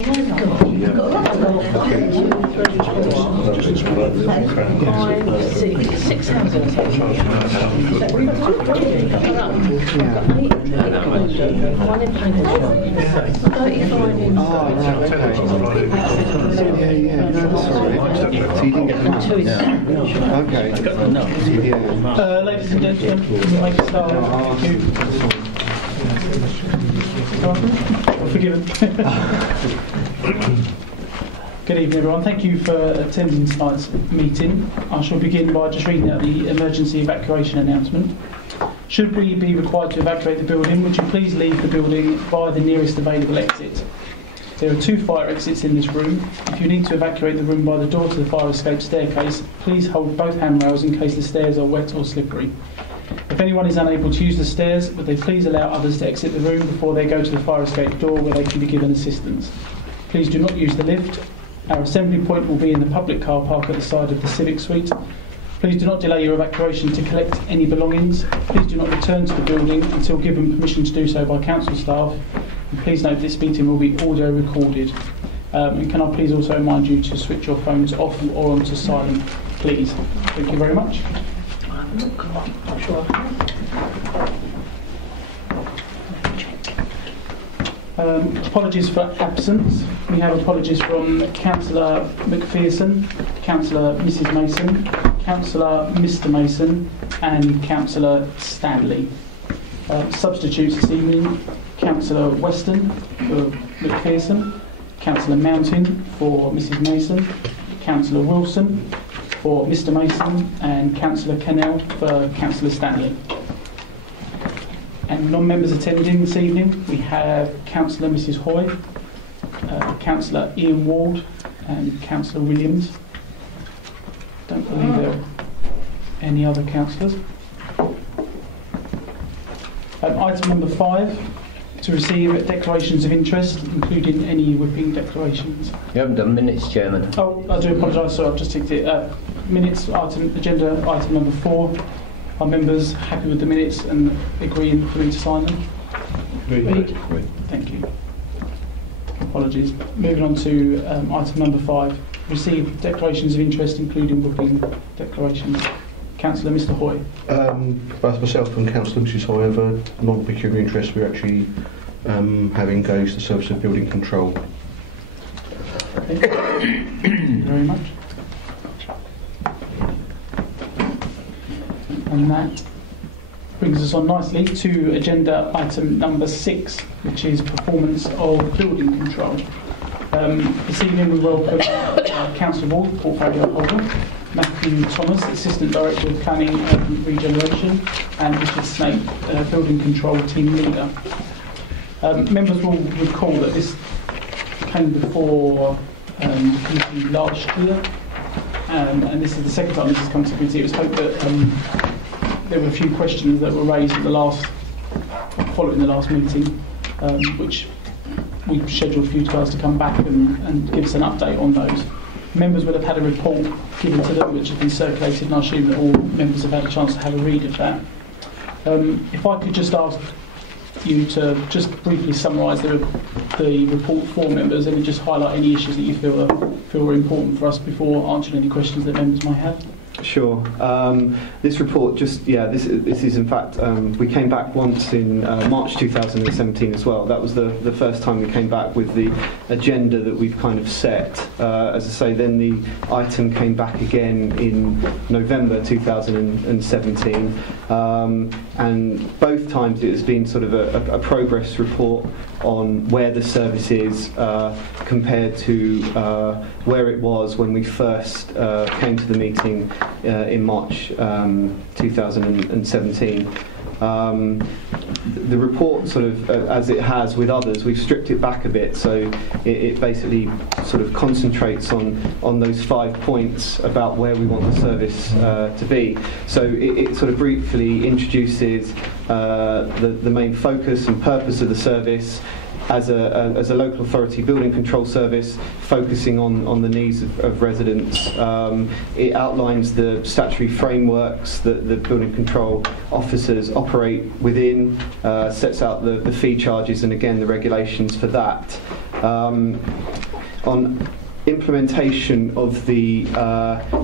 Six housing associations. One in Paddington, 35 in. Oh, right, okay. Yeah, no, that's all right. So you didn't get them up? Okay. Yeah. Ladies and gentlemen, we'll make a start. Thank you. Forgiven. Good evening, everyone. Thank you for attending tonight's meeting. I shall begin by just reading out the emergency evacuation announcement. Should we be required to evacuate the building, would you please leave the building via the nearest available exit? There are 2 fire exits in this room. If you need to evacuate the room by the door to the fire escape staircase, please hold both handrails in case the stairs are wet or slippery. If anyone is unable to use the stairs, would they please allow others to exit the room before they go to the fire escape door where they can be given assistance. Please do not use the lift. Our assembly point will be in the public car park at the side of the Civic Suite. Please do not delay your evacuation to collect any belongings. Please do not return to the building until given permission to do so by council staff. And please note this meeting will be audio recorded. And can I please also remind you to switch your phones off or onto silent, please. Thank you very much. Apologies for absence. We have apologies from Councillor McPherson, Councillor Mrs Mason, Councillor Mr Mason and Councillor Stanley. Substitutes this evening, Councillor Weston for McPherson, Councillor Mountain for Mrs Mason, Councillor Wilson for Mr Mason and Councillor Kennell for Councillor Stanley. And non-members attending this evening, we have Councillor Mrs Hoy, Councillor Ian Ward and Councillor Williams. Don't believe there are any other councillors. Item number 5, to receive declarations of interest, including any whipping declarations. You haven't done minutes, Chairman. Oh, I do apologise, sorry, I've just ticked it. Minutes, agenda item number 4. Are members happy with the minutes and agreeing for me to sign them? Agreed. Thank you. Apologies. Moving on to item number 5. Receive declarations of interest, including booking declarations. Councillor Mr Hoy. Both myself and Councillor Mrs Hoy have a non-pecuniary interest. We're actually have engaged the Service of Building Control. Thank you very much. And that brings us on nicely to agenda item number 6, which is performance of building control. This evening we welcome Councillor Ward, portfolio holder, Matthew Thomas, Assistant Director of Planning and Regeneration, and Richard Snake, Building Control Team Leader. Members will recall that this came before the committee last year, and this is the second time this has come to the committee. It was hoped that there were a few questions that were raised at following the last meeting, which we scheduled for you guys to come back and give us an update on those. Members would have had a report given to them which has been circulated, and I assume that all members have had a chance to have a read of that. If I could just ask you to just briefly summarise the report for members and just highlight any issues that you feel are important for us before answering any questions that members might have. Sure. This report this is in fact, we came back once in March 2017 as well. That was the first time we came back with the agenda that we've kind of set. As I say, then the item came back again in November 2017. And both times it has been sort of a progress report on where the service is compared to where it was when we first came to the meeting in March 2017. The report, sort of as it has with others, we've stripped it back a bit, so it basically sort of concentrates on those 5 points about where we want the service to be. So it sort of briefly introduces the main focus and purpose of the service as a local authority building control service, focusing on the needs of residents. It outlines the statutory frameworks that the building control officers operate within, sets out the fee charges and again the regulations for that. on implementation of the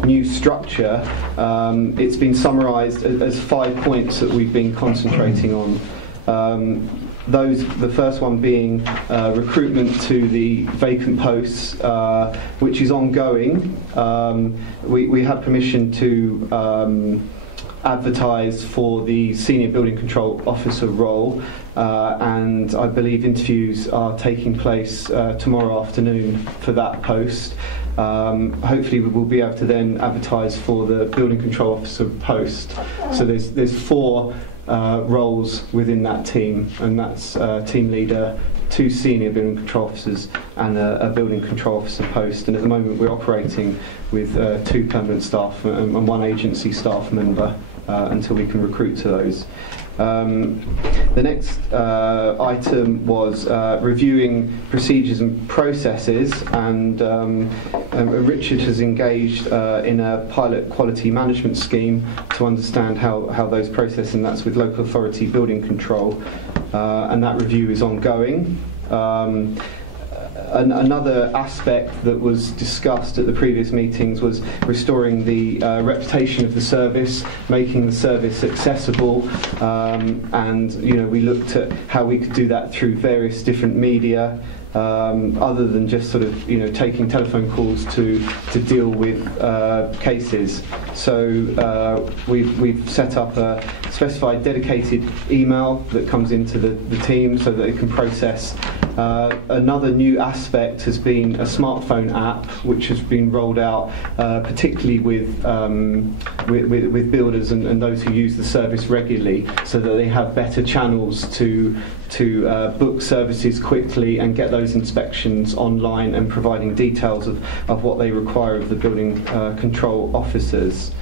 new structure, it's been summarised as 5 points that we've been concentrating on. The first one being recruitment to the vacant posts, which is ongoing. We had permission to advertise for the Senior Building Control Officer role, and I believe interviews are taking place tomorrow afternoon for that post. Hopefully we will be able to then advertise for the Building Control Officer post. So there's 4 roles within that team, and that's team leader, 2 senior building control officers, and a building control officer post. And at the moment we're operating with 2 permanent staff and 1 agency staff member until we can recruit to those. The next item was reviewing procedures and processes, and Richard has engaged in a pilot quality management scheme to understand how those processes, and that's with local authority building control, and that review is ongoing. Another aspect that was discussed at the previous meetings was restoring the reputation of the service, making the service accessible, and we looked at how we could do that through various different media, other than just sort of taking telephone calls to deal with cases. So we've set up a specified dedicated email that comes into the team so that it can process. Another new aspect has been a smartphone app which has been rolled out, particularly with builders and those who use the service regularly, so that they have better channels to book services quickly and get those inspections online, and providing details of what they require of the building control officers.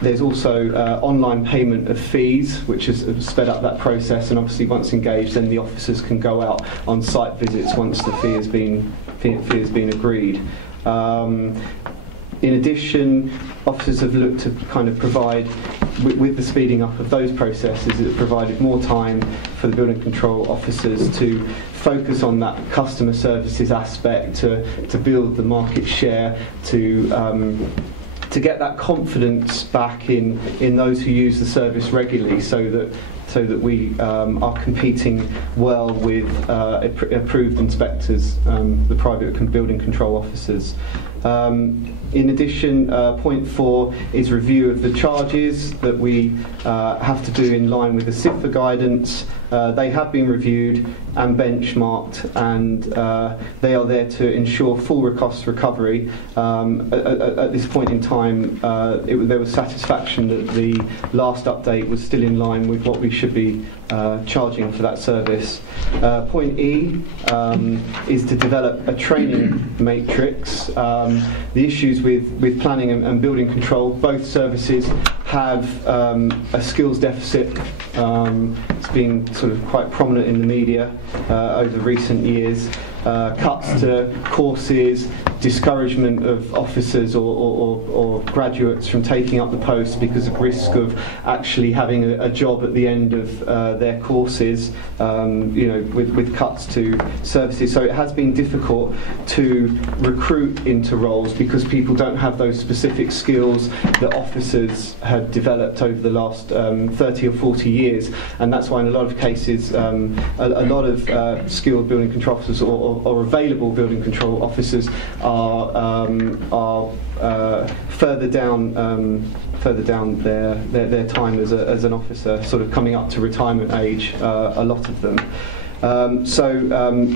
There's also online payment of fees, which has sped up that process, and obviously once engaged then the officers can go out on site visits once the fee has been agreed. In addition, officers have looked to kind of provide, with the speeding up of those processes, it provided more time for the building control officers to focus on that customer services aspect, to build the market share, to get that confidence back in those who use the service regularly, so that we are competing well with approved inspectors, the private building control officers. In addition, point 4 is review of the charges that we have to do in line with the CIFA guidance. They have been reviewed and benchmarked, and they are there to ensure full cost recovery. At this point in time, there was satisfaction that the last update was still in line with what we should be charging for that service. Point E is to develop a training matrix. The issues with planning and building control, both services have a skills deficit. It's been sort of quite prominent in the media over recent years. Cuts to courses, discouragement of officers or graduates from taking up the post because of risk of actually having a job at the end of their courses, with cuts to services. So it has been difficult to recruit into roles because people don't have those specific skills that officers have developed over the last 30 or 40 years, and that's why in a lot of cases a lot of skilled building control officers or available building control officers are further down their time as an officer, sort of coming up to retirement age, a lot of them.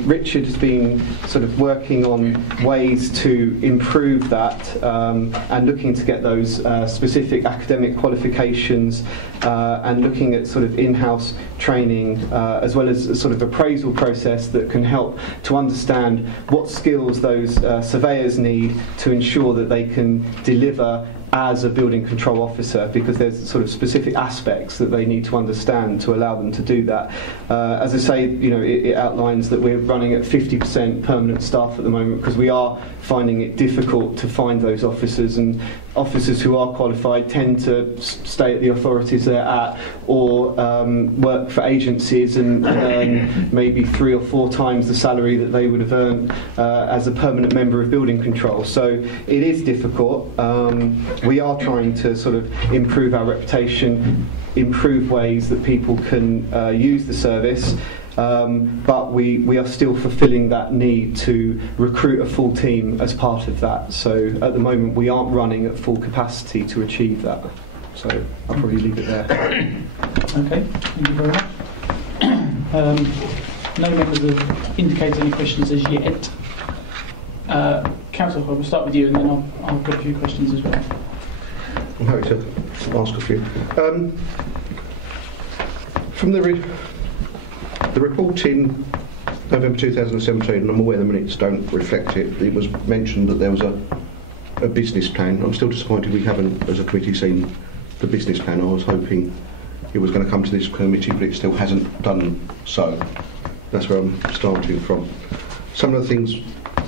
Richard has been sort of working on ways to improve that, and looking to get those specific academic qualifications, and looking at sort of in-house training, as well as a sort of appraisal process that can help to understand what skills those surveyors need to ensure that they can deliver as a building control officer, because there's sort of specific aspects that they need to understand to allow them to do that. As I say, it outlines that we're running at 50% permanent staff at the moment, because we are finding it difficult to find those officers, and officers who are qualified tend to stay at the authorities they're at, or work for agencies and earn maybe 3 or 4 times the salary that they would have earned as a permanent member of building control. So it is difficult. We are trying to sort of improve our reputation, improve ways that people can use the service. But we are still fulfilling that need to recruit a full team as part of that. So at the moment we aren't running at full capacity to achieve that. So I'll probably leave it there. Okay, thank you very much. No members have indicated any questions as yet. Councillor Hoyle, we'll start with you and then I'll put a few questions as well. I'm happy to ask a few. From the report in November 2017, and I'm aware the minutes don't reflect it, it was mentioned that there was a business plan. I'm still disappointed we haven't, as a committee, seen the business plan. I was hoping it was going to come to this committee, but it still hasn't done so. That's where I'm starting from. Some of the things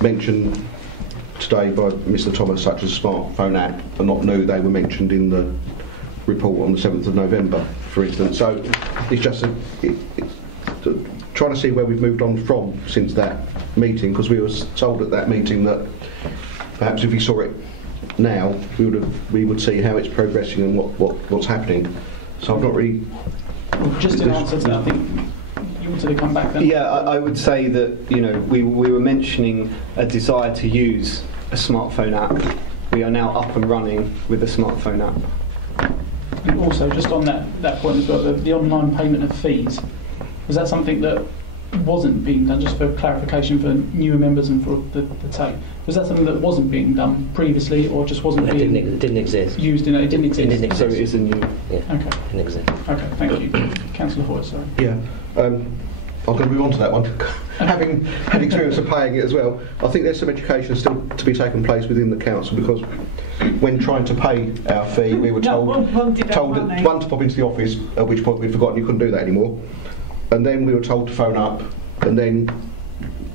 mentioned today by Mr Thomas, such as smartphone app, are not new. They were mentioned in the report on the 7th of November, for instance. So it's just trying to see where we've moved on from since that meeting, because we were told at that meeting that perhaps if we saw it now, we would see how it's progressing and what's happening. So I've not really. Well, just in answer to that, I think you wanted to come back then. Yeah, I would say that we were mentioning a desire to use a smartphone app. We are now up and running with a smartphone app. And also, just on that point as well, the online payment of fees, was that something that wasn't being done, just for clarification for newer members and for the tape? Was that something that wasn't being done previously, or just wasn't being It didn't exist. used in it? It didn't exist. It didn't exist. So it is a new. Yeah. Okay. It didn't exist. Okay. Thank you, Councillor Hoyle. Sorry. Yeah. I'm going to move on to that one. Having had experience of paying it as well, I think there's some education still to be taken place within the council, because when trying to pay our fee, we were told to pop into the office, at which point we'd forgotten you couldn't do that anymore, and then we were told to phone up, and then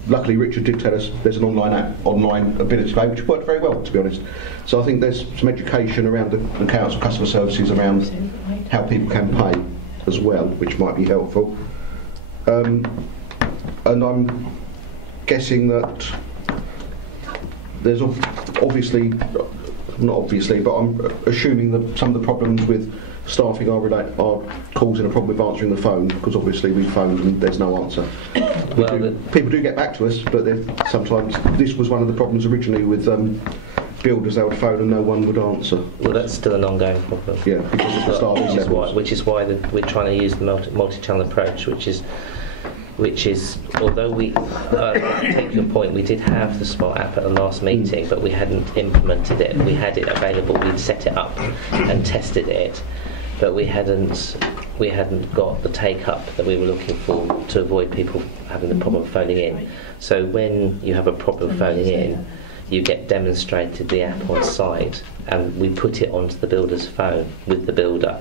luckily Richard did tell us there's an online ability to pay, which worked very well, to be honest. So I think there's some education around the council customer services around how people can pay as well, which might be helpful. And I'm guessing that there's obviously, not obviously, but I'm assuming that some of the problems with staffing are causing a problem with answering the phone, because obviously we phoned and there's no answer. People do get back to us, but sometimes this was one of the problems originally with builders. They would phone and no one would answer. Well, that's still an ongoing problem. Yeah, because of the staffing levels. Which is why we're trying to use the multi-channel approach, which is, although we take your point, we did have the smart app at the last meeting, but we hadn't implemented it. We had it available, we'd set it up and tested it, but we hadn't got the take-up that we were looking for to avoid people having the problem of phoning in. So when you have a problem phoning in, you get demonstrated the app on site, and we put it onto the builder's phone with the builder.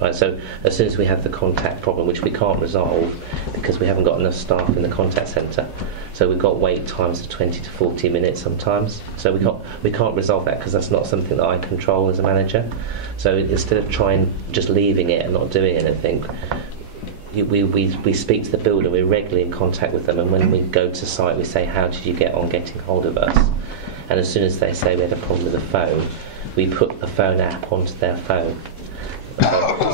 Right, so as soon as we have the contact problem, which we can't resolve because we haven't got enough staff in the contact centre, so we've got wait times of 20 to 40 minutes sometimes. So we can't resolve that because that's not something that I control as a manager. So instead of just leaving it and not doing anything, we speak to the builder. We're regularly in contact with them, and when we go to site, we say, "How did you get on getting hold of us?" And as soon as they say we had a problem with the phone, we put the phone app onto their phone.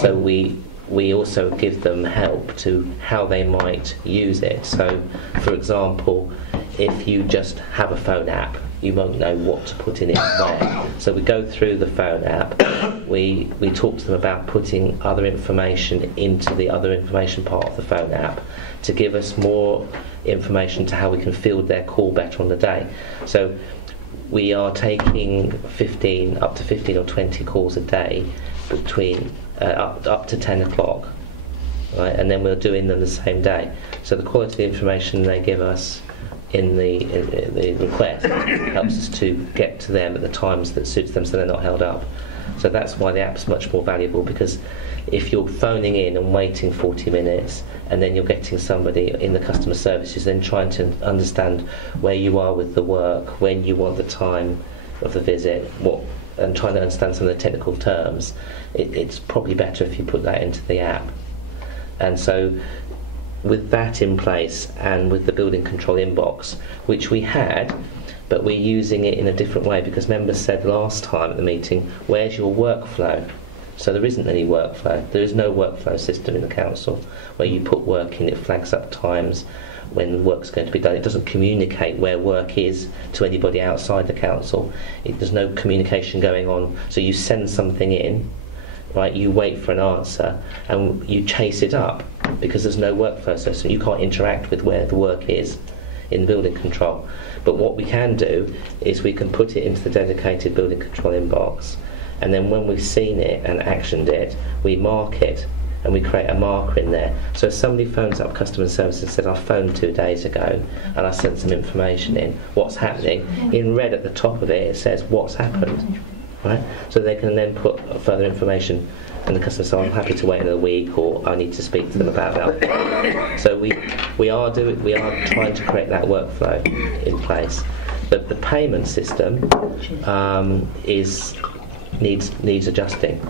So we also give them help to how they might use it. So, for example, if you just have a phone app, you won't know what to put in it where. So we go through the phone app, we talk to them about putting other information into the other information part of the phone app to give us more information to how we can field their call better on the day. So we are taking up to 15 or 20 calls a day between up to 10 o'clock, right? And then we're doing them the same day. So the quality of the information they give us in the request helps us to get to them at the times that suits them, so they're not held up. So that's why the app's much more valuable, because if you're phoning in and waiting 40 minutes and then you're getting somebody in the customer services then trying to understand where you are with the work, when you want the time of the visit, and trying to understand some of the technical terms, it's probably better if you put that into the app. And so with that in place and with the building control inbox, which we had, but we're using it in a different way because members said last time at the meeting, where's your workflow? So there isn't any workflow. There is no workflow system in the council where you put work in, it flags up times when work's going to be done. It doesn't communicate where work is to anybody outside the council. There's no communication going on. So you send something in, right, you wait for an answer and you chase it up because there's no workflow system. You can't interact with where the work is in building control. But what we can do is we can put it into the dedicated building control inbox, and then when we've seen it and actioned it, we mark it and we create a marker in there. So if somebody phones up customer service and said, I phoned 2 days ago and I sent some information in, what's happening? In red at the top of it, it says what's happened. Right? So they can then put further information, and the customer says, I'm happy to wait another week, or I need to speak to them about that. So we are trying to create that workflow in place. But the payment system needs adjusting,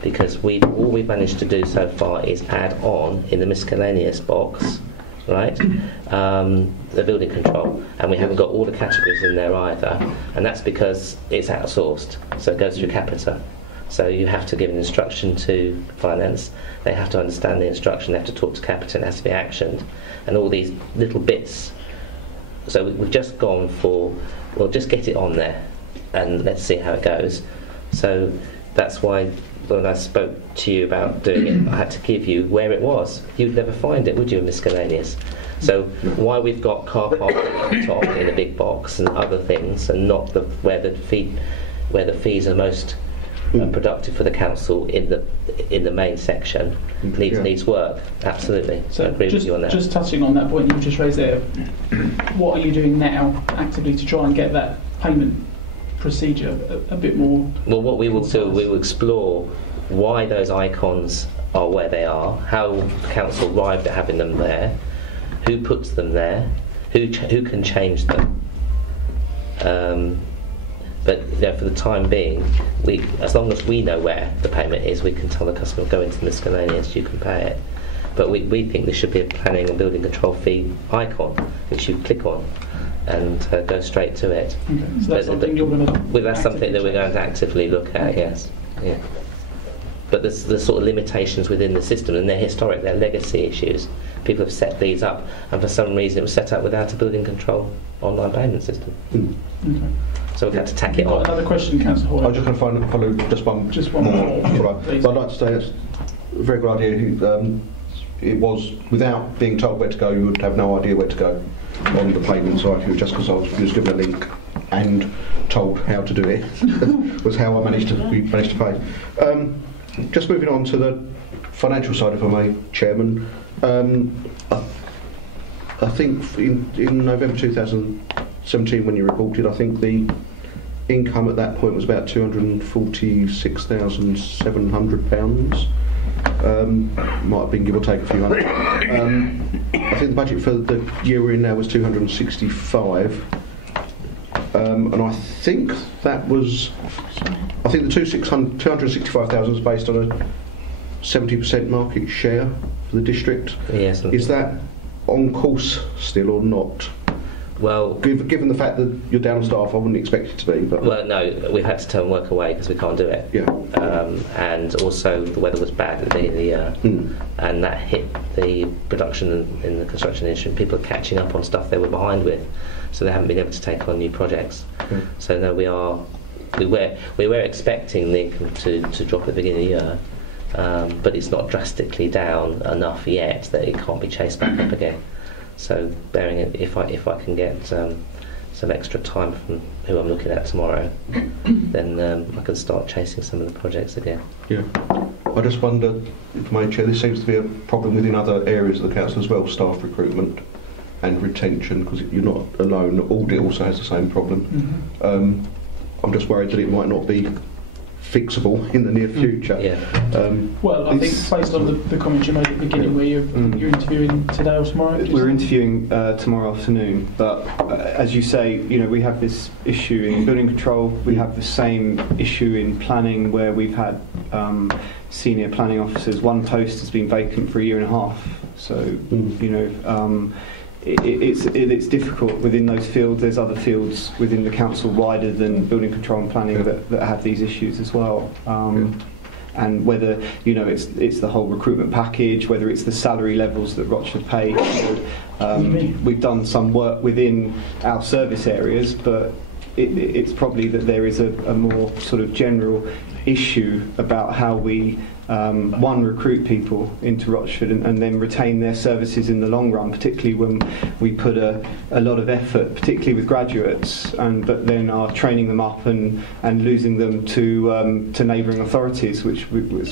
because all we've managed to do so far is add on in the miscellaneous box, right, the building control, and we haven't got all the categories in there either, and that's because it's outsourced, so it goes through Capita. So you have to give an instruction to finance, they have to understand the instruction, they have to talk to Capita, and it has to be actioned, and all these little bits. So we've just gone for, well, just get it on there and let's see how it goes. So that's why when I spoke to you about doing it, I had to give you where it was. You'd never find it, would you, in miscellaneous? So why we've got car park at the top in a big box and other things, and not where the fees are most productive for the council in the main section needs work. Absolutely. So I agree with you on that. Just touching on that point you just raised there, what are you doing now actively to try and get that payment procedure a bit more? Well, what we will do, we will explore why those icons are where they are, how the council arrived at having them there, who puts them there, who can change them. But for the time being, as long as we know where the payment is, we can tell the customer, go into miscellaneous, you can pay it. But we think there should be a planning and building control fee icon, which you click on and go straight to it. Okay. So that's something you're going to that's something that we're going to actively look at, yes. Yeah. But there's sort of limitations within the system, and they're historic, they're legacy issues. People have set these up, and for some reason it was set up without a building control online payment system. Okay. So we've had to tack it on. Another question, Councillor Hall. I'm just going to follow just one more. But I'd like to say it's a very good idea. It was, without being told where to go, you would have no idea where to go on the payment side, just because I was given a link and told how to do it was how I managed to pay. Just moving on to the financial side, if I may, Chairman. I think in November 2017, when you reported, I think the income at that point was about £246,700. Might have been give or take a few hundred. I think the budget for the year we're in now was 265, and I think that was, I think the 265,000 was based on a 70% market share for the district. Yes. Is that on course still or not? Well, given the fact that you're down on staff, I wouldn't expect it to be. But well, no, we've had to turn work away because we can't do it. Yeah. And also the weather was bad at the beginning of the year, and that hit the production in the construction industry. People are catching up on stuff they were behind with, so they haven't been able to take on new projects. So no, we were expecting the income to drop at the beginning of the year, but it's not drastically down enough yet that it can't be chased back up again. So bearing it, if I can get some extra time from who I'm looking at tomorrow, then I can start chasing some of the projects again. Yeah. I just wonder, if I may, Chair, this seems to be a problem within other areas of the council as well, staff recruitment and retention, because you're not alone. Audit also has the same problem. I'm just worried that it might not be fixable in the near future. Yeah. Well, I think based on the comments you made at the beginning, where you're interviewing today or tomorrow. We're interviewing tomorrow afternoon, but as you say, we have this issue in building control. We have the same issue in planning, where we've had senior planning officers. One post has been vacant for a year and a half. So it's difficult within those fields. There's other fields within the council wider than building control and planning that have these issues as well. And whether it's the whole recruitment package, whether it's the salary levels that Rochford pay. We've done some work within our service areas, but it's probably that there is a more sort of general issue about how we recruit people into Rochford and then retain their services in the long run, particularly when we put a lot of effort, particularly with graduates, but then are training them up and losing them to neighbouring authorities, which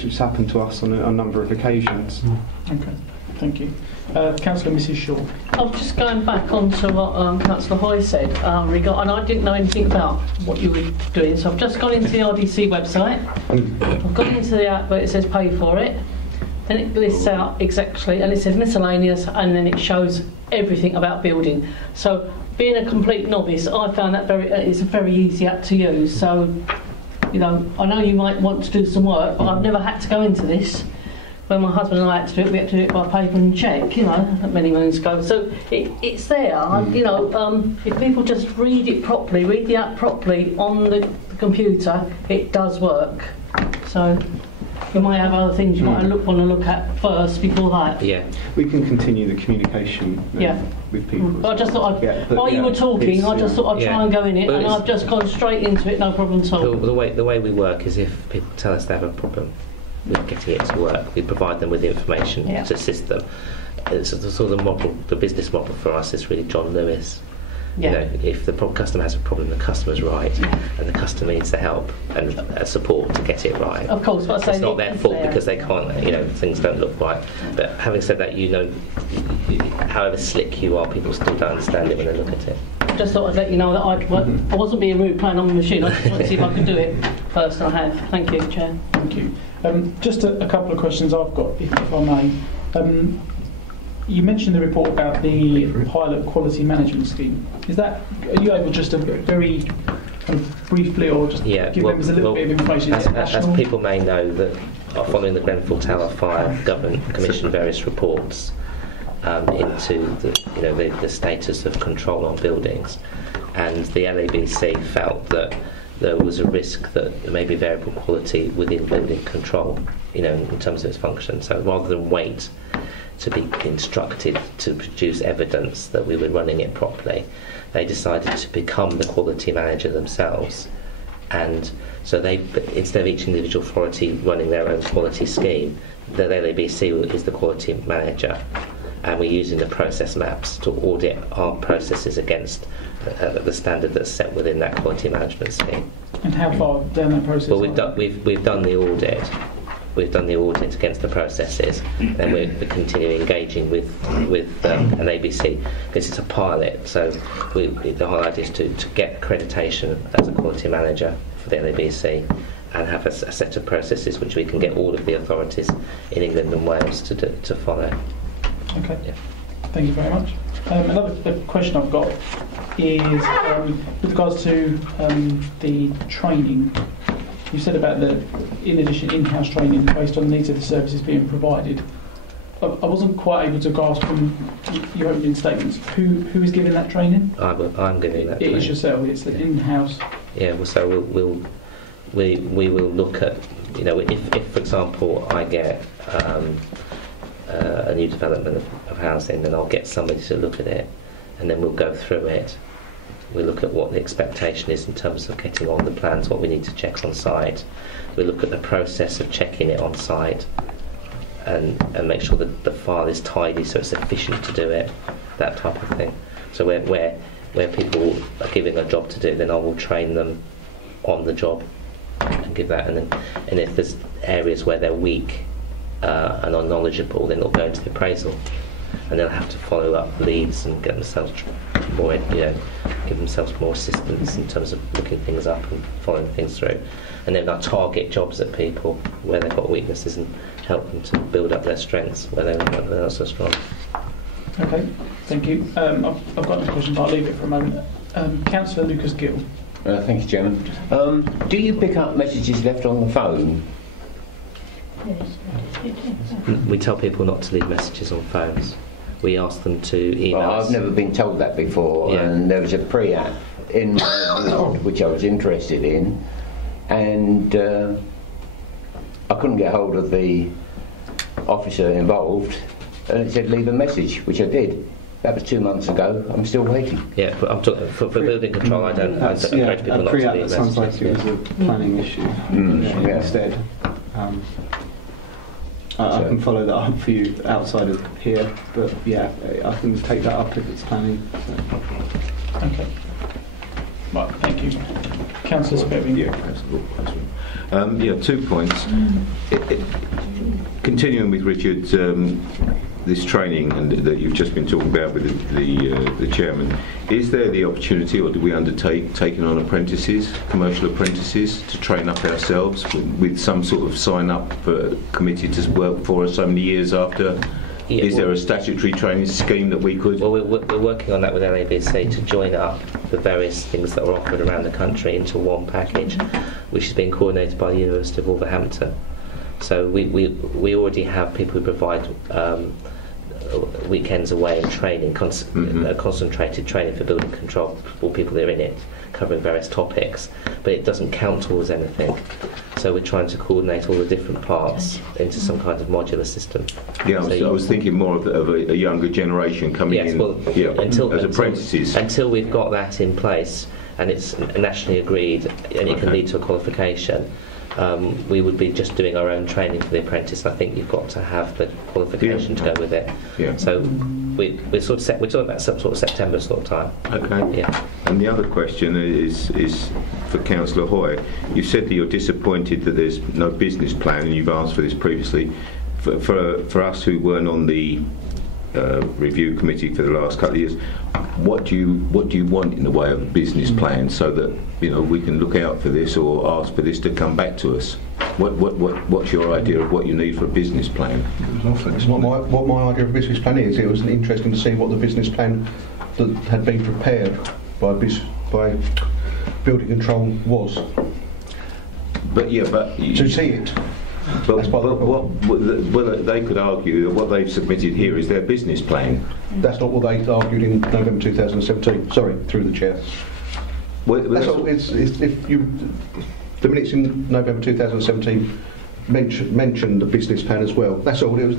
has happened to us on a number of occasions. Okay, thank you. Councillor Mrs Shaw. I'm just going back on to what Councillor Hoy said, and I didn't know anything about what you were doing, so I've just gone into the RDC website. I've gone into the app where it says pay for it, then it lists out exactly, and it says miscellaneous, and then it shows everything about building. So being a complete novice, I found that it's a very easy app to use. So, I know you might want to do some work, but I've never had to go into this. When my husband and I had to do it, we had to do it by paper and cheque, many moons ago. So it's there, if people just read it properly, read the app properly on the computer, it does work. So you might have other things you might want to look at first before that. Yeah. We can continue the communication with people. But I just thought, while you were talking, I just thought I'd try and go in it, and I've just gone straight into it, no problem at all. The way we work is if people tell us they have a problem with getting it to work, we provide them with the information to assist them. It's the sort of model, the business model for us is really John Lewis. If the customer has a problem, the customer's right, and the customer needs the help and support to get it right. Of course, but it's not their fault because they can't, things don't look right. But having said that, however slick you are, people still don't understand it when they look at it. Just thought I'd let you know that I wasn't being rude playing on the machine. I just wanted to see if I could do it first, and I have. Thank you, Chair. Thank you. Just a couple of questions I've got, if I may. You mentioned the report about the pilot quality management scheme. Are you able just to very kind of briefly, or just give members a little bit of information? As people may know, that following the Grenfell Tower fire, the government commissioned various reports into the status of control on buildings, and the LABC felt that there was a risk that there may be variable quality within building control, in terms of its function. So rather than wait to be instructed to produce evidence that we were running it properly, they decided to become the quality manager themselves. And so instead of each individual authority running their own quality scheme, the LABC is the quality manager, and we're using the process maps to audit our processes against the standard that's set within that quality management scheme. And how far down that process? Well, we've done the audit. We've done the audit against the processes, and we're continuing engaging with an ABC. This is a pilot, so the whole idea is to get accreditation as a quality manager for the LABC, and have a set of processes which we can get all of the authorities in England and Wales to follow. Okay. Yeah. Thank you very much. Another question I've got is with regards to the training. You said about in addition, in-house training based on the needs of the services being provided. I wasn't quite able to grasp from your opening statements who is giving that training. I'm giving that. It is yourself. It's the in-house. Yeah. Well, so we will look at if for example I get a new development of housing, then I'll get somebody to look at it, and then we'll go through it. We look at what the expectation is in terms of getting on the plans, what we need to check on site. We look at the process of checking it on site, and make sure that the file is tidy so it's efficient to do it, that type of thing. So where people are giving a job to do, then I will train them on the job and give that. And if there's areas where they're weak and are knowledgeable, then it'll go into the appraisal, and they'll have to follow up leads and get themselves more give themselves more assistance in terms of looking things up and following things through. And then I target jobs at people where they've got weaknesses and help them to build up their strengths where they're not so strong. Okay, thank you. I've got another question, but I'll leave it for a moment. Councillor Lucas Gill. Thank you, Chairman. Do you pick up messages left on the phone? We tell people not to leave messages on phones. We ask them to email Well, us. I've never been told that before, Yeah. and there was a pre-app in my ward which I was interested in, and I couldn't get hold of the officer involved, and it said leave a message, which I did. That was 2 months ago. I'm still waiting. Yeah, but I'm talking for building control. I don't encourage people not to pre-app leave that sounds like messages. it was a planning issue Yeah. instead. I can follow that up for you outside of here, but yeah, I can take that up if it's planning. So. Okay. Right, thank you. Councillor Spevin. Yeah, 2 points. Continuing with Richard, this training and that you've just been talking about with the chairman, is there the opportunity, or do we undertake taking on apprentices, commercial apprentices, to train up ourselves with some sort of sign up for committee to work for us so many years after? Yeah, Is there a statutory training scheme that we could? Well, we're working on that with LABC to join up the various things that are offered around the country into one package, which is being coordinated by the University of Wolverhampton. So we already have people who provide weekends away and training, concentrated training for building control for people that are in it, covering various topics, but it doesn't count towards anything. So we're trying to coordinate all the different parts into some kind of modular system. Yeah, I was thinking more of a younger generation coming Yes, in well, as apprentices. Until we've got that in place and it's nationally agreed and it can lead to a qualification, we would be just doing our own training for the apprentice. I think you've got to have the qualification to go with it. Yeah. So we're talking about some sort of September sort of time. Okay. Yeah. And the other question is for Councillor Hoy. You said that you're disappointed that there's no business plan, and you've asked for this previously. For us who weren't on the review committee for the last couple of years, what do you want in the way of a business plan so that we can look out for this or ask for this to come back to us? What's your idea of what you need for a business plan? What my idea of a business plan is, it was interesting to see what the business plan that had been prepared by building control was. To see it. But they could argue that what they've submitted here is their business plan. That's not what they argued in November 2017. Sorry, through the chair. That's all. The minutes in November 2017 mentioned the business plan as well. That's all. It was.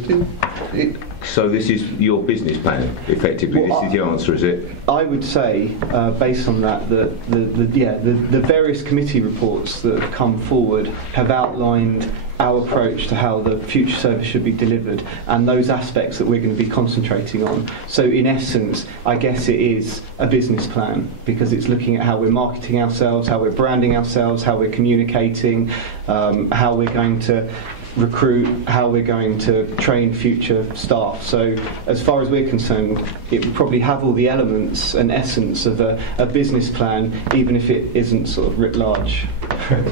So this is your business plan, effectively. This is the answer, is it? I would say, based on that, the various committee reports that have come forward have outlined our approach to how the future service should be delivered and those aspects that we're going to be concentrating on. So in essence, I guess it is a business plan because it's looking at how we're marketing ourselves, how we're branding ourselves, how we're communicating, how we're going to recruit, how we're going to train future staff. So as far as we're concerned, it would probably have all the elements and essence of a business plan, even if it isn't sort of writ large.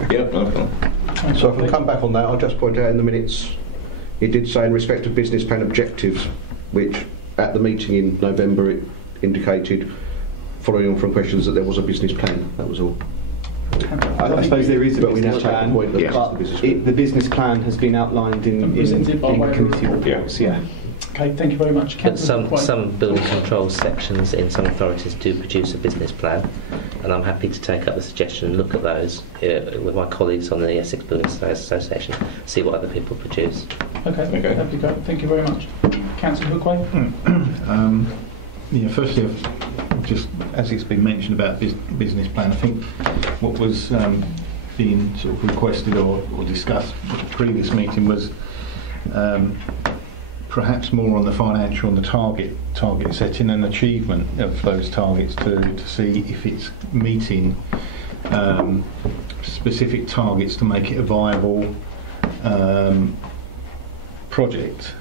Yep. Okay. So if I can come back on that, I'll just point out in the minutes it did say in respect of business plan objectives, which at the meeting in November it indicated, following on from questions, that there was a business plan. That was all. I suppose there is a But we now business take the plan, point that Yeah. but the business plan has been outlined in Presented by way of committee report. reports. Yeah. Okay, thank you very much. But Councillor Quayle. some building control sections in some authorities do produce a business plan, and I'm happy to take up the suggestion and look at those with my colleagues on the Essex Building Association, see what other people produce. Okay, that'd be great. Thank you very much. Councillor Hookway. Firstly, just as it's been mentioned about business plan, I think what was being sort of requested or discussed at the previous meeting was perhaps more on the financial and the target setting and achievement of those targets to see if it's meeting specific targets to make it a viable project.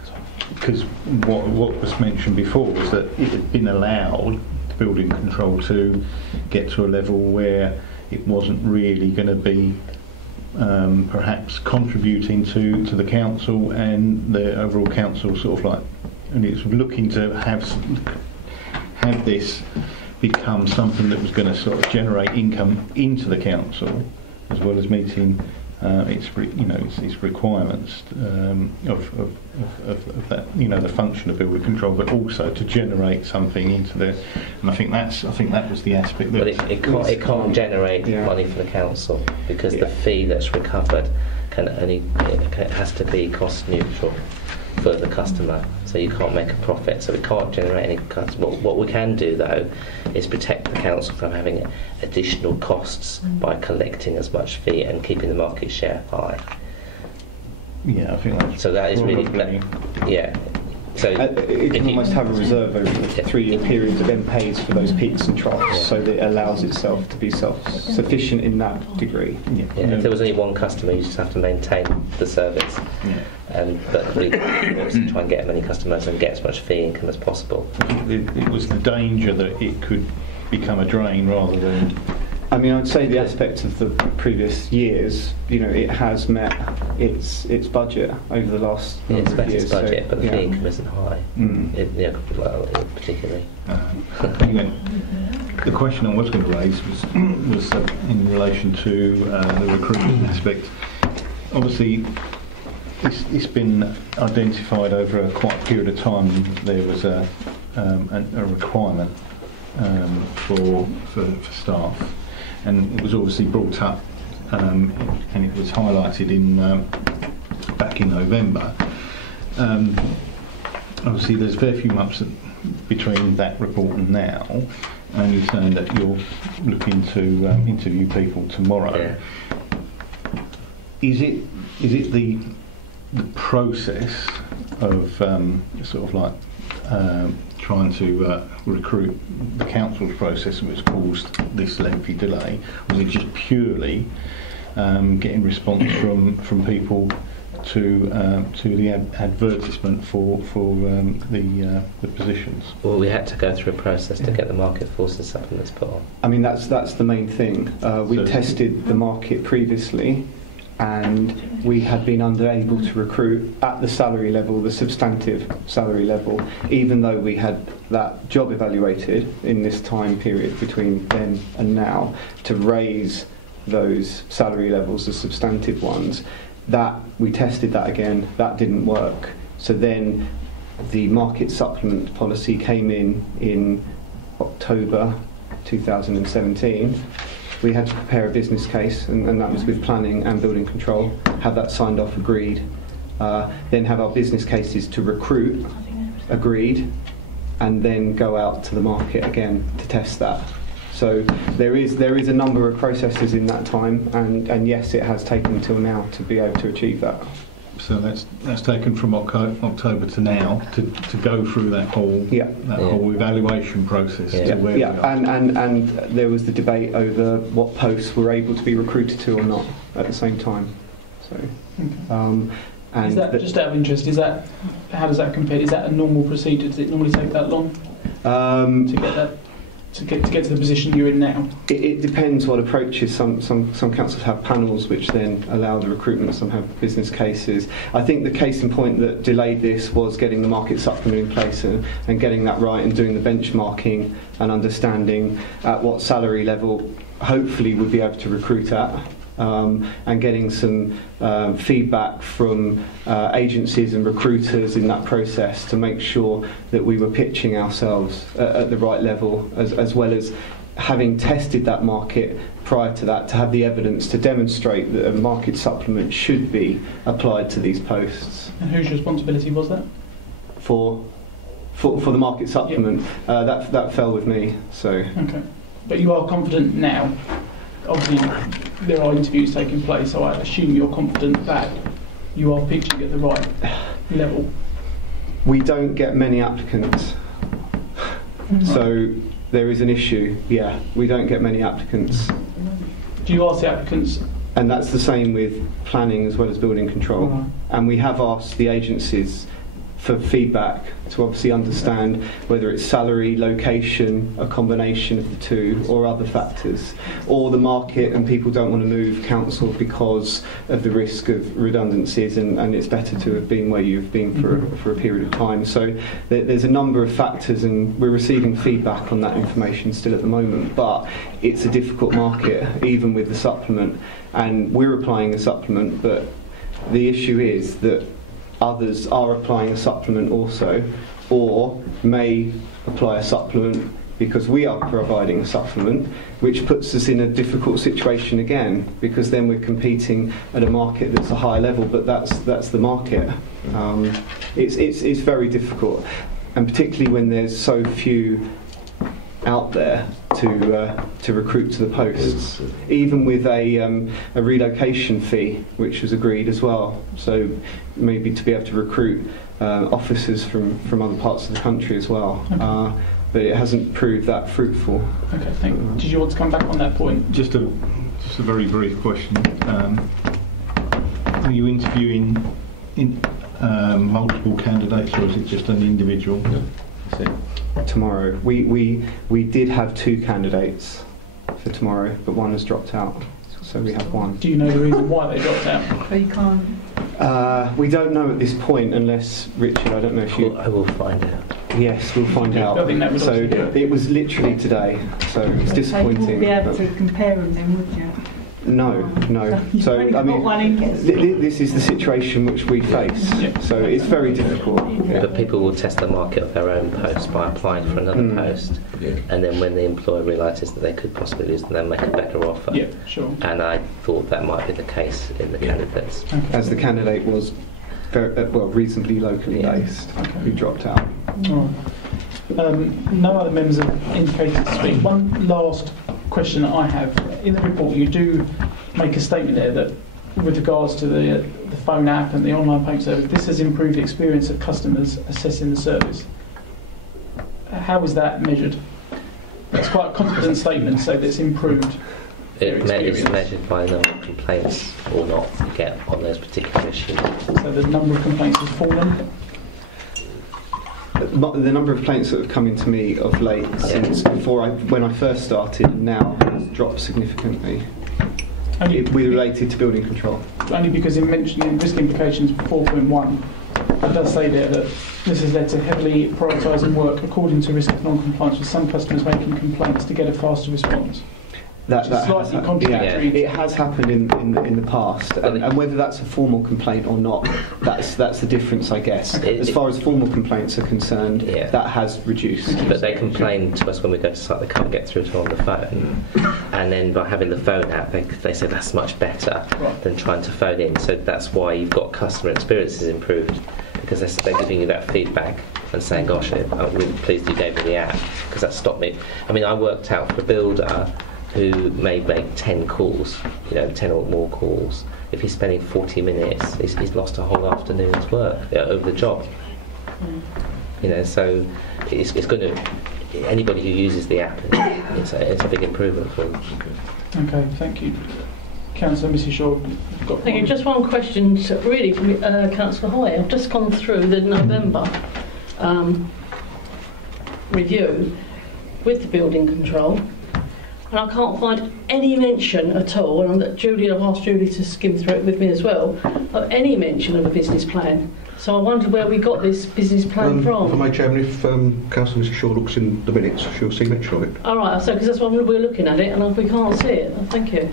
Because what was mentioned before was that it had been allowed building control to get to a level where it wasn't really going to be perhaps contributing to the council and the overall council sort of like, and it's looking to have this become something that was going to sort of generate income into the council as well as meeting its requirements of that, the function of building control, but also to generate something into the. And I think that was the aspect. But it can't generate money for the council because the fee that's recovered it has to be cost neutral for the customer, so you can't make a profit, so we can't generate any cuts. What we can do though is protect the council from having additional costs by collecting as much fee and keeping the market share high. Yeah, I think that's so. That is really So it can almost have a reserve over the 3-year period that then pays for those peaks and troughs, so that it allows itself to be self-sufficient in that degree. If there was only one customer, you just have to maintain the service. But we obviously try and get as many customers and get as much fee income as possible. It was the danger that it could become a drain rather than. I mean, I'd say the aspect of the previous years, it has met its budget over the last it's met years. Its budget, so, but the fee income isn't high. Particularly. Anyway, the question I was going to raise was in relation to the recruitment aspect. Obviously, it's been identified over a quite period of time. There was a requirement for staff. And it was obviously brought up, and it was highlighted back in November. Obviously, there's very few months between that report and now, and you're saying that you're looking to interview people tomorrow. Yeah. Is it the process of sort of like trying to recruit, the council's process which caused this lengthy delay? Was it just purely getting response from people to the advertisement for the positions? Well, we had to go through a process to get the market forces supplements put on. I mean, that's the main thing. We tested the market previously, and we had been unable to recruit at the salary level, the substantive salary level, even though we had that job evaluated in this time period between then and now to raise those salary levels, the substantive ones. That we tested that again, that didn't work. So then the market supplement policy came in October 2017. We had to prepare a business case, and that was with planning and building control, have that signed off, agreed, then have our business cases to recruit, agreed, and then go out to the market again to test that. So there is a number of processes in that time, and yes, it has taken until now to be able to achieve that. So that's taken from October to now to go through that whole whole evaluation process. To where we are. And there was the debate over what posts were able to be recruited to or not at the same time. So, and is that just out of interest? How does that compare? Is that a normal procedure? Does it normally take that long to get that? To get to the position you're in now? It depends what approaches. Some councils have panels which then allow the recruitment, some have business cases. I think the case in point that delayed this was getting the market supplement in place and getting that right and doing the benchmarking and understanding at what salary level hopefully we'd be able to recruit at. And getting some feedback from agencies and recruiters in that process to make sure that we were pitching ourselves at the right level, as well as having tested that market prior to that to have the evidence to demonstrate that a market supplement should be applied to these posts. And whose responsibility was that? For the market supplement, that fell with me. So. Okay, but you are confident now. Obviously, there are interviews taking place, so I assume you're confident that you are pitching at the right level. We don't get many applicants, so there is an issue. Yeah, we don't get many applicants. Do you ask the applicants? And that's the same with planning as well as building control. And we have asked the agencies for feedback to obviously understand whether it's salary, location, a combination of the two, or other factors, or the market and people don't want to move council because of the risk of redundancies, and it's better to have been where you've been for a period of time. So there's a number of factors, and we're receiving feedback on that information still at the moment, but it's a difficult market even with the supplement, and we're applying a supplement, but the issue is that others are applying a supplement also, or may apply a supplement because we are providing a supplement, which puts us in a difficult situation again, because then we're competing at a market that's a higher level, but that's the market. It's very difficult, and particularly when there's so few out there to recruit to the posts, even with a relocation fee which was agreed as well, so maybe to be able to recruit officers from other parts of the country as well. Okay. But it hasn't proved that fruitful. Okay, thank you. Did you want to come back on that point? Just a very brief question. Are you interviewing multiple candidates, or is it just an individual? That's it. Tomorrow, we did have 2 candidates for tomorrow, but one has dropped out, so we have one. Do you know the reason why they dropped out? But you can't. We don't know at this point, unless Richard, I don't know if you. I will find out. Yes, we'll find out. I think that was so obviously- it was literally today, so it's disappointing. You wouldn't be able but- to compare them then, would you? No. You've So only I got mean, one in case. this is the situation which we face. Yeah. So it's very difficult. Yeah. But people will test the market of their own post by applying for another post, and then when the employer realises that they could possibly lose, then they'll make a better offer. Yeah, sure. And I thought that might be the case in the candidates. As the candidate was very, reasonably locally based, who dropped out. All right. No other members have indicated to speak. One last question that I have. In the report, you do make a statement there that with regards to the phone app and the online payment service, this has improved the experience of customers assessing the service. How is that measured? That's quite a confident statement, so that's improved their It's experience. measured by the number of complaints or not you get on those particular issues. So the number of complaints has fallen. The number of complaints that have come into me of late since when I first started now has dropped significantly. Only, Related to building control. only because in mentioning risk implications 4.1, it does say there that this has led to heavily prioritising work according to risk of non-compliance, with some customers making complaints to get a faster response. That Which is slightly contradictory. It has happened in the past, and whether that's a formal complaint or not, that's the difference, I guess. As far as formal complaints are concerned, that has reduced. But they complain to us when we go to site, they can't get through to on the phone. And then by having the phone app, they say that's much better than trying to phone in. So that's why you've got customer experiences improved, because they're giving you that feedback and saying, gosh, I'm really pleased you gave me the app, because that stopped me. I mean, I worked out for a builder who may make 10 calls, 10 or more calls. If he's spending 40 minutes, he's lost a whole afternoon's work over the job. So it's going to, anybody who uses the app, it's a big improvement for them. Okay, thank you. Councillor Mrs Shaw, you've got Thank you. Just one question, really, from Councillor Hoy. I've just gone through the November review with the building control, and I can't find any mention at all, and I've asked Julie to skim through it with me as well, of any mention of a business plan. So I wonder where we got this business plan If I from. may, Chairman, if Councillor Mrs Shaw looks in the minutes, she'll see mention of it. All right, so because that's why we're looking at it, and we can't see it. Thank you.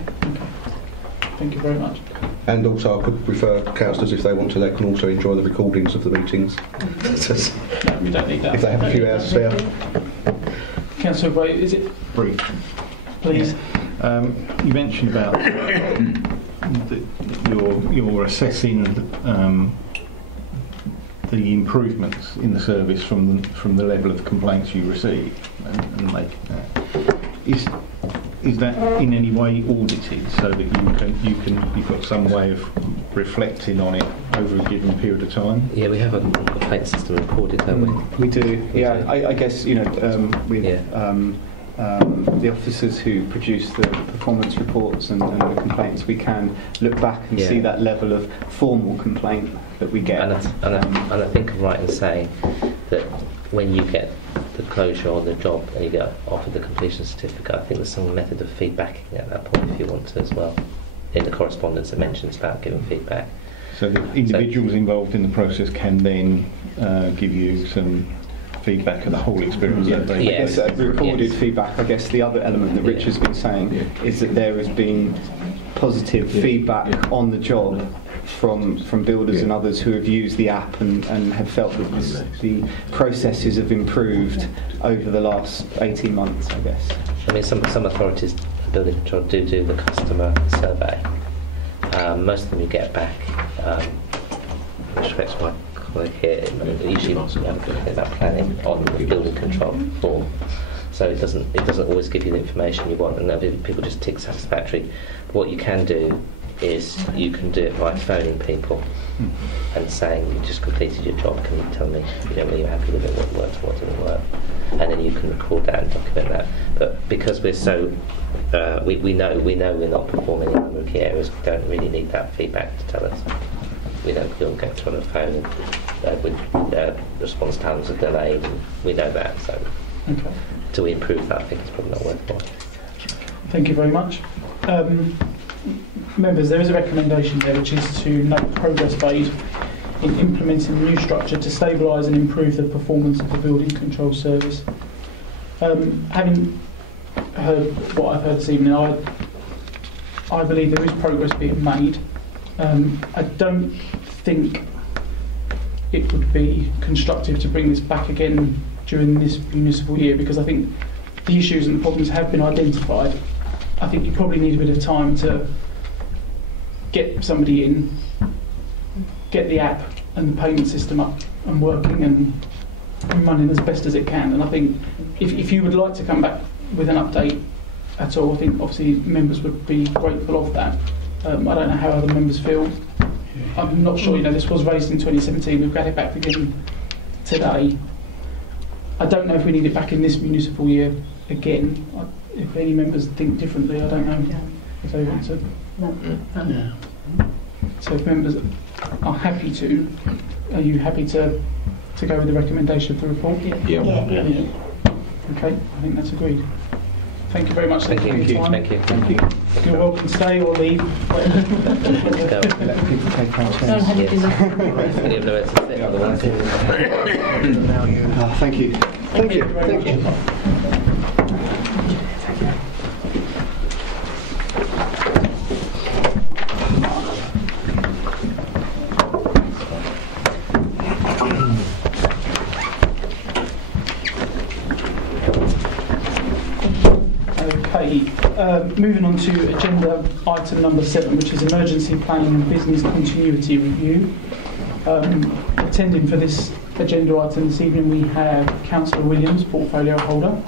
Thank you very much. And also I could refer councillors, if they want to, they can also enjoy the recordings of the meetings. No, we don't need that. If they have a few hours spare. Councillor Gray, is it? Brief. Please. You mentioned about you're assessing the improvements in the service from the level of complaints you receive and making that. Is that in any way audited so that you've got some way of reflecting on it over a given period of time? Yeah, we have a complaint system recorded, don't we? We do. Yeah, I guess the officers who produce the performance reports and the complaints, we can look back and see that level of formal complaint that we get. And I think I'm right in saying that when you get the closure on the job and you get offered the completion certificate, I think there's some method of feedbacking at that point if you want to as well. In the correspondence it mentions about giving feedback. So the individuals involved in the process can then give you some feedback of the whole experience. Yeah. I guess recorded feedback. I guess the other element that Rich has been saying is that there has been positive feedback on the job from builders and others who have used the app and have felt that the processes have improved over the last 18 months, I guess. I mean, some authorities, building control, do the customer survey. Most of them you get back, which respects my colleague here, usually you have to think about planning on the building control form. So it doesn't always give you the information you want, and people just tick satisfactory. But what you can do is you can do it by phoning people and saying you just completed your job, can you tell me, were you happy with it, what worked, what didn't work, and then you can record that and document that. But because we're so we know we're not performing in a number of key areas, we don't really need that feedback to tell us. We know we'll get through on the phone and with response times are delayed, and we know that, so to improve that I think it's probably not worthwhile. Thank you very much. Members, there is a recommendation there which is to note progress made in implementing the new structure to stabilise and improve the performance of the building control service. Having heard what I've heard this evening, I believe there is progress being made. I don't think it would be constructive to bring this back again during this municipal year, because I think the issues and the problems have been identified. I think you probably need a bit of time to get somebody in, get the app and the payment system up and working and running as best as it can. And I think if you would like to come back with an update at all, I think obviously members would be grateful of that. I don't know how other members feel. I'm not sure, this was raised in 2017, we've got it back again today. I don't know if we need it back in this municipal year again. If any members think differently, I don't know if they want to. No. So if members are happy to, are you happy to go with the recommendation of the report? Yeah. Okay, I think that's agreed. Thank you very much. Thank you. You're welcome to stay or leave. Let people take our chairs. Thank you. Thank you very much. Moving on to agenda item number 7, which is emergency planning and business continuity review. Attending for this agenda item this evening we have Councillor Williams, portfolio holder,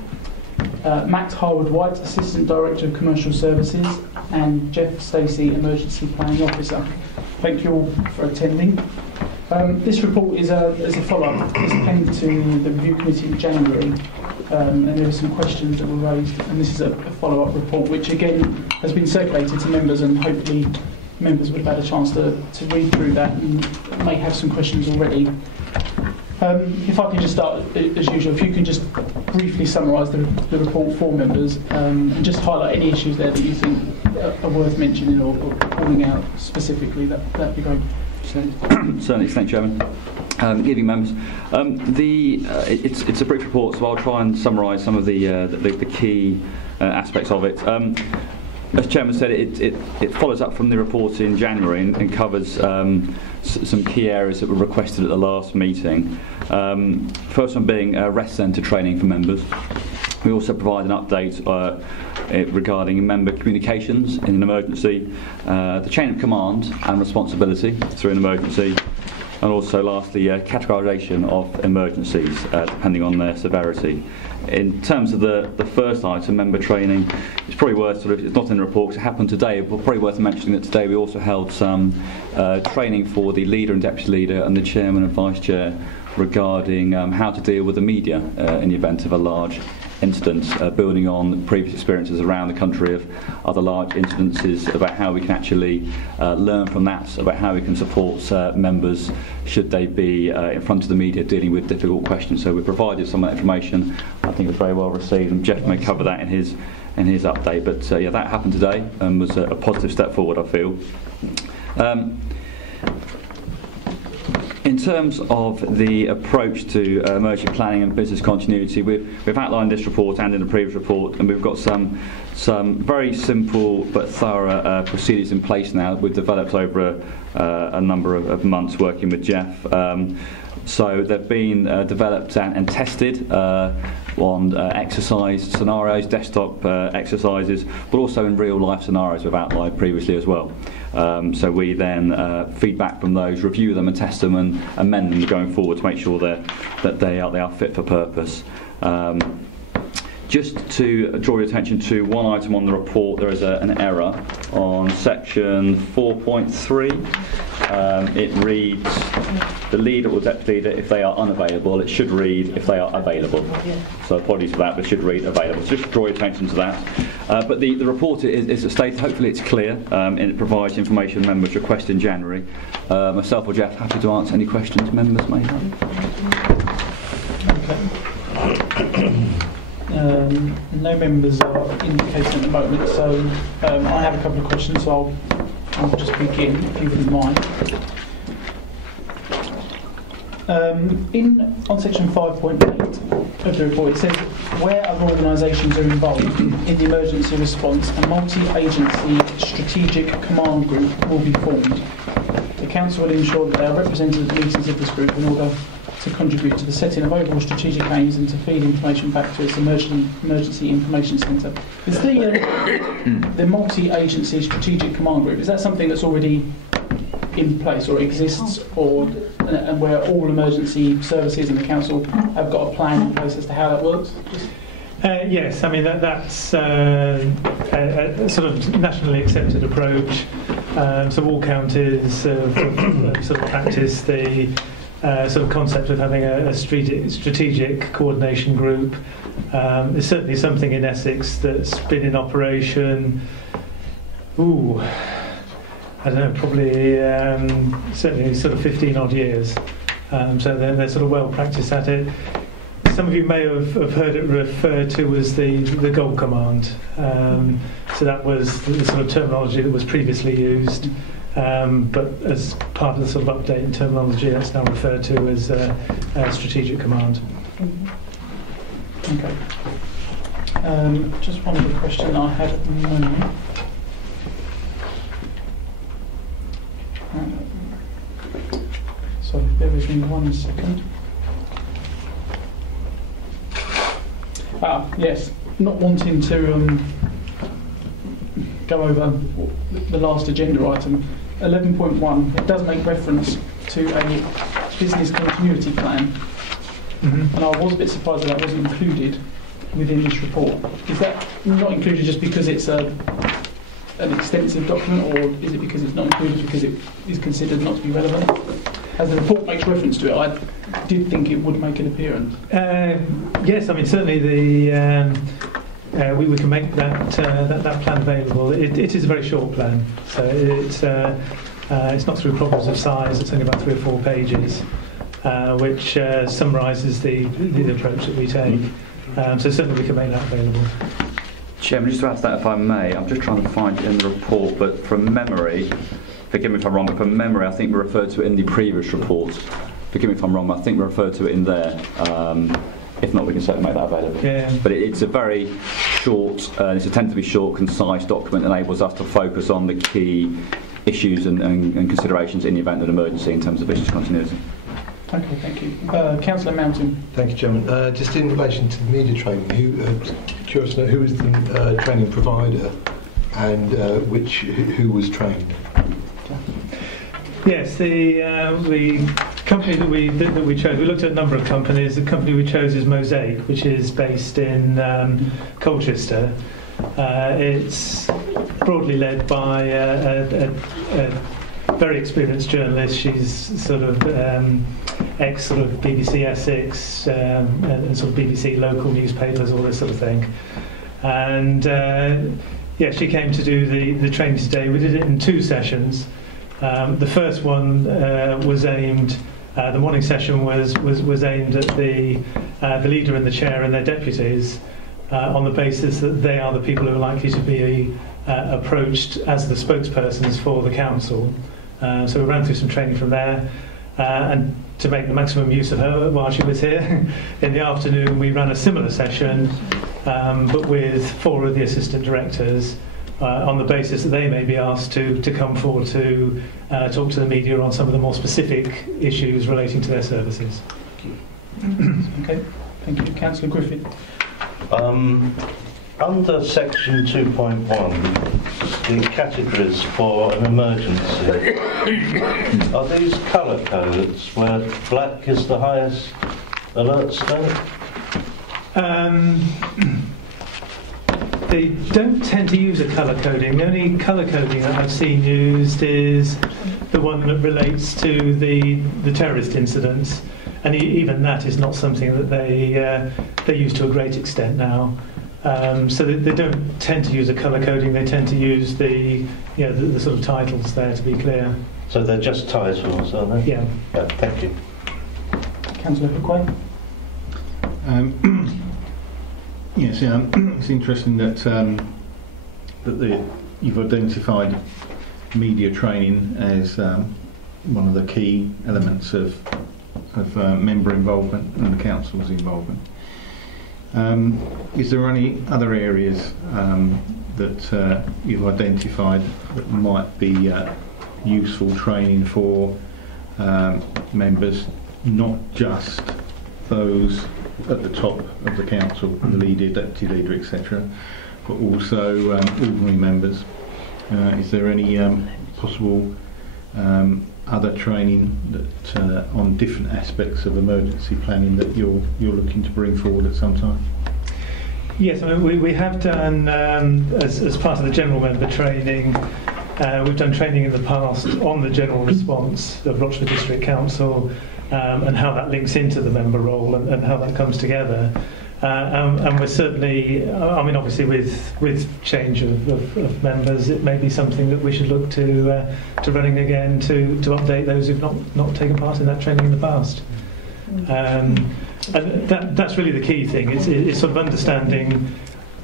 Matt Harwood-White, Assistant Director of Commercial Services, and Jeff Stacey, Emergency Planning Officer. Thank you all for attending. This report is a follow-up. This came to the review committee in January, and there were some questions that were raised, and this is a follow-up report which again has been circulated to members, and hopefully members would have had a chance to read through that and may have some questions already. If I can just start as usual, if you can just briefly summarise the report for members and just highlight any issues there that you think are worth mentioning or calling out specifically, that'd be great. Certainly, thank you, Chairman. Good evening, members. It's a brief report, so I'll try and summarise some of the key aspects of it. As Chairman said, it follows up from the report in January and covers some key areas that were requested at the last meeting. First one being rest centre training for members. We also provide an update regarding member communications in an emergency, the chain of command and responsibility through an emergency, and also lastly categorisation of emergencies depending on their severity. In terms of the first item, member training, it's probably worth it's not in the report because it happened today, but probably worth mentioning that today we also held some training for the leader and deputy leader and the chairman and vice chair regarding how to deal with the media in the event of a large incidents, building on previous experiences around the country of other large incidences, about how we can actually learn from that, about how we can support members should they be in front of the media dealing with difficult questions. So we provided some of that information. I think it was very well received, and Jeff may cover that in his update. But yeah, that happened today and was a positive step forward, I feel. In terms of the approach to emergency planning and business continuity, we've outlined this report and in the previous report, and we've got some very simple but thorough procedures in place now. We've developed over a number of months working with Jeff. So they've been developed and tested on exercise scenarios, desktop exercises, but also in real life scenarios we've outlined previously as well. So we then feedback from those, review them and test them and amend them going forward to make sure that they are fit for purpose. Just to draw your attention to one item on the report, there is an error on section 4.3. It reads, the leader or deputy leader, if they are unavailable. It should read, if they are available. So apologies for that, but it should read available. So just draw your attention to that. But the report is stated, hopefully it's clear, and it provides information members request in January. Myself or Jeff, happy to answer any questions members may have. No members are indicating at the moment, so I have a couple of questions, so I'll just begin, if you wouldn't mind. On section 5.8 of the report, it says, where other organisations are involved in the emergency response, a multi-agency strategic command group will be formed. The Council will ensure that they are represented at the meetings of this group in order to contribute to the setting of overall strategic aims and to feed information back to its emergency information centre. Is the multi-agency strategic command group, is that something that's already in place or exists, or and where all emergency services and the council have got a plan in place as to how that works? Yes, I mean that's a sort of nationally accepted approach. So all counties sort of practice the sort of concept of having a strategic coordination group. There's certainly something in Essex that's been in operation. I don't know, probably certainly sort of 15 odd years. So they're sort of well practiced at it. Some of you may have heard it referred to as the Gold Command. So that was the sort of terminology that was previously used. But as part of the sort of update in terminology, that's now referred to as Strategic Command. Okay. Just one other question I had at the moment. Sorry, bear with me 1 second. Yes, not wanting to go over the last agenda item. 11.1, it does make reference to a business continuity plan. And I was a bit surprised that wasn't included within this report. Is that not included just because it's an extensive document, or is it because it's not included because it is considered not to be relevant? As the report makes reference to it, I did think it would make an appearance. Yes, I mean certainly we can make that plan available. It is a very short plan, so it's not through problems of size. It's only about 3 or 4 pages, which summarises the approach that we take. So certainly we can make that available. Chairman, just to add to that, if I may, I'm just trying to find it in the report, but from memory, forgive me if I'm wrong, but from memory, I think we referred to it in the previous report. Forgive me if I'm wrong, but I think we referred to it in there. If not, we can certainly make that available. Yeah. But it's a very short, it's intended to be short, concise document, enables us to focus on the key issues and considerations in the event of an emergency in terms of business continuity. Okay, thank you. Councillor Mountain. Thank you, Chairman. Just in relation to the media training, curious to know who is the training provider and who was trained? Yes, the company that we chose, we looked at a number of companies. The company we chose is Mosaic, which is based in Colchester. It's broadly led by a very experienced journalist. She's sort of ex sort of BBC Essex and sort of BBC local newspapers, all this sort of thing. And yeah, she came to do the training today. We did it in 2 sessions. The first one was aimed. The morning session was aimed at the leader and the chair and their deputies, on the basis that they are the people who are likely to be approached as the spokespersons for the council. So we ran through some training from there, and to make the maximum use of her while she was here, in the afternoon we ran a similar session, but with 4 of the assistant directors, on the basis that they may be asked to come forward to talk to the media on some of the more specific issues relating to their services. Okay, thank you. Councillor Griffin. Under section 2.1, the categories for an emergency, are these colour codes where black is the highest alert state? They don't tend to use a colour coding. The only colour coding that I've seen used is the one that relates to the terrorist incidents, and even that is not something that they use to a great extent now. So they don't tend to use a colour coding. They tend to use the sort of titles there, to be clear. So they're just titles, are they? Yeah. Thank you. Councillor Hookway. Yes, it's interesting that you've identified media training as one of the key elements of member involvement and the council's involvement. Is there any other areas that you've identified that might be useful training for members, not just those at the top of the council, the leader, deputy leader, etc., but also ordinary members? Is there any possible other training that on different aspects of emergency planning that you're looking to bring forward at some time? Yes, I mean, we have done, as part of the general member training, we've done training in the past on the general response of Rochford District Council, and how that links into the member role and how that comes together. And we're certainly, I mean, obviously with change of members, it may be something that we should look to running again to update those who've not taken part in that training in the past. And that's really the key thing. It's sort of understanding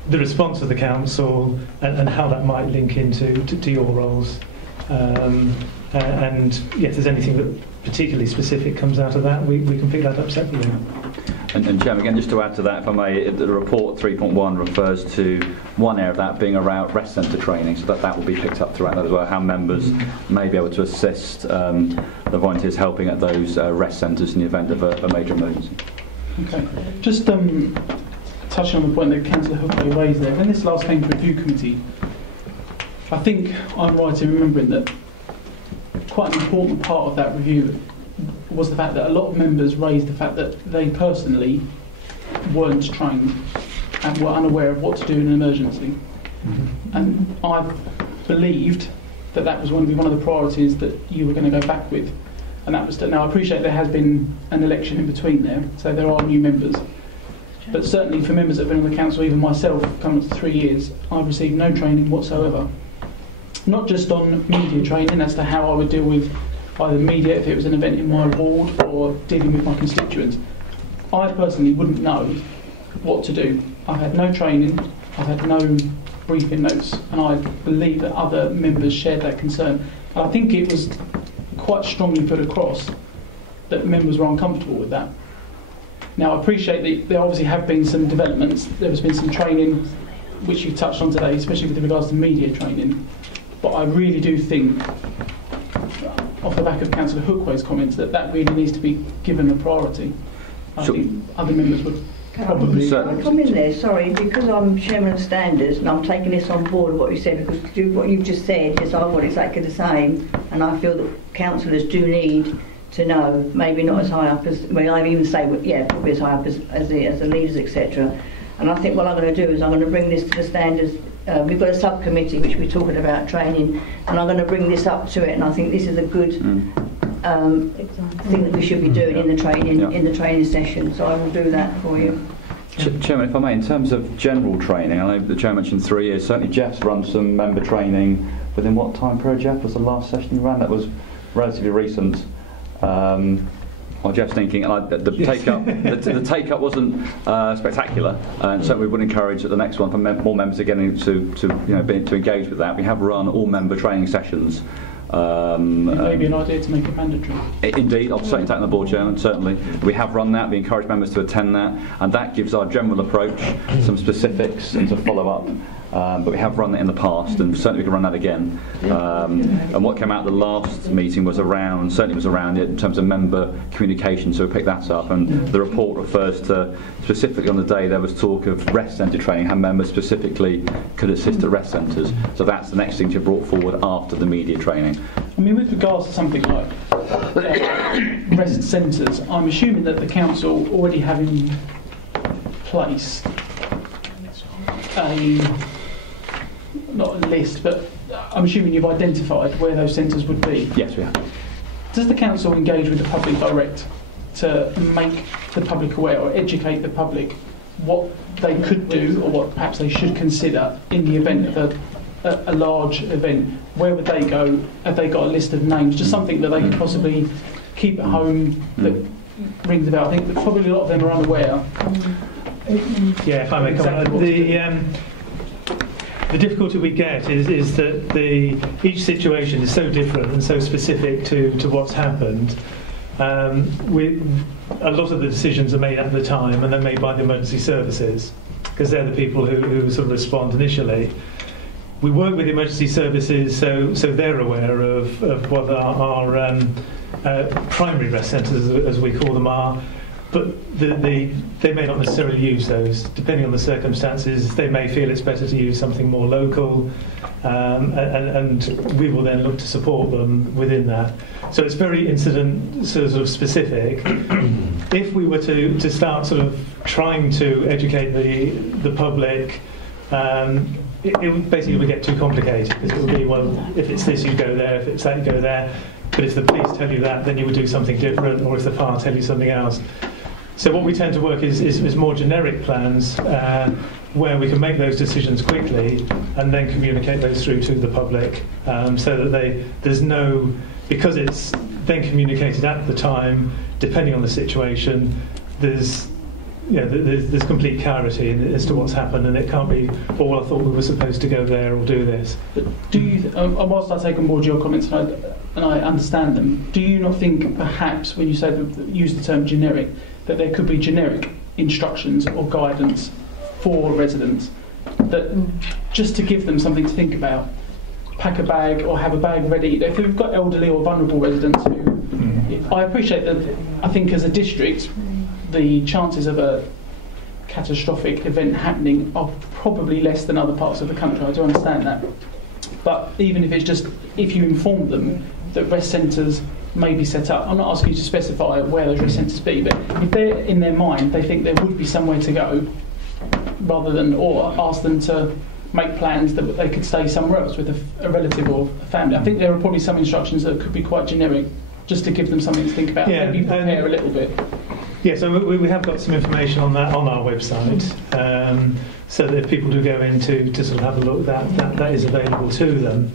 the response of the council and how that might link into your roles. And if there's anything that particularly specific comes out of that, we can pick that up separately. And Chairman, again, just to add to that, if I may, the report 3.1 refers to one area of that being around rest centre training, so that will be picked up throughout that as well, how members may be able to assist the volunteers helping at those rest centres in the event of a major emergency. Okay, just touching on the point that Councillor Hookway raised there, when this last came to review committee, I think I'm right in remembering that quite an important part of that review was the fact that a lot of members raised the fact that they personally weren't trained and were unaware of what to do in an emergency. And I believed that that was going to be one of the priorities that you were going to go back with. And that was to, now I appreciate there has been an election in between there, so there are new members. But certainly for members that have been on the council, even myself, coming up to 3 years, I've received no training whatsoever. Not just on media training as to how I would deal with either media if it was an event in my ward or dealing with my constituents. I personally wouldn't know what to do. I've had no training, I've had no briefing notes, and I believe that other members shared that concern. And I think it was quite strongly put across that members were uncomfortable with that. Now I appreciate that there obviously have been some developments, there has been some training which you touched on today, especially with regards to media training, but I really do think, off the back of Councillor Hookway's comments, that really needs to be given a priority. I think other members would probably... I'll come in there, sorry, because I'm Chairman of Standards and I'm taking this on board, what you said, because what you've just said, yes, I want exactly the same, and I feel that councillors do need to know, maybe not as high up as, well, I even say, yeah, probably as high up as the leaders, etc. And I think what I'm going to do is I'm going to bring this to the standards. We've got a subcommittee which we're talking about training, and I'm going to bring this up to it, and I think this is a good thing that we should be doing in the training session. So I will do that for you. Chairman, if I may, in terms of general training, I know the Chair mentioned 3 years. Certainly, Jeff's run some member training. Within what time period, Jeff? Was the last session you ran? That was relatively recent. Well, Jeff's thinking, and the take up wasn't spectacular, and certainly we would encourage at the next one for more members again to engage with that. We have run all member training sessions. Maybe an idea to make it mandatory. Indeed, I'll certainly take on the board, Chairman, certainly. We have run that, we encourage members to attend that, and that gives our general approach some specifics and to follow up. But we have run that in the past, and certainly we can run that again. And what came out of the last meeting was around it in terms of member communication, so we picked that up. And the report refers to, specifically on the day, there was talk of rest centre training, how members specifically could assist at rest centres. So that's the next thing to be brought forward after the media training. I mean, with regards to something like rest centres, I'm assuming that the council already have in place not a list, but I'm assuming you've identified where those centres would be. Yes, we have. Does the council engage with the public direct to make the public aware or educate the public what they could do or what perhaps they should consider in the event of a large event? Where would they go? Have they got a list of names? Just something that they could possibly keep at home that rings a bell. I think that probably a lot of them are unaware. Yeah, if I may comment. The difficulty we get is that each situation is so different and so specific to what's happened. A lot of the decisions are made at the time, and they're made by the emergency services, because they're the people who sort of respond initially. We work with the emergency services so they're aware of what our primary rest centres, as we call them, are. But they may not necessarily use those. Depending on the circumstances, they may feel it's better to use something more local, and we will then look to support them within that. So it's very incident sort of specific. If we were to start sort of trying to educate the public, it would basically get too complicated, because it would be, well, if it's this, you go there, if it's that, you go there. But if the police tell you that, then you would do something different, or if the fire tell you something else. So what we tend to work is more generic plans where we can make those decisions quickly and then communicate those through to the public, so that because it's then communicated at the time, depending on the situation, there's complete clarity as to what's happened, and it can't be, oh, well, I thought we were supposed to go there or do this. But do you, whilst I take on board your comments and I understand them, do you not think perhaps when you say use the term generic, that there could be generic instructions or guidance for residents, that just to give them something to think about, pack a bag or have a bag ready? If we've got elderly or vulnerable residents who, I appreciate that, I think as a district, the chances of a catastrophic event happening are probably less than other parts of the country. I do understand that. But even if it's just, if you inform them that rest centres may be set up, I'm not asking you to specify where those rest centres be, but if they're in their mind, they think there would be somewhere to go, rather than, or ask them to make plans that they could stay somewhere else with a relative or a family. I think there are probably some instructions that could be quite generic, just to give them something to think about, maybe prepare a little bit. Yeah, so we have got some information on that on our website, so that if people do go in to sort of have a look, that is available to them.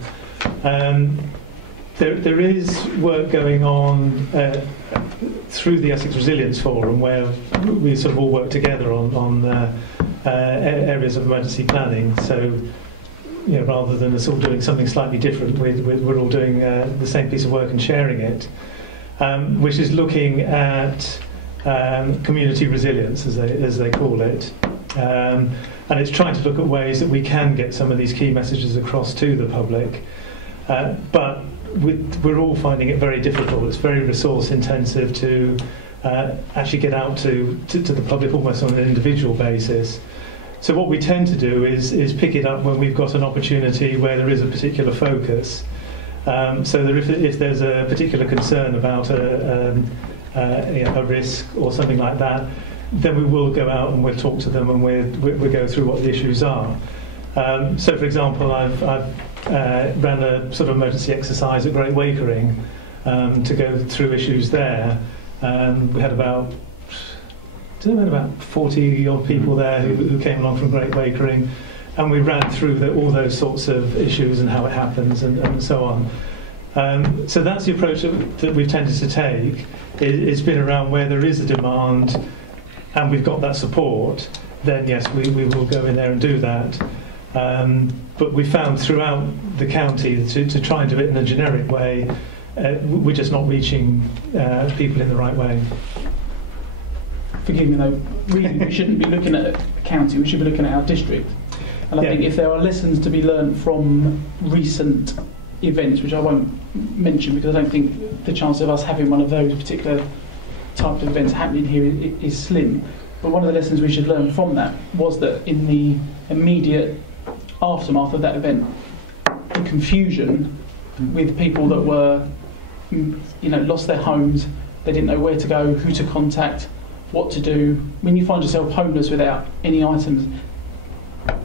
There is work going on through the Essex Resilience Forum, where we sort of all work together on areas of emergency planning. So, rather than us all doing something slightly different, we're all doing the same piece of work and sharing it, which is looking at community resilience, as they call it, and it's trying to look at ways that we can get some of these key messages across to the public, but we're all finding it very difficult. It's very resource intensive to actually get out to the public almost on an individual basis. So what we tend to do is pick it up when we've got an opportunity where there is a particular focus, so that if there's a particular concern about a risk or something like that, then we will go out and we'll talk to them and we'll go through what the issues are. So, for example, I've ran a sort of emergency exercise at Great Wakering, to go through issues there. We had about 40 odd people there who came along from Great Wakering, and we ran through all those sorts of issues and how it happens and so on. So that's the approach that we've tended to take. It's been around where there is a demand and we've got that support, then yes, we will go in there and do that. But we found throughout the county to try and do it in a generic way, we're just not reaching people in the right way. Forgive me though, really we shouldn't be looking at a county, we should be looking at our district. And I think if there are lessons to be learned from recent events, which I won't mention because I don't think the chance of us having one of those particular type of events happening here is slim. But one of the lessons we should learn from that was that in the immediate aftermath of that event, the confusion with people that were, lost their homes, they didn't know where to go, who to contact, what to do. When you find yourself homeless without any items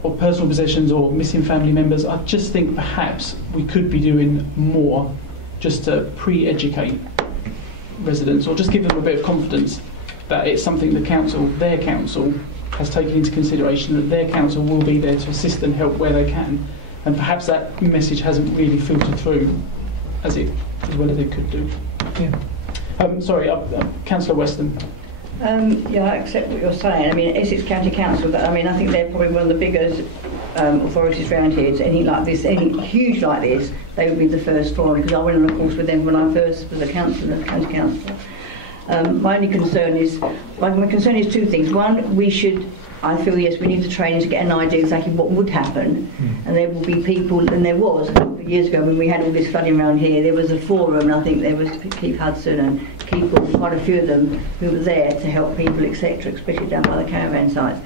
or personal possessions or missing family members, I just think perhaps we could be doing more just to pre-educate residents, or just give them a bit of confidence that it's something the council, their council, has taken into consideration, that their council will be there to assist and help where they can. And perhaps that message hasn't really filtered through as well as it could do. Yeah. Sorry, Councillor Weston. Yeah, I accept what you're saying. I mean, Essex County Council, I think they're probably one of the biggest authorities around here. It's anything like this, anything huge like this, they would be the first for it, because I went on a course with them when I first was a councillor, county councillor. My concern is two things. One, I feel, yes, we need the training to get an idea exactly what would happen. And there will be people, and there was a couple of years ago when we had all this flooding around here, there was a forum, and I think there was Keith Hudson and quite a few of them who were there to help people, etc., especially down by the caravan sites.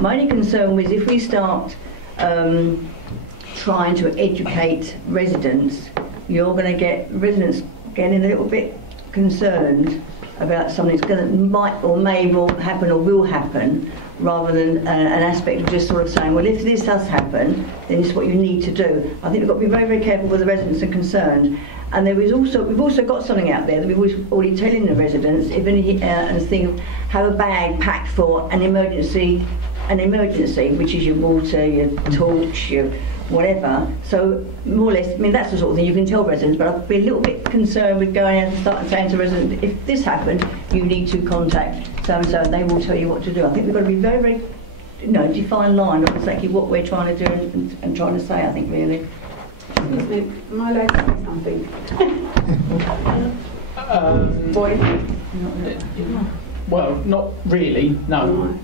My only concern was if we start trying to educate residents, you're going to get residents getting a little bit concerned about something that might or may happen or will happen, rather than an aspect of just sort of saying, well, if this does happen, then this is what you need to do. I think we've got to be very, very careful with the residents are concerned. And we've also got something out there that we've already telling the residents, if any thing, have a bag packed for an emergency, which is your water, your torch, your whatever. So more or less, I mean, that's the sort of thing you can tell residents, but I'd be a little bit concerned with going out and starting saying to residents, if this happened, you need to contact so-and-so, and they will tell you what to do. I think we've got to be very, very, defined line of exactly what we're trying to do and trying to say, I think, really. Excuse me, am I allowed to say something? Well, not really, no.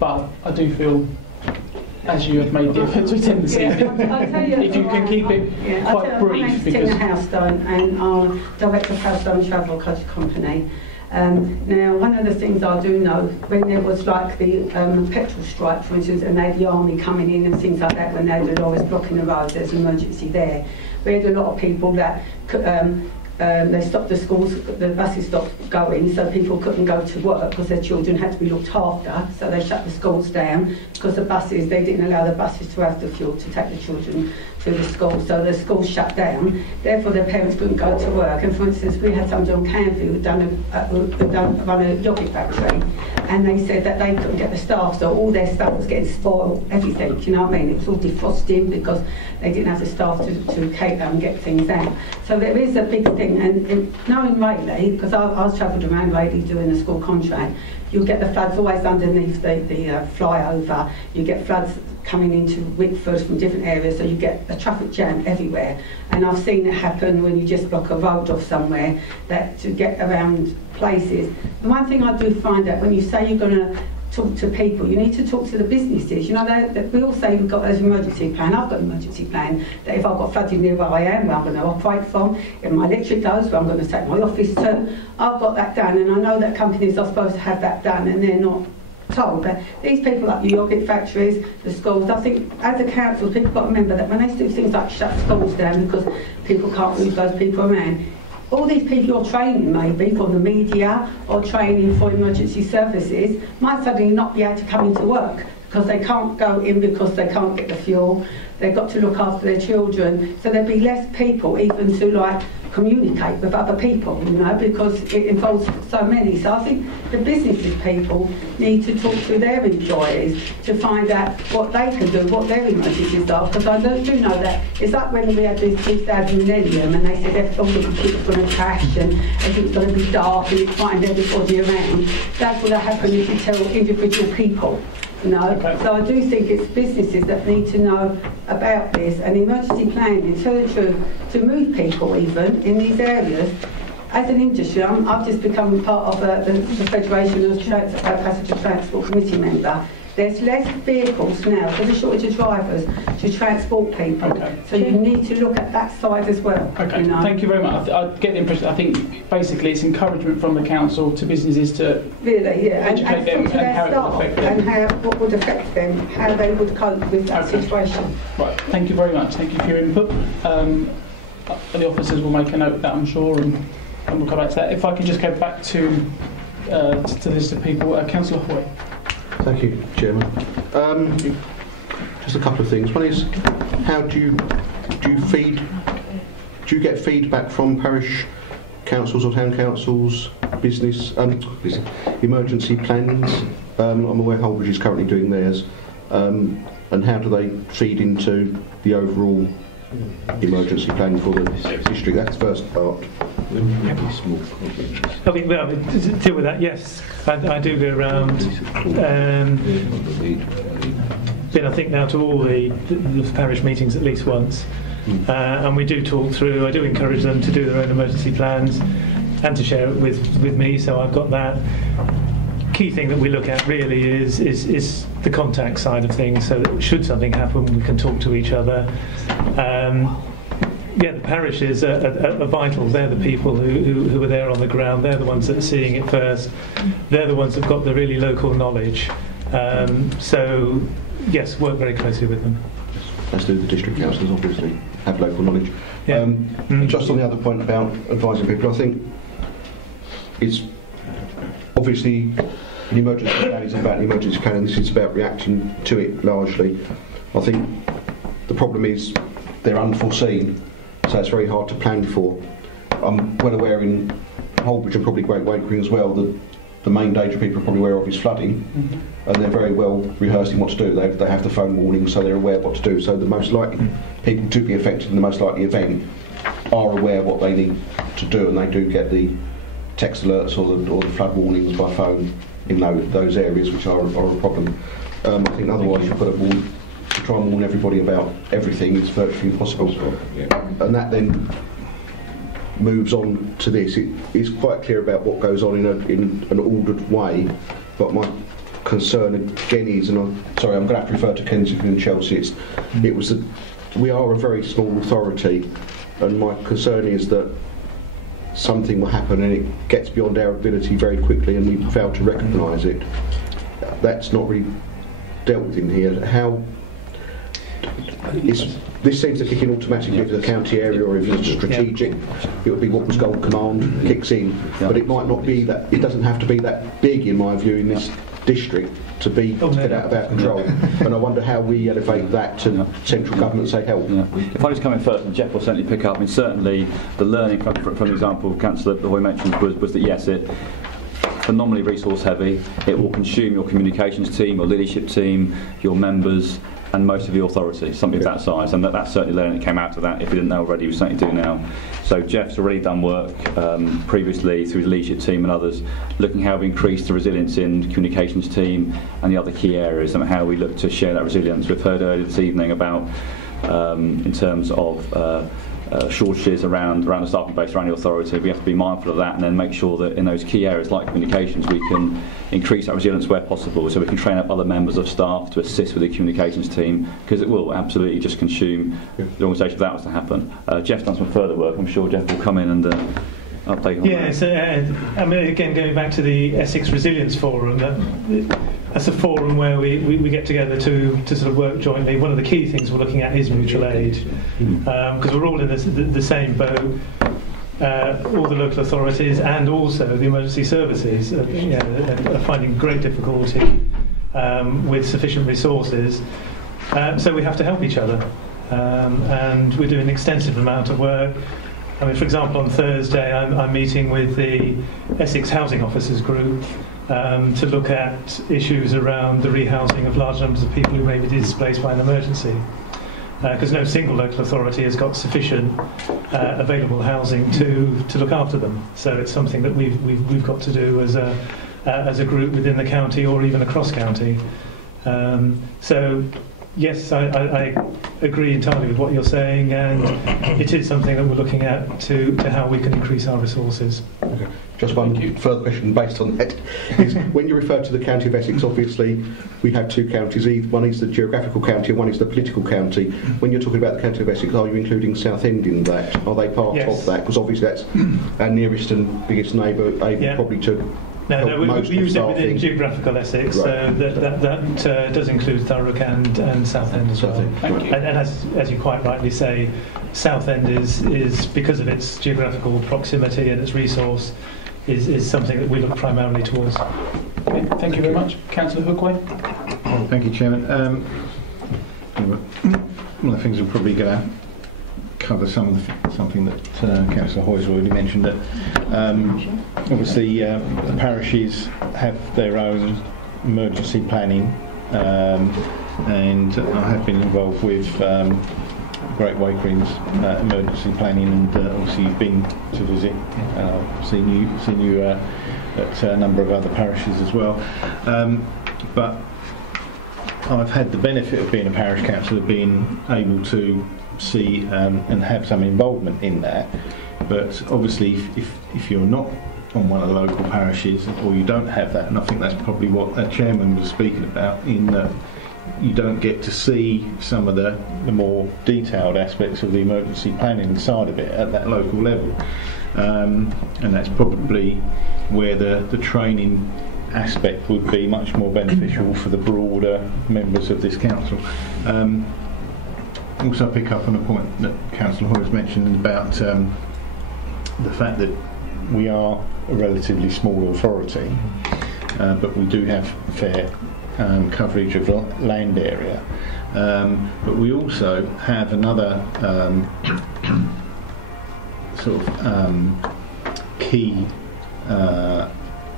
But I do feel, as you have made the effort to attend this evening, I'll tell you, if you can keep it quite brief. My name's Tina Housestone, and I'm Director of Housestone Travel Coach Company. Now, one of the things I do know, when there was like the petrol strike, for instance, and they had the army coming in and things like that, when they had the lorries blocking the roads, there's an emergency there. We had a lot of people that they stopped the schools, the buses stopped going, so people couldn't go to work because their children had to be looked after, so they shut the schools down because the buses, they didn't allow the buses to have the fuel to take the children to the school, so the schools shut down. Therefore, their parents couldn't go to work. And for instance, we had somebody on Canvey who'd run a yogurt factory, and they said that they couldn't get the staff, so all their stuff was getting spoiled, everything, you know what I mean? It was all defrosting because they didn't have the staff to cater and get things out. So there is a big thing, and knowing Rayleigh, because I was travelled around Rayleigh doing a school contract, you'll get the floods always underneath the flyover, you get floods coming into Wickford from different areas, so you get a traffic jam everywhere. And I've seen it happen when you just block a road off somewhere, that to get around places. The one thing I do find that when you say you're going to talk to people, you need to talk to the businesses. You know, we all say we've got an emergency plan. I've got an emergency plan that if I've got flooding near where I am, where I'm going to operate from, if my electric goes, where I'm going to take my office to, I've got that done, and I know that companies are supposed to have that done, and they're not told. But these people like the yogurt factories, the schools, I think as a council, people got to remember that when they do things like shut schools down because people can't move those people around, all these people you're training maybe from the media or training for emergency services might suddenly not be able to come into work because they can't go in because they can't get the fuel. They've got to look after their children. So there'd be less people even to like communicate with other people, you know, because it involves so many. So I think the businesses people need to talk to their employees to find out what they can do, what their emergencies are, because I do know that it's like when we had this 2000 millennium and they said all the computers were going to crash and everything's going to be dark and you'd find everybody around. That's what happened if you tell individual people. No, okay. So I do think it's businesses that need to know about this, and emergency planning, to tell the truth, to move people even in these areas. As an industry, I've just become part of the Federation of Passenger Transport Committee member. There's less vehicles now, there's a shortage of drivers to transport people. Okay. So you need to look at that side as well. Okay, you know? Thank you very much. I get the impression, I think basically it's encouragement from the council to businesses to really, yeah, educate them and how it would affect them. And what would affect them, how they would cope with that situation. Right, thank you very much. Thank you for your input. The officers will make a note of that, I'm sure, and we'll come back to that. If I can just go back to the list of people, Councillor Hoy. Thank you, Chairman. Just a couple of things. One is, how do you get feedback from parish councils or town councils, business emergency plans? I'm aware Holbridge is currently doing theirs, and how do they feed into the overall emergency plan for the district? That's the first part. Okay, well, to deal with that, yes, I do go around. Been, I think, now to all the parish meetings at least once, and we do talk through. I do encourage them to do their own emergency plans and to share it with me. So I've got that. Key thing that we look at really is the contact side of things. So that should something happen, we can talk to each other. Yeah, the parishes are vital. They're the people who are there on the ground. They're the ones that are seeing it first. They're the ones that've got the really local knowledge. So, yes, work very closely with them. As do the district councillors, obviously, have local knowledge. Yeah. Just on the other point about advising people, I think it's obviously an emergency plan is about an emergency plan, and this is about reacting to it largely. I think the problem is they're unforeseen. So it's very hard to plan for. I'm well aware in Holbridge and probably Great Wakering as well that the main danger people are probably aware of is flooding, and they're very well rehearsing what to do. They have the phone warnings, so they're aware what to do. So the most likely people to be affected in the most likely event are aware what they need to do, and they do get the text alerts or the flood warnings by phone in those areas which are a problem. I think otherwise you've got to try and warn everybody about everything is virtually impossible. And that then moves on to this. It's quite clear about what goes on in an ordered way, but my concern again is, and I'm going to have to refer to Kensington and Chelsea, we are a very small authority, and my concern is that something will happen and it gets beyond our ability very quickly and we fail to recognise it. That's not really dealt with in here. This seems to kick in automatically if the county area, or if it's strategic, it would be what was Gold Command kicks in. But it might not be that. It doesn't have to be that big, in my view, in this district to get out of our control. And I wonder how we elevate that to central government, say help. If I just come in first, and Jeff will certainly pick up. I mean, certainly the learning from the example Councillor Hoy mentioned was that yes, it phenomenally resource heavy. It will consume your communications team, your leadership team, your members, and most of the authority, something of that size, and that's certainly learning that came out of that. If we didn't know already, we certainly do now. So Jeff's already done work previously through the leadership team and others, looking how we increase the resilience in the communications team and the other key areas, and how we look to share that resilience. We've heard earlier this evening about, in terms of shortages around the staffing base, around the authority. We have to be mindful of that, and then make sure that in those key areas like communications we can increase our resilience where possible, so we can train up other members of staff to assist with the communications team, because it will absolutely just consume the organisation if that was to happen. Jeff's done some further work. I'm sure Jeff will come in and update on that. Yeah, so I mean, again, going back to the Essex Resilience Forum, that's a forum where we get together to sort of work jointly. One of the key things we're looking at is mutual aid, because we're all in the same boat. All the local authorities and also the emergency services are finding great difficulty with sufficient resources. So we have to help each other. And we're doing an extensive amount of work. I mean, for example, on Thursday I'm meeting with the Essex Housing Officers Group to look at issues around the rehousing of large numbers of people who may be displaced by an emergency. Because no single local authority has got sufficient available housing to look after them. So it's something that we've got to do as a group within the county or even across county. So yes, I agree entirely with what you're saying, and it is something that we're looking at to how we can increase our resources. Okay. Just one further question based on that is when you refer to the County of Essex, obviously we have two counties, one is the geographical county and one is the political county. When you're talking about the County of Essex, are you including Southend in that? Are they part of that? Because obviously that's our nearest and biggest neighbour, able probably to No, we use it within geographical Essex, right. So that does include Thurrock and Southend as well. And as you quite rightly say, Southend is because of its geographical proximity and its resource, is something that we look primarily towards. Okay, thank you very much. Councillor Hookway. Thank you, Chairman. One of the things we're probably going to cover something that Councillor Hoy's already mentioned, that obviously the parishes have their own emergency planning, and I have been involved with Great Wakering's emergency planning, and obviously you've been to visit, seen you at a number of other parishes as well, but I've had the benefit of being a parish councillor, being able to see and have some involvement in that. But obviously if you're not on one of the local parishes, or you don't have that, and I think that's probably what the chairman was speaking about, in that you don't get to see some of the more detailed aspects of the emergency planning side of it at that local level, and that's probably where the training aspect would be much more beneficial for the broader members of this council. Also pick up on a point that Councillor Hoy was mentioning about the fact that we are a relatively small authority, but we do have fair coverage of land area, but we also have another sort of key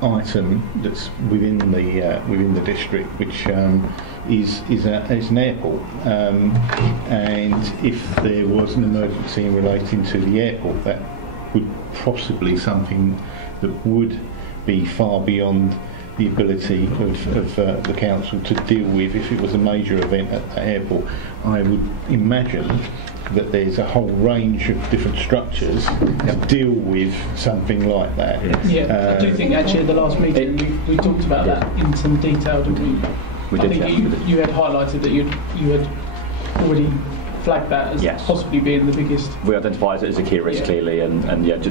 item that's within the district, which is an airport, and if there was an emergency in relating to the airport, that would possibly something that would be far beyond the ability of the council to deal with if it was a major event at the airport. I would imagine that there's a whole range of different structures to deal with something like that. Yeah, I do think actually at the last meeting we talked about that in some detail, didn't we? I think you had highlighted that you had already flagged that as possibly being the biggest. We identify it as a key risk clearly, and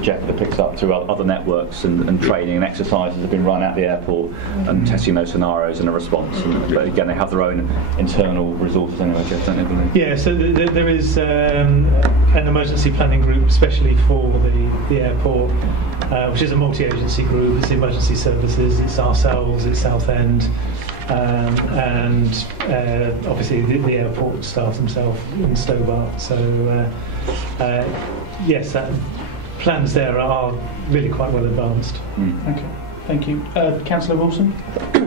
Jeff picks up through other networks and training and exercises have been run at the airport and testing those scenarios and a response. But again, they have their own internal resources anyway, Jeff, don't they believe? Yeah, so there is an emergency planning group especially for the airport, which is a multi-agency group. It's the emergency services, it's ourselves, it's Southend, and obviously the airport staff themselves in Stobart. So yes, plans there are really quite well advanced. Okay, thank you. Councillor Wilson.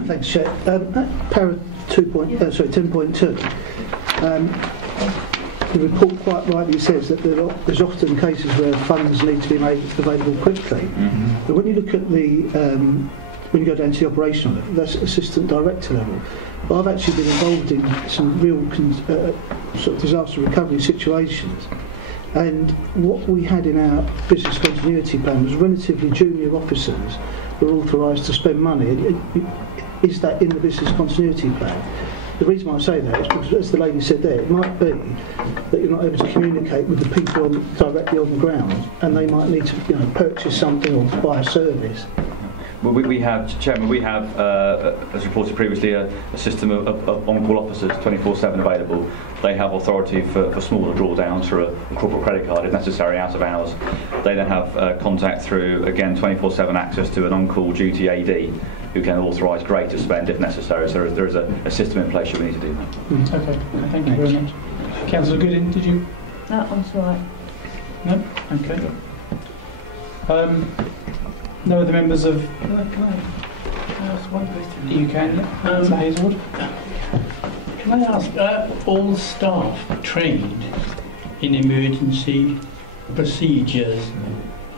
Thanks, Chair. Para 10.2. The report quite rightly says that there's often cases where funds need to be made available quickly. But when you look at when you go down to the operational level, that's assistant director level. But I've actually been involved in some real sort of disaster recovery situations, and what we had in our business continuity plan was relatively junior officers were authorised to spend money. Is that in the business continuity plan? The reason why I say that is because, as the lady said there, it might be that you're not able to communicate with the people directly on the ground, and they might need to purchase something or buy a service. Well, we have, Chairman, we have, as reported previously, a system of on-call officers 24/7 available. They have authority for smaller drawdowns for a corporate credit card, if necessary, out of hours. They then have contact through, again, 24/7 access to an on-call duty AD, who can authorise greater spend if necessary. So there is a system in place should we need to do that. Okay, thank you very much. Councillor Goodin, did you? No, that's all right. No? Okay. No other members of... Can I ask one question? You can, yeah. Hazelwood. Can I ask, are all staff trained in emergency procedures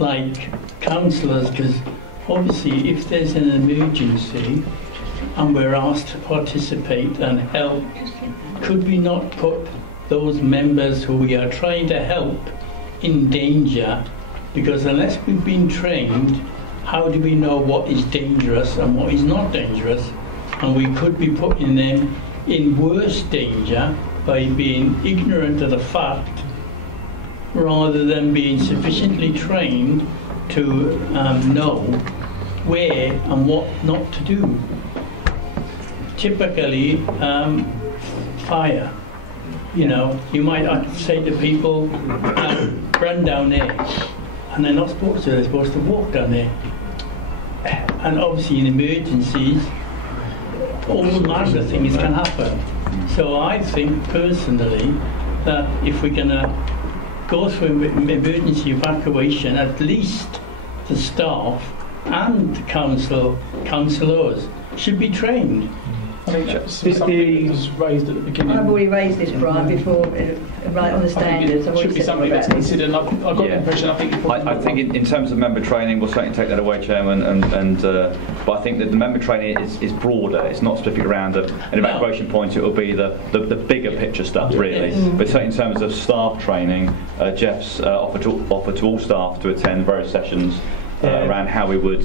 like councillors? Because obviously if there's an emergency and we're asked to participate and help, could we not put those members who we are trying to help in danger? Because unless we've been trained, how do we know what is dangerous and what is not dangerous? And we could be putting them in worse danger by being ignorant of the fact rather than being sufficiently trained to know where and what not to do. Typically, fire. You know, you might say to people, run down there. And they're not supposed to, they're supposed to walk down there. And obviously in emergencies, all manner of things can happen. So I think personally that if we're going to go through emergency evacuation, at least the staff and the councillors should be trained. I think that's something that was raised at the beginning. I've already raised this, Brian, before, right on the standards. It should be something that's considered. And I've got the impression, I think in terms of member training, we'll certainly take that away, Chairman. But I think that the member training is broader. It's not specific around an evacuation point. It will be the bigger picture stuff, really. But certainly in terms of staff training, Jeff's offered to all staff to attend various sessions around how we would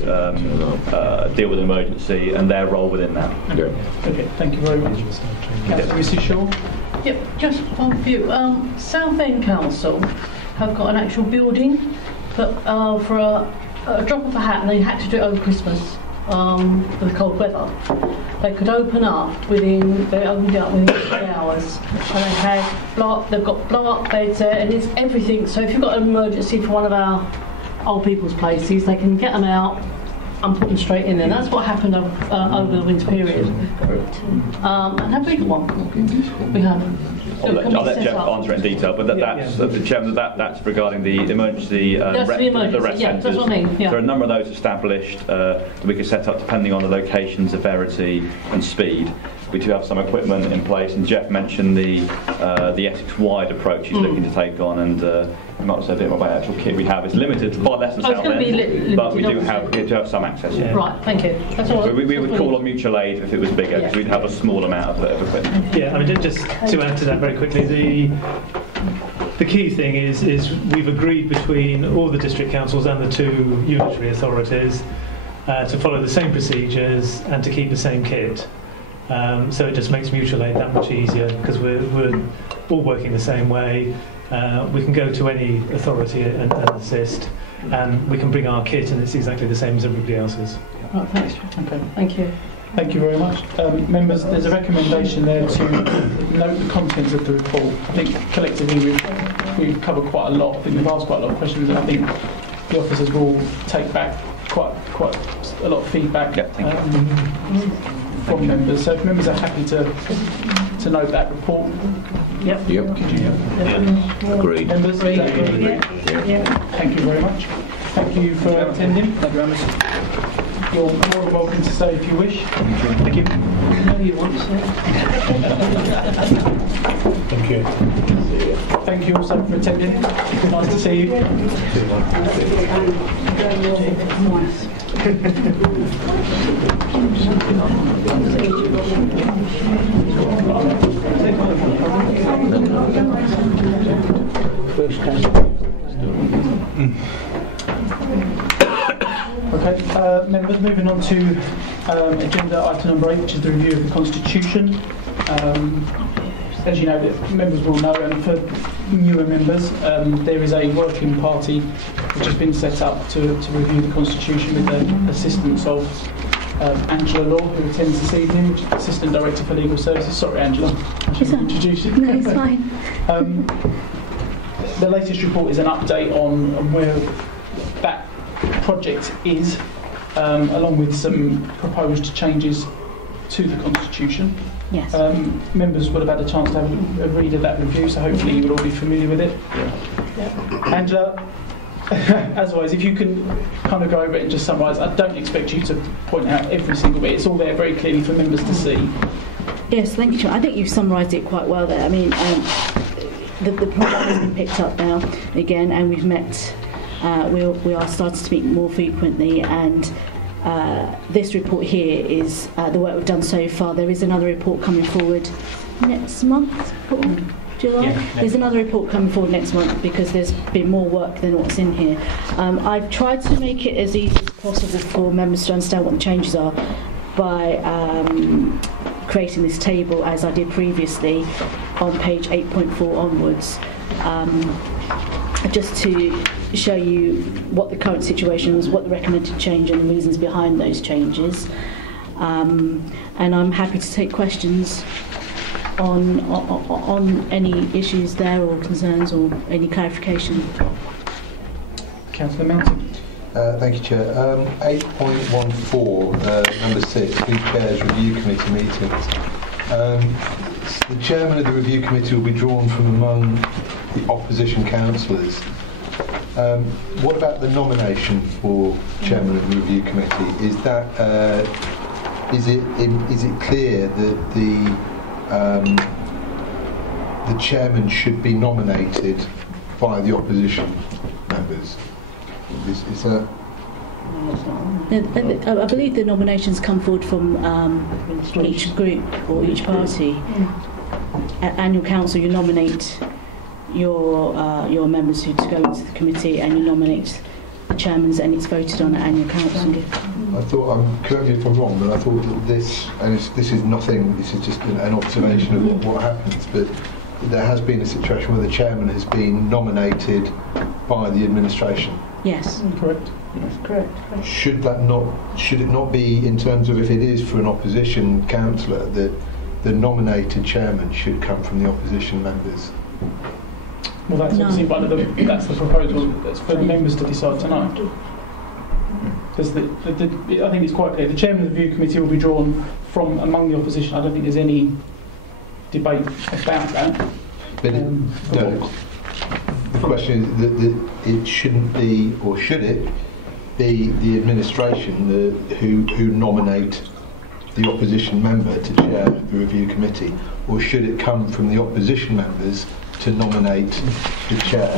deal with an emergency and their role within that. Okay, thank you very much. Mrs. Shaw? Yep, just one view. Southend Council have got an actual building, but for a drop of a hat, and they had to do it over Christmas with cold weather. They could open up they opened it up within 3 hours, and they've got blow-up beds there, and it's everything. So if you've got an emergency for one of our old people's places, they can get them out and put them straight in there. That's what happened over the winter period. And have we got one? We have. I'll let Jeff answer in detail, but that's regarding the emergency rest centres. That's what I mean. Yeah. There are a number of those established that we could set up depending on the location, severity and speed. We do have some equipment in place, and Jeff mentioned the Essex-wide approach he's looking to take on, and you might say a bit more about the actual kit we have. It's limited, far less than Southend, but we do have some access. Yeah. Right, thank you. That's all. We would call on mutual aid if it was bigger, because we'd have a small amount of equipment. Yeah, I mean, just to add to that very quickly, the key thing is we've agreed between all the district councils and the 2 unitary authorities to follow the same procedures and to keep the same kit. So it just makes mutual aid that much easier because we're all working the same way. We can go to any authority and assist, and we can bring our kit, and it's exactly the same as everybody else's. Right, thanks. Okay, thank you. Thank you very much. Members, there's a recommendation there to note the contents of the report. I think collectively we've covered quite a lot. I think we've asked quite a lot of questions, and I think the officers will take back quite a lot of feedback from members. So if members are happy to note that report. Yep. Could you? Agreed. Members? Yeah. Thank you very much. Thank you for attending. Thank you very much. You're more than welcome to stay if you wish. Thank you. No, you want to say. Thank you. Thank you also for attending. Nice to see you. Okay, members, moving on to agenda item number 8, which is the review of the Constitution. as you know, members will know, and for newer members, there is a working party which has been set up to review the Constitution with the assistance of Angela Law, who attends this evening, which is Assistant Director for Legal Services. Sorry, Angela, I should introduce you. No, it's fine. The latest report is an update on where that project is, along with some proposed changes to the Constitution. Yes. Members would have had a chance to have a read of that review, so hopefully you will all be familiar with it. Yeah. Angela, as always, if you can kind of go over it and just summarise. I don't expect you to point out every single bit. It's all there very clearly for members to see. Yes, thank you, Sean. I think you've summarised it quite well there. I mean, the project has been picked up now again, and we've met. We are starting to meet more frequently, and this report here is the work we've done so far. There is another report coming forward next month, July. Yeah, there's another report coming forward next month because there's been more work than what's in here. I've tried to make it as easy as possible for members to understand what the changes are by creating this table as I did previously on page 8.4 onwards, just to show you what the current situation is, what the recommended change and the reasons behind those changes. And I'm happy to take questions on any issues there or concerns or any clarification. Councillor Mountain. Thank you, Chair. 8.14, number 6, who chairs review committee meetings. The chairman of the review committee will be drawn from among the opposition councillors. What about the nomination for chairman of the review committee? Is that is it clear that the chairman should be nominated by the opposition members? Is that? I believe the nominations come forward from each group or each party. At annual council, you nominate your members to go into the committee, and you nominate the chairmans, and it's voted on at annual council. I thought, correct me if I'm wrong, but I thought that this is nothing. This is just an observation of what happens. But there has been a situation where the chairman has been nominated by the administration. Yes, correct. That's correct. Should it not be, in terms of if it is for an opposition councillor, that the nominated chairman should come from the opposition members? Well, that's obviously that's the proposal. That's for the members to decide tonight. Because I think it's quite clear. The chairman of the review committee will be drawn from among the opposition. I don't think there's any debate about that. But the question is that it shouldn't be, or should it be, the administration who nominate the opposition member to chair the review committee, or should it come from the opposition members to nominate the chair?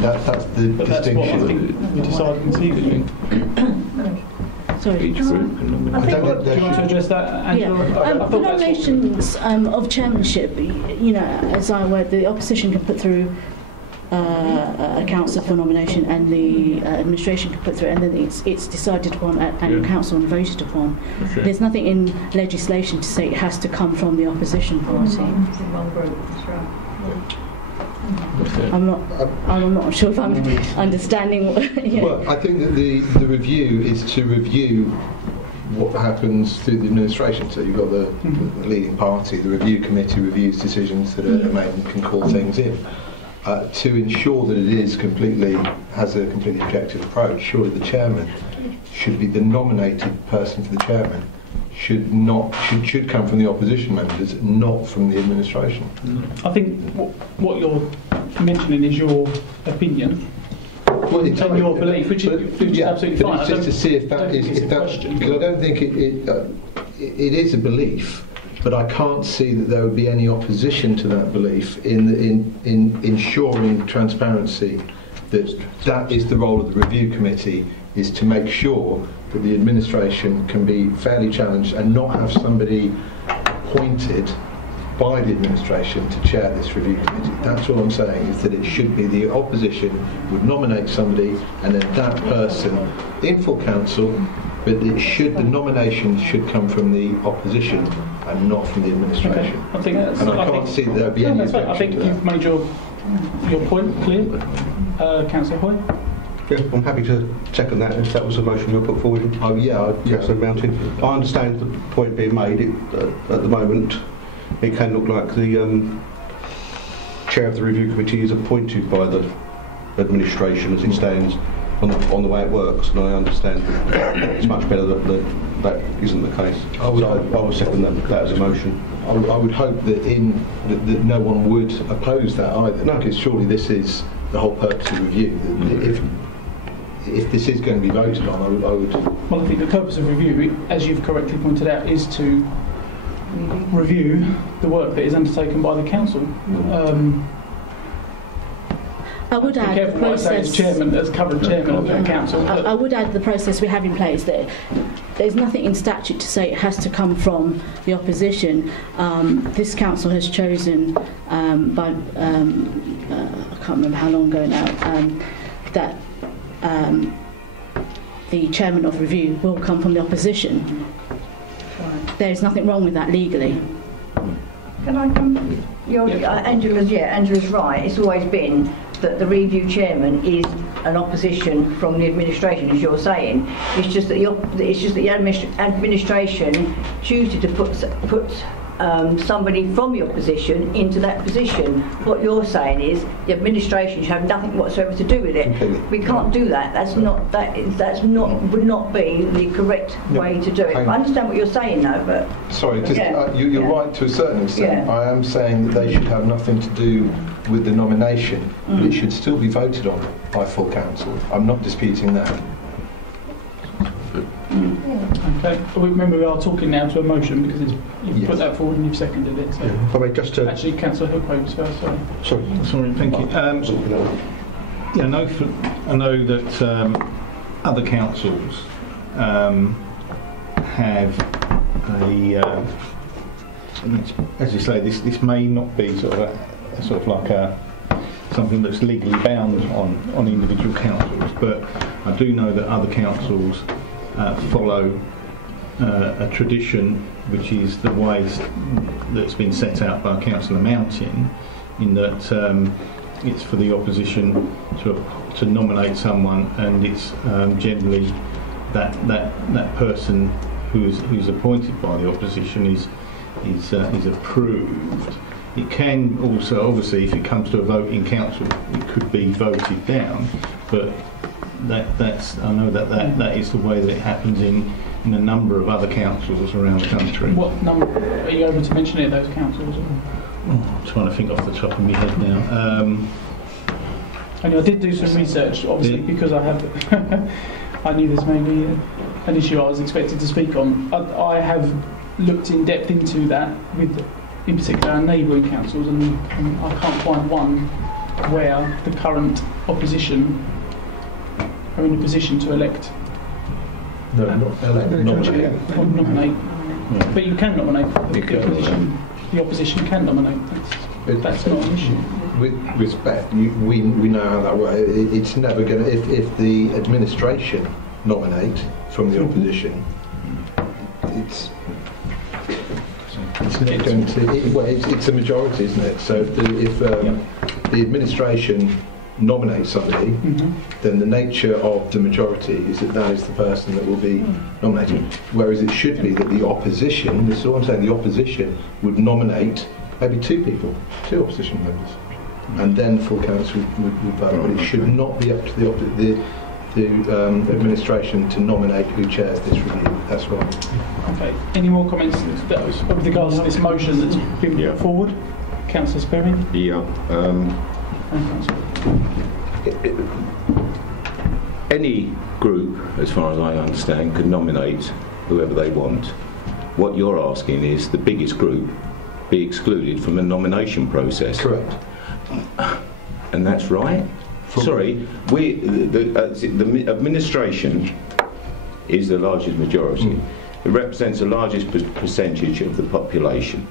That's the distinction. That's what I think we decided this evening. Sorry. Do you want to address that, Angela? Yeah. The nominations of chairmanship, as I word, the opposition can put through a council for nomination, and the administration can put through, and then it's decided upon at annual council and voted upon. Okay. There's nothing in legislation to say it has to come from the opposition party. I'm not sure if I'm understanding. Well, I think that the review is to review what happens through the administration. So you've got the leading party, the review committee reviews decisions that are made and can call things in. To ensure that it has a completely objective approach, surely the chairman should be the nominated person for the chairman. Should come from the opposition members, not from the administration. I think what you're mentioning is your opinion. Well, it's your belief, which is absolutely fine. It's just to see if that is because I don't think it is a belief, but I can't see that there would be any opposition to that belief in ensuring transparency. That is the role of the review committee, is to make sure that the administration can be fairly challenged and not have somebody appointed by the administration to chair this review committee. That's all I'm saying, is that it should be the opposition would nominate somebody, and then that person in full council, but the nomination should come from the opposition and not from the administration. Okay. I think that's. And I can't see that there would be any that's right. I think objection to you've made your point clear, Councillor Hoy. Yeah, I'm happy to second that if that was a motion you put forward. Oh yeah, Councillor Mountain. I understand the point being made. At the moment, it can look like the chair of the review committee is appointed by the administration as it stands on the way it works, and I understand that it's much better that that isn't the case. I would second that as a motion. I would hope that that no one would oppose that either, because surely this is the whole purpose of review. If this is going to be voted on, I would. Well, I think the purpose of review, as you've correctly pointed out, is to review the work that is undertaken by the council. I would add the process. As current chairman of the council. I would add the process we have in place. There's nothing in statute to say it has to come from the opposition. This council has chosen, I can't remember how long ago now, that the chairman of review will come from the opposition. There is nothing wrong with that legally. Can I come? Angela's right. It's always been that the review chairman is an opposition from the administration, as you're saying. It's just that the administration chooses to put somebody from the opposition into that position. What you're saying is the administration should have nothing whatsoever to do with it. We can't do that. Would not be the correct way to do it. I understand what you're saying, though, but sorry, you're right to a certain extent. I am saying that they should have nothing to do with the nomination, but it should still be voted on by full council. I'm not disputing that. Okay, remember we are talking now to a motion because you've put that forward and you've seconded it. So. If I may just actually, Councillor Hopes first. Sorry, thank you. I know that other councils have a, as you say, this may not be sort of like something that's legally bound on individual councils, but I do know that other councils follow a tradition which is the way that's been set out by Councillor Mountain, in that it's for the opposition to nominate someone, and it's generally that person who's appointed by the opposition is approved. It can also, obviously, if it comes to a vote in council, it could be voted down, but I know that is the way that it happens in a number of other councils around the country. What number are you able to mention? Those councils? I'm trying to think off the top of my head now. And I did do some research, obviously, because I have. I knew this may be an issue I was expected to speak on. I have looked in depth into that with, in particular, our neighbouring councils, and I can't find one where the current opposition are in a position to elect. Nominate. Yeah. But you can nominate. The opposition can nominate. That's not an issue. With respect, we know how that works. It's never going to. If the administration nominate from the opposition, it's not going to. It's a majority, isn't it? So if the administration nominate somebody, then the nature of the majority is that is the person that will be nominated. Whereas it should be that the opposition, this is what I'm saying, the opposition would nominate maybe two opposition members, and then full council would vote. But it should not be up to the administration to nominate who chairs this review. That's right. Okay. Any more comments with regards to this motion that's been put forward? Councillor Sperry? Yeah. Any group, as far as I understand, could nominate whoever they want. What you're asking is the biggest group be excluded from the nomination process. Correct. And that's right? Sorry, the administration is the largest majority. It represents the largest percentage of the population.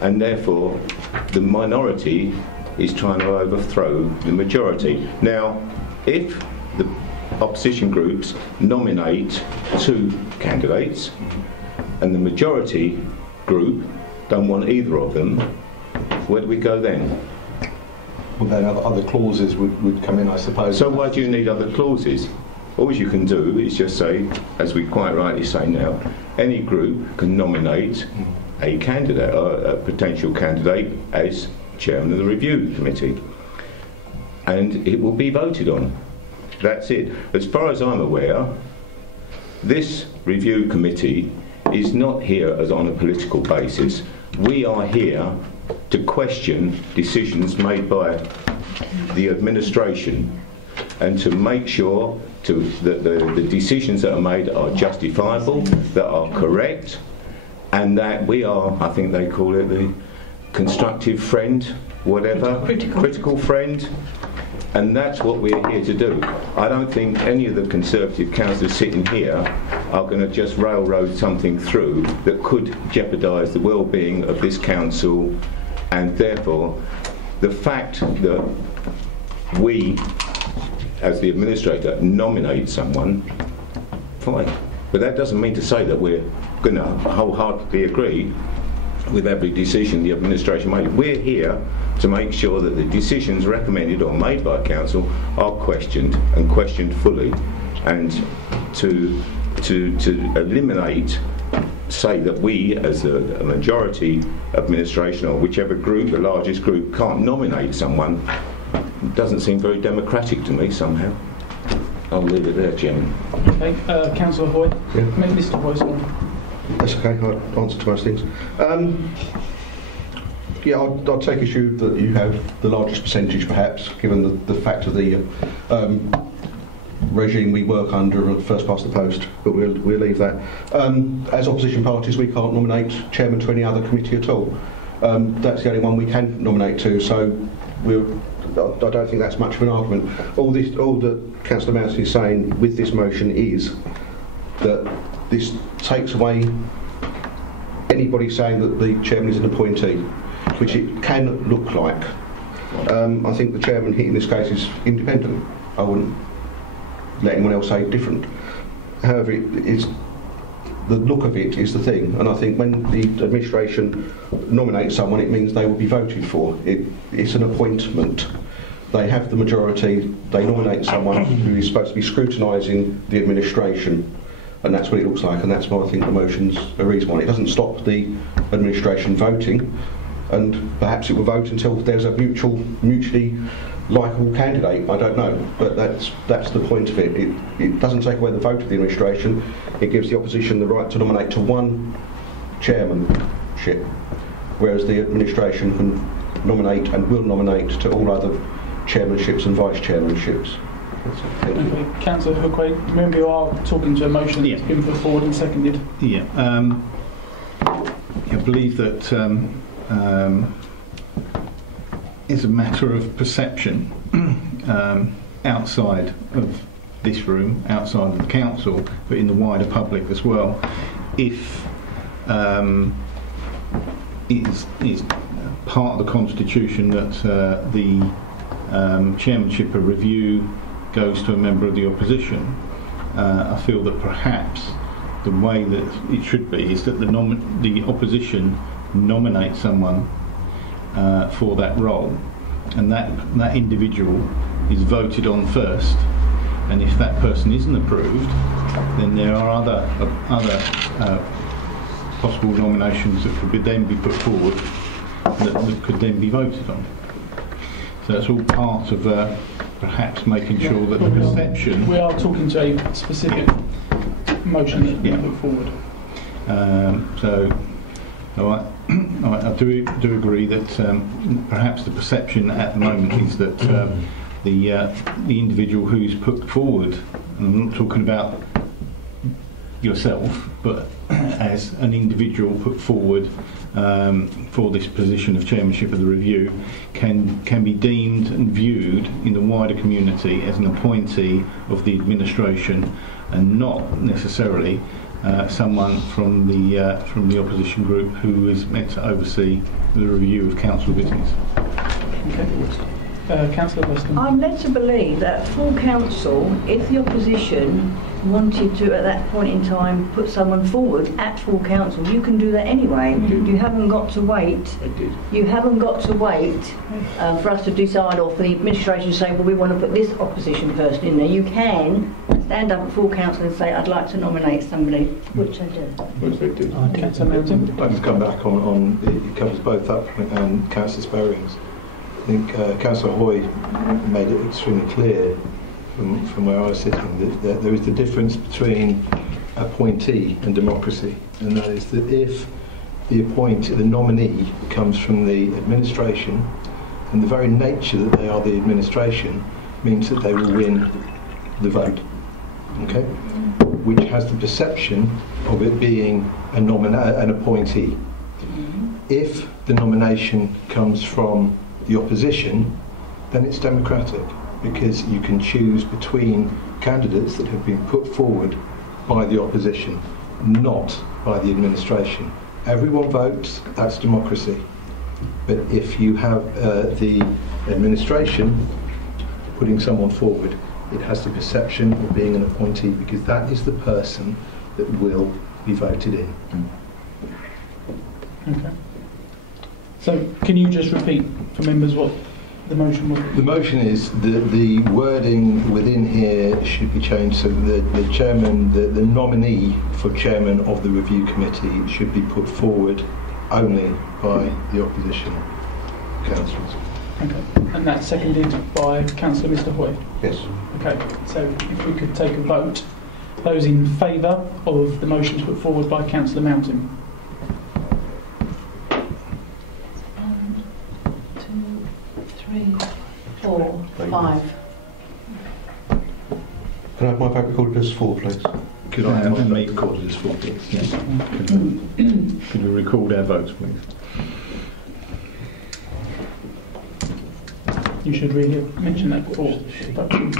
And therefore, the minority is trying to overthrow the majority. Now, if the opposition groups nominate two candidates and the majority group don't want either of them, where do we go then? Well, then other clauses would come in, I suppose. So why do you need other clauses? All you can do is just say, as we quite rightly say now, any group can nominate a candidate or a potential candidate as chairman of the review committee, and it will be voted on. That's it. As far as I'm aware, this review committee is not here as on a political basis. We are here to question decisions made by the administration and to make sure that the decisions that are made are justifiable, that are correct, and that we are, I think they call it the constructive friend, whatever, critical friend, and that's what we're here to do. I don't think any of the Conservative councillors sitting here are going to just railroad something through that could jeopardise the well-being of this council, and therefore the fact that we, as the administrator, nominate someone, fine. But that doesn't mean to say that we're going to wholeheartedly agree with every decision the administration made. We're here to make sure that the decisions recommended or made by council are questioned, and questioned fully, and to eliminate, say that we as a majority administration or whichever group, the largest group, can't nominate someone. It doesn't seem very democratic to me somehow. I'll leave it there, Chairman. Okay, Councillor Hoy. Yeah. Make Mr. Hoy sorry. That's okay, I'll answer to most things. Yeah, I'll take issue that you have the largest percentage, perhaps, given the fact of the regime we work under, first past the post, but we'll leave that. As opposition parties, we can't nominate chairman to any other committee at all. That's the only one we can nominate to, so I don't think that's much of an argument. All that Councillor Mountain is saying with this motion is that this takes away anybody saying that the chairman is an appointee, which it can look like. I think the chairman in this case is independent. I wouldn't let anyone else say different. However, the look of it is the thing, and I think when the administration nominates someone, it means they will be voted for. It's an appointment. They have the majority, they nominate someone who is supposed to be scrutinising the administration, and that's what it looks like, and that's why I think the motion's a reason why. It doesn't stop the administration voting, and perhaps it will vote until there's a mutually likeable candidate. I don't know, but that's the point of it. It doesn't take away the vote of the administration. It gives the opposition the right to nominate to one chairmanship, whereas the administration can nominate and will nominate to all other chairmanships and vice chairmanships. Okay, Councillor Hookway, remember you are talking to a motion that's been put forward and seconded. Yeah, I believe that it's a matter of perception outside of this room, outside of the council, but in the wider public as well. If it's part of the constitution that the chairmanship of review goes to a member of the opposition, I feel that perhaps the way that it should be is that the opposition nominates someone for that role, and that individual is voted on first, and if that person isn't approved, then there are other possible nominations that could then be put forward that could then be voted on. So that's all part of perhaps making sure that the perception... We are talking to a specific motion that's been put forward. I do agree that perhaps the perception at the moment is that the individual who's put forward, and I'm not talking about yourself, but as an individual put forward for this position of chairmanship of the review, can be deemed and viewed in the wider community as an appointee of the administration, and not necessarily someone from the opposition group who is meant to oversee the review of council business. Okay. Councillor Weston. I'm led to believe that full council, if the opposition wanted to at that point in time put someone forward at full council, you can do that anyway. You haven't got to wait. You haven't got to wait for us to decide, or for the administration to say, well, we want to put this opposition person in there. You can stand up at full council and say, I'd like to nominate somebody, which I do. Which they do. I'd like to come back on it covers both applicant and Councillor Sperrings. I think Councillor Hoy made it extremely clear from where I was sitting that there is the difference between appointee and democracy, and that is that if the nominee comes from the administration, and the very nature that they are the administration means that they will win the vote, okay? Which has the perception of it being an appointee. If the nomination comes from the opposition, then it's democratic, because you can choose between candidates that have been put forward by the opposition, not by the administration. Everyone votes, that's democracy. But if you have the administration putting someone forward, it has the perception of being an appointee, because that is the person that will be voted in. Okay. So can you just repeat for members what the motion was? The motion is that the wording within here should be changed so that the chairman, the nominee for chairman of the review committee should be put forward only by the opposition councillors. Okay. And that's seconded by Councillor Mr. Hoy? Yes. Okay, so if we could take a vote. Those in favour of the motions put forward by Councillor Mountain? 1, 2, 3, 4, 5. Can I have my vote recorded as 4, please? Could I have my vote recorded as 4, please? Yes. Could we record our votes, please? You should really mention that before. Pardon?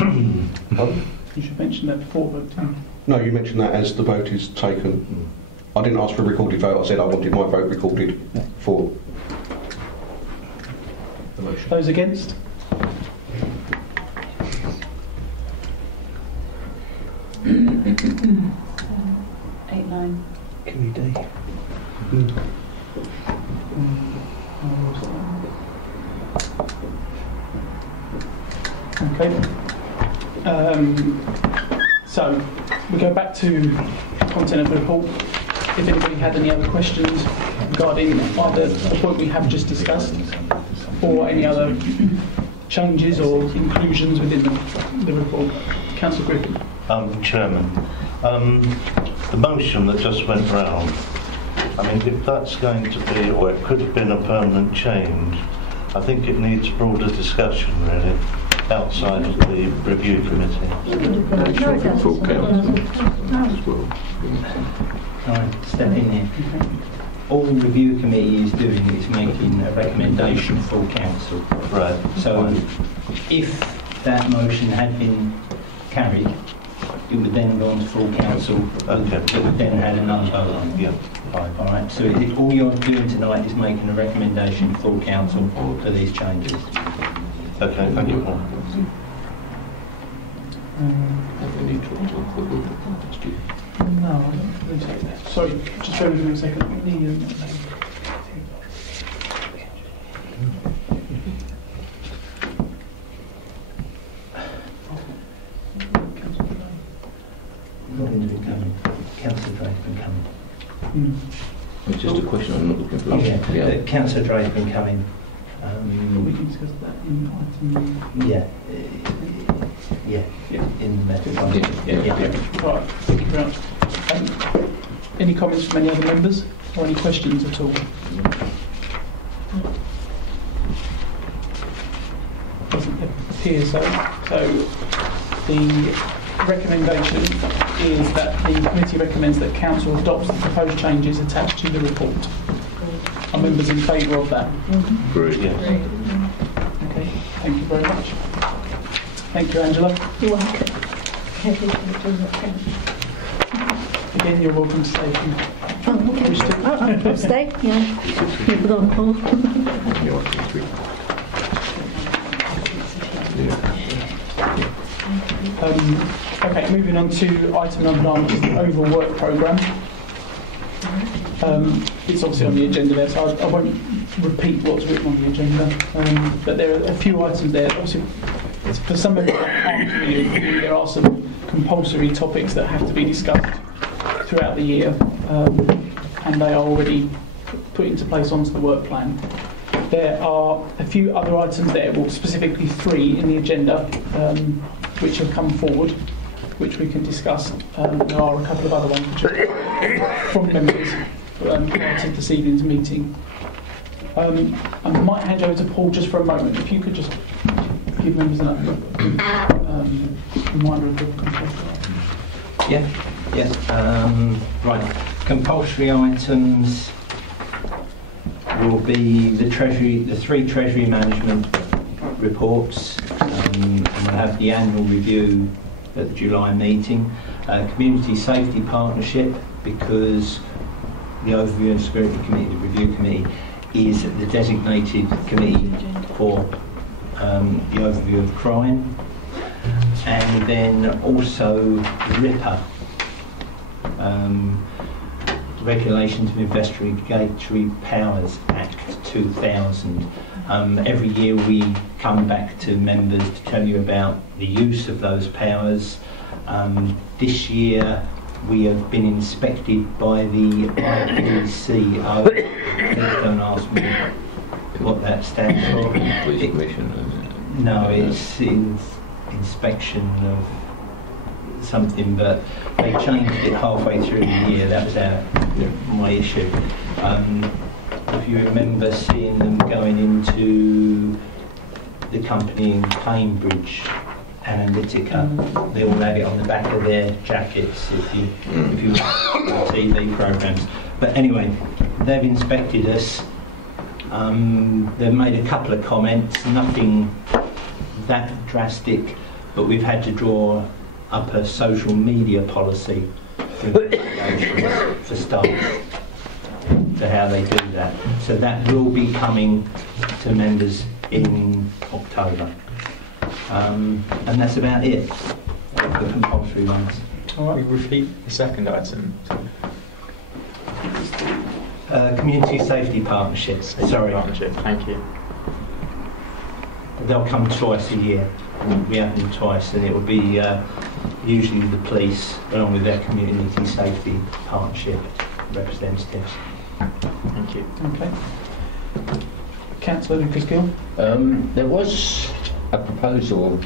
You should mention that before voting. No, you mentioned that as the vote is taken. I didn't ask for a recorded vote, I said I wanted my vote recorded for the motion. Those against? Eight, 9. QED. Okay. So we go back to the content of the report. If anybody had any other questions regarding either the point we have just discussed or any other changes or inclusions within the report. Councillor Griffin. Chairman, the motion that just went round, I mean, if that's going to be, or it could have been a permanent change, I think it needs broader discussion, really, outside of the review committee. Full council as well. Right, step in here. All the review committee is doing is making a recommendation for council. Right. So if that motion had been carried, it would then go on to full council. Okay. It would then had another vote on it. Yeah. All right. So all you're doing tonight is making a recommendation for council for these changes. Okay, thank you. No, I don't believe so. Sorry, just bear with me a second. Councillor Dray's been coming. It's just a question, I'm not looking for that. Yeah. Councillor Dray's been coming. We can discuss that in item. Yeah. In the method. Right, thank you very much. Any comments from any other members or any questions at all? Doesn't appear so. So the recommendation is that the committee recommends that council adopts the proposed changes attached to the report. Are members in favour of that? Great. Yes. Okay, thank you very much. Thank you, Angela. You're welcome. Again, you're welcome to stay if you Oh, okay. wish to. I'll stay, yeah. Keep it on hold. Okay, moving on to item number 9, which is the overall work programme. It's obviously on the agenda there, so I won't repeat what's written on the agenda. But there are a few items there. Obviously, for some of you that aren't familiar with it, there are some compulsory topics that have to be discussed throughout the year, and they are already put into place onto the work plan. There are a few other items there, well, specifically 3 in the agenda, which have come forward, which we can discuss. There are a couple of other ones which are from members prior to this evening's meeting. I might hand you over to Paul just for a moment. If you could just give members a reminder of the compulsory items. Yes. Right. Compulsory items will be the 3 Treasury Management reports. We'll have the annual review at the July meeting. Community Safety Partnership, because the Overview and Security Committee, the Review Committee, is the designated committee for the overview of crime. And then also the RIPA, Regulations of Investigatory Powers Act 2000. Every year we come back to members to tell you about the use of those powers. This year we have been inspected by the IPCO. Please don't ask me what that stands for. Police Commission. No, it's inspection of something, but they changed it halfway through the year. That was my issue. If you remember seeing them going into the company in Cambridge Analytica, they all had it on the back of their jackets if you watch TV programmes. But anyway, they've inspected us. They've made a couple of comments, nothing that drastic, but we've had to draw up a social media policy for staff, to how they do that. So that will be coming to members in October. And that's about it, the compulsory ones. All right. We repeat the second item. Community Safety Partnerships. Partnership, thank you. They'll come twice a year. We have them twice, and it will be usually the police along with their Community Safety Partnership representatives. Thank you. Okay. Councillor Lucas Gill. There was a proposal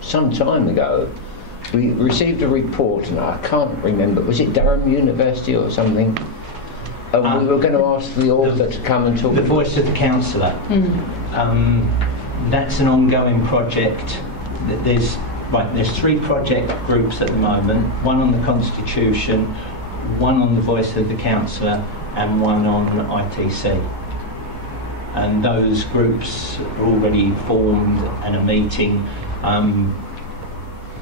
some time ago. We received a report, and I can't remember, was it Durham University or something? We were going to ask the author to come and talk. The Voice of the Councillor. That's an ongoing project. There's 3 project groups at the moment, one on the Constitution, one on the Voice of the Councillor, and one on ITC. And those groups are already formed and are meeting.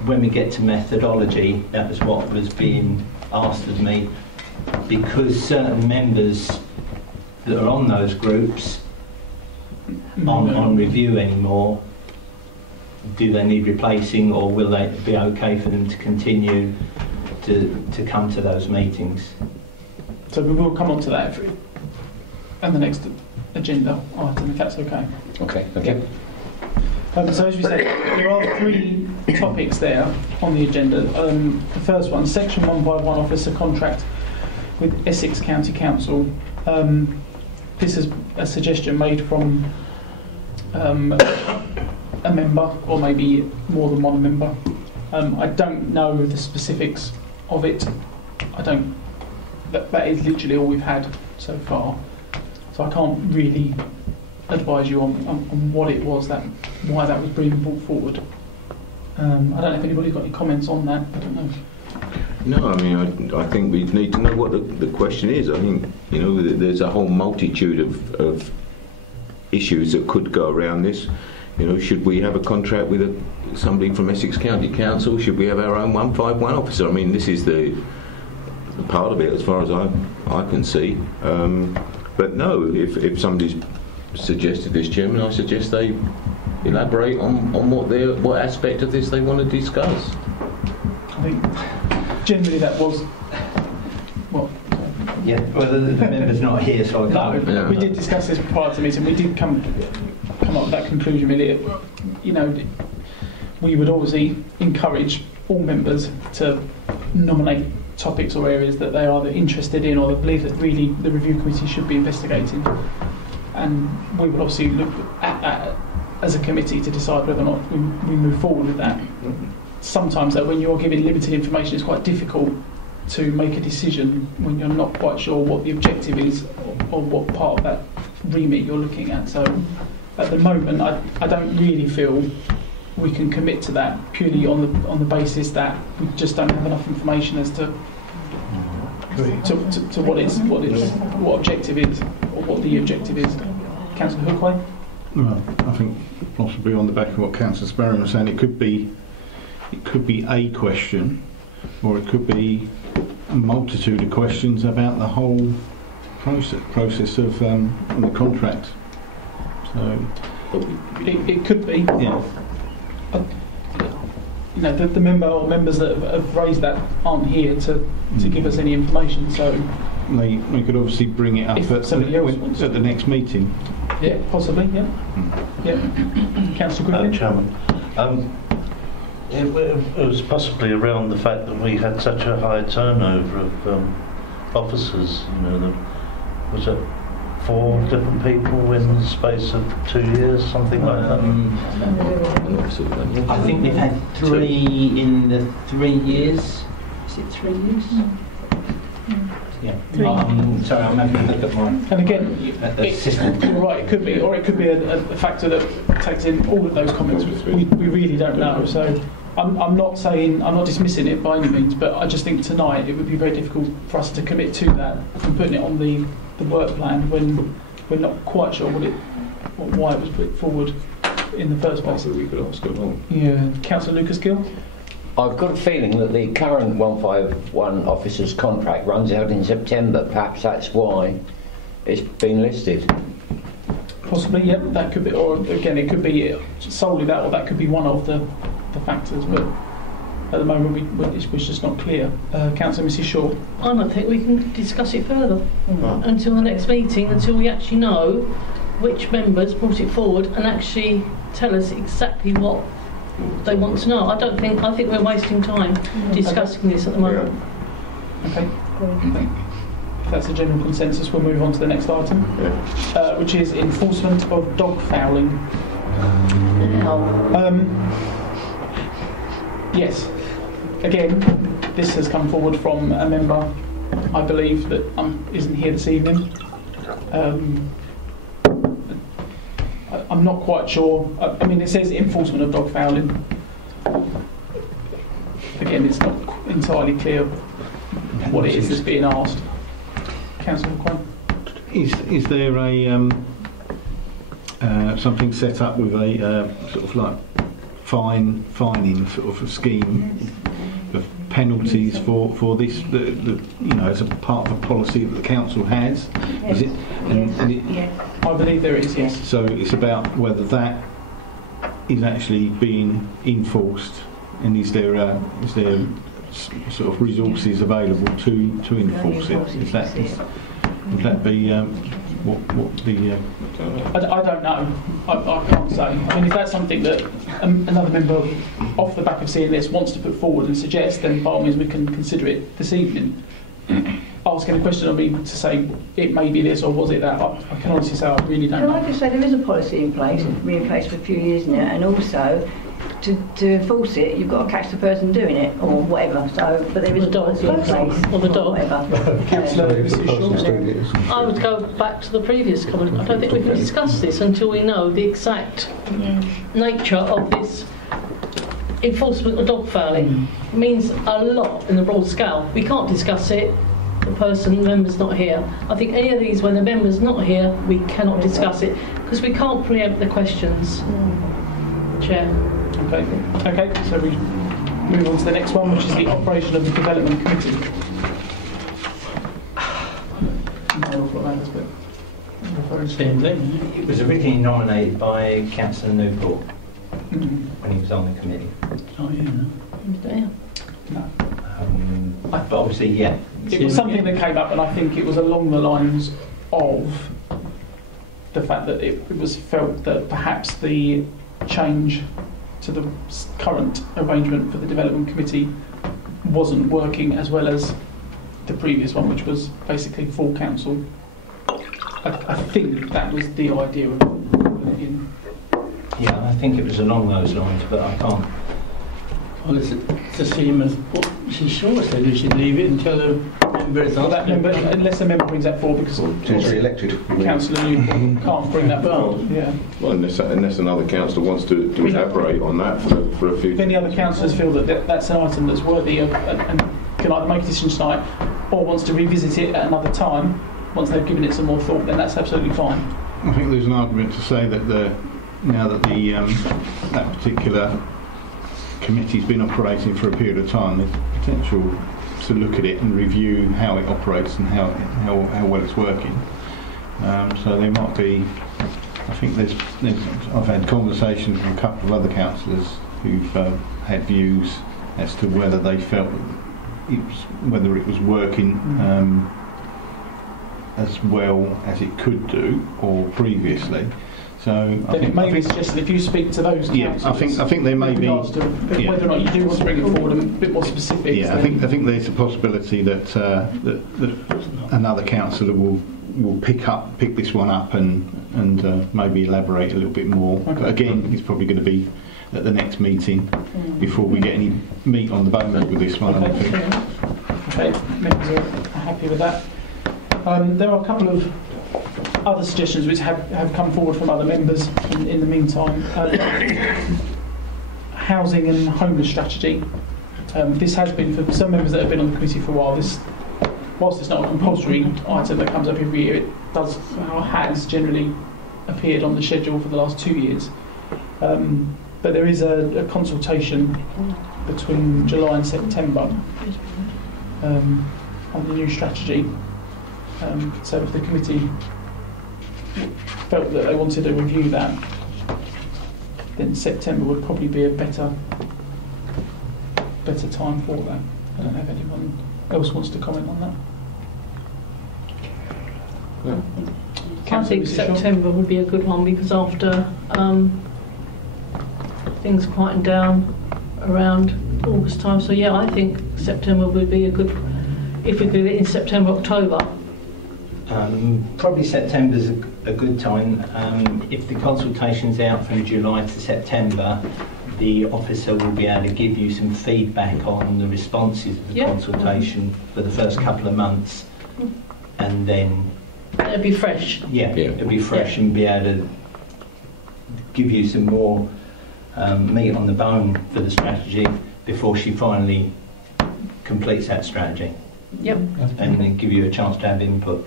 When we get to methodology, that was what was being asked of me, because certain members that are on those groups aren't on review anymore. Do they need replacing, or will they be okay for them to continue to come to those meetings? So we will come on to that and the next agenda item, if that's okay. Okay, thank you. So as we said, there are 3 topics there on the agenda. The first one, Section 151 Officer Contract with Essex County Council. This is a suggestion made from a member, or maybe more than one member. I don't know the specifics of it. That is literally all we've had so far. So I can't really advise you on what it was, why that was being brought forward. I don't know if anybody's got any comments on that. I don't know. No, I mean, I think we need to know what the question is. I think, there's a whole multitude of issues that could go around this. Should we have a contract with somebody from Essex County Council? Should we have our own 151 officer? I mean, this is the part of it as far as I can see. But no, if somebody's suggested this, Chairman, I suggest they elaborate on what aspect of this they want to discuss. I think generally that was what. Yeah, well, the member's not here, so I can't. No, we did discuss this prior to the meeting. We did come up with that conclusion. Really, you know, we would obviously encourage all members to nominate topics or areas that they are interested in or that believe that really the review committee should be investigating. And we would obviously look at that as a committee to decide whether or not we move forward with that. Sometimes, though, when you're given limited information, it's quite difficult to make a decision when you're not quite sure what the objective is or what part of that remit you're looking at. So at the moment, I don't really feel we can commit to that purely on the basis that we just don't have enough information as to what objective is or what the objective is. Councillor Hookway? Well, I think possibly on the back of what Councillor Sparrow was saying, it could be a question, or it could be a multitude of questions about the whole process of the contract. So it could be. Yeah. You know, the member or members that have raised that aren't here to give us any information, so they could obviously bring it up at the next meeting. Yeah, possibly. Yeah. Yeah. Councillor Griffin. Chairman, it was possibly around the fact that we had such a high turnover of officers. You know, was it 4 different people in the space of 2 years, something like that? I think we've had 3 in the 3 years. Is it 3 years? Yeah. Sorry, I'm having a look at mine. And again, you're right, it could be, or it could be a factor that takes in all of those comments. We really don't know. So I'm not dismissing it by any means, but I just think tonight it would be very difficult for us to commit to that and putting it on the work plan when we're not quite sure why it was put forward in the first place. We could ask it all. Yeah, Councillor Lucas Gill. I've got a feeling that the current 151 officer's contract runs out in September. Perhaps that's why it's been listed. Possibly, yeah, that could be, or again, it could be solely that, or that could be one of the factors, but at the moment it's just not clear. Councillor Mrs Shaw. I don't think we can discuss it further until the next meeting, until we actually know which members brought it forward and actually tell us exactly what they want to know. I think we're wasting time discussing this at the moment. Okay. If that's the general consensus, we'll move on to the next item, which is enforcement of dog fouling. Yes. Again, this has come forward from a member, I believe, that isn't here this evening. I'm not quite sure. I mean, it says enforcement of dog fouling. Again, it's not entirely clear what it is that's being asked. Councillor Quinn. Is there a something set up with a sort of like fining sort of a scheme of penalties for this, you know, as a part of a policy that the council has? Yes. Is it? I believe there is, yes. So it's about whether that is actually being enforced, and is there sort of resources available to enforce it? Would that be what the? I don't know. I can't say. I mean, if that's something that another member, off the back of seeing this, wants to put forward and suggest, then by all means we can consider it this evening. Asking a question on me to say it may be this or was it that, I can honestly say I really don't know. Can I just say there is a policy in place, it's been in place for a few years now, and also to enforce it, you've got to catch the person doing it or whatever. So, but there is a policy in place or the dog. Whatever. I would go back to the previous comment. I don't think we can discuss this until we know the exact nature of this enforcement of dog fouling. It means a lot in the broad scale. We can't discuss it. The member's not here. I think any of these, when the member's not here, we cannot discuss it because we can't preempt the questions. Chair. Okay, so we move on to the next one, which is the operation of the development committee. for the same thing. It was originally nominated by Councillor Newport when he was on the committee. Oh, yeah. But obviously, yeah. It was something that came up, and I think it was along the lines of the fact that it was felt that perhaps the change to the current arrangement for the development committee wasn't working as well as the previous one, which was basically full council. I think that was the idea of putting it in. Yeah, I think it was along those lines, but I can't. Well, it's the same as what Mrs. Shaw said, we should leave it until the member is Well, that member, unless a member brings that forward, because She's re-elected. Councillor Newport can't bring that forward. Yeah. Well, unless another councillor wants to elaborate on that for a few. If any other councillors feel that that's an item that's worthy of, and can either make a decision tonight or wants to revisit it at another time, once they've given it some more thought, then that's absolutely fine. I think there's an argument to say that now that that particular committee's been operating for a period of time, there's potential to look at it and review how it operates and how well it's working. So there might be, I think I've had conversations with a couple of other councillors who've had views as to whether they felt whether it was working as well as it could do or previously. So then it may be suggested if you speak to those councillors, I think there may be whether or not you do want to bring it forward and a bit more specific. Yeah, I think there's a possibility that another councillor will pick this one up and maybe elaborate a little bit more. Okay. But again, it's probably going to be at the next meeting before we get any meat on the bones with this one. I think. Okay, members are happy with that. There are a couple of other suggestions which have come forward from other members in the meantime. Housing and homeless strategy. This has been, for some members that have been on the committee for a while, whilst it's not a compulsory item that comes up every year, it has generally appeared on the schedule for the last 2 years. But there is a consultation between July and September on the new strategy. So if the committee felt that they wanted to review that, then September would probably be a better time for that. I don't know if anyone else wants to comment on that. I think September would be a good one because after things quieten down around August time. So yeah, I think September would be a good, if we do it in September, October. Probably September's a good time. If the consultation's out from July to September, the officer will be able to give you some feedback on the responses of the consultation for the first couple of months, and then it'll be fresh. Yeah, it'll be fresh and be able to give you some more meat on the bone for the strategy before she finally completes that strategy. Yep. And then give you a chance to have input.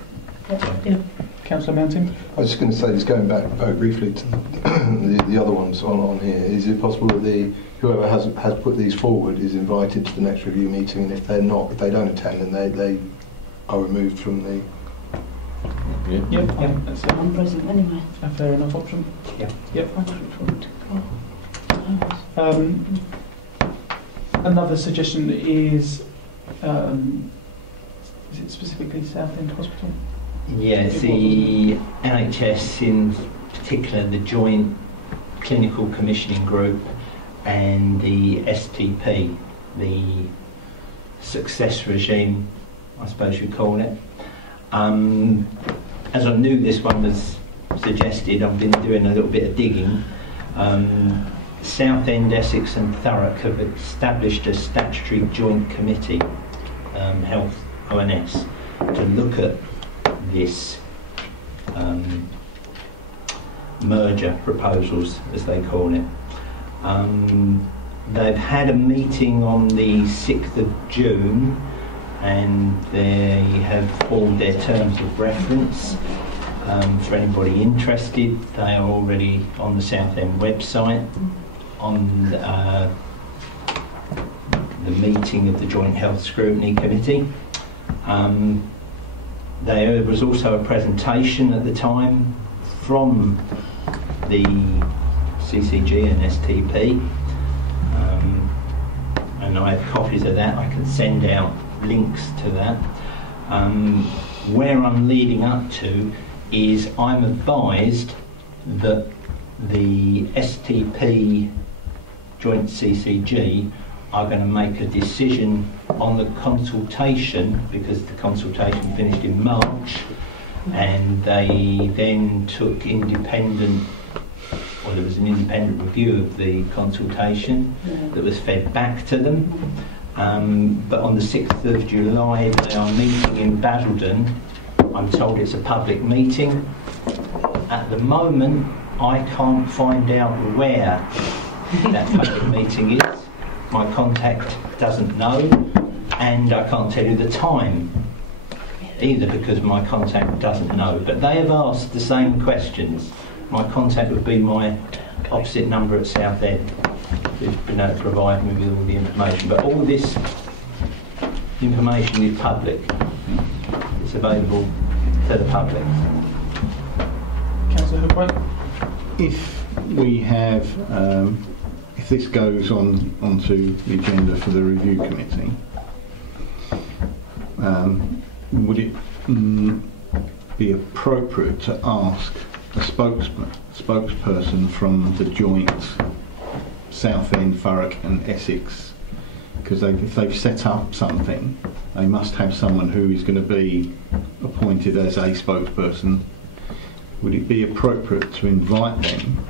Yeah. Councillor Mountain? I was just going to say, just going back very briefly to the other ones on here, is it possible that whoever has put these forward is invited to the next review meeting, and if they don't attend, then they are removed from the... That's I'm present anyway. a fair enough option. Yep. Another suggestion is it specifically Southend Hospital? Yes, the NHS, in particular the Joint Clinical Commissioning Group and the STP, the Success Regime, I suppose you'd call it. As I knew this one was suggested, I've been doing a little bit of digging. Southend, Essex and Thurrock have established a statutory joint committee, Health ONS, to look at this merger proposals, as they call it. They've had a meeting on the 6th of June and they have formed their terms of reference. For anybody interested, they are already on the Southend website on the meeting of the Joint Health Scrutiny Committee. There was also a presentation at the time from the CCG and STP, and I have copies of that. I can send out links to that. Where I'm leading up to is I'm advised that the STP joint CCG are going to make a decision on the consultation, because the consultation finished in March, and they then took independent, or there was an independent review of the consultation that was fed back to them. But on the 6th of July they are meeting in Basildon. I'm told it's a public meeting. At the moment I can't find out where that public meeting is. My contact doesn't know, and I can't tell you the time either, because my contact doesn't know. But they have asked the same questions. My contact would be my opposite number at Southend, who's been able to provide me with all the information. But all this information is public. It's available to the public. Councillor Hooper? If we have, if this goes onto the agenda for the review committee, would it be appropriate to ask a spokesperson from the joint Southend, Thurrock and Essex, because if they've set up something, they must have someone who is going to be appointed as a spokesperson. Would it be appropriate to invite them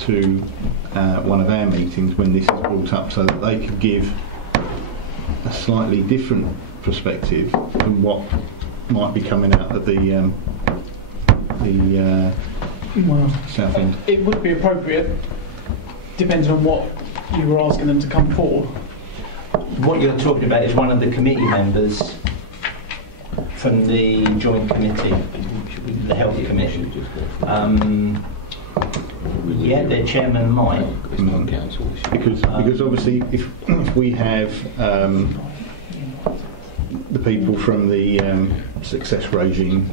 to one of our meetings when this is brought up, so that they could give a slightly different perspective than what might be coming out of the Southend? It would be appropriate, depending on what you were asking them to come for. What you're talking about is one of the committee members from the joint committee, the health committee. Yeah, their chairman might. Because obviously if we have the people from the success regime,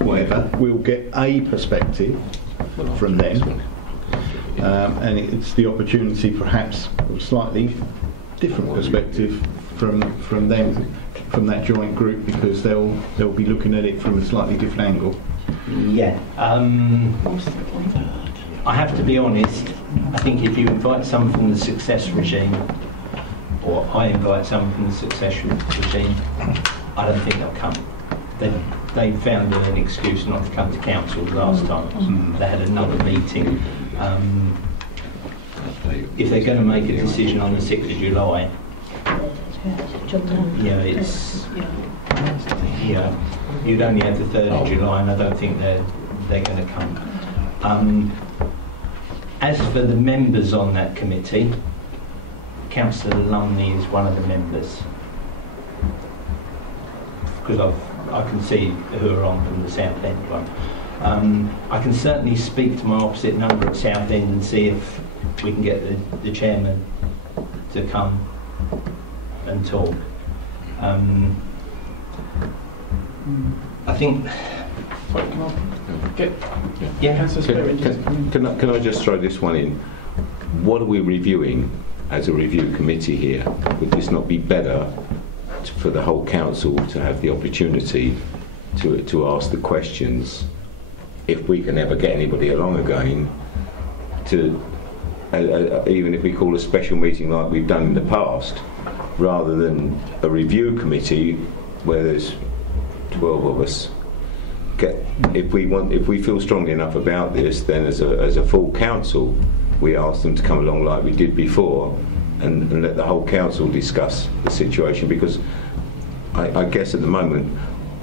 whatever, we'll get a perspective from them, and it's the opportunity perhaps of a slightly different perspective from them, from that joint group, because they'll be looking at it from a slightly different angle. Yeah. I have to be honest, I think if you invite someone from the success regime, or I invite someone from the success regime, I don't think they'll come. They found an excuse not to come to council last time. They had another meeting. If they're going to make a decision on the 6th of July, you'd only have the 3rd of July, and I don't think they're going to come. As for the members on that committee, Councillor Lumley is one of the members, because I can see who are on from the Southend one. I can certainly speak to my opposite number at Southend and see if we can get the chairman to come and talk. I think. Can I just throw this one in? What are we reviewing as a review committee here? Would this not be better for the whole council to have the opportunity to ask the questions, if we can ever get anybody along again, to even if we call a special meeting like we've done in the past, rather than a review committee where there's 12 of us. If we feel strongly enough about this, then as a full council, we ask them to come along like we did before, and let the whole council discuss the situation, because I guess at the moment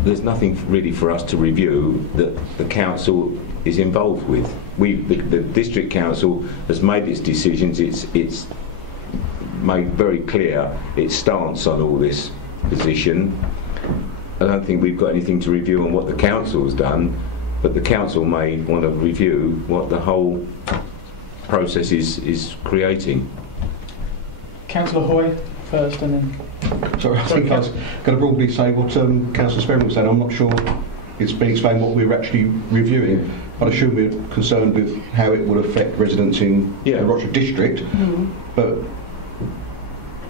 there's nothing really for us to review that the council is involved with. The district council has made its decisions. It's made very clear its stance on all this position. I don't think we've got anything to review on what the council's done, but the council may want to review what the whole process is creating. Councillor Hoy? first and then... Sorry, I think I was going to broadly say what Councillor Sperry was saying. I'm not sure it's been explained what we're actually reviewing. I'd assume we're concerned with how it would affect residents in the Rochester district. But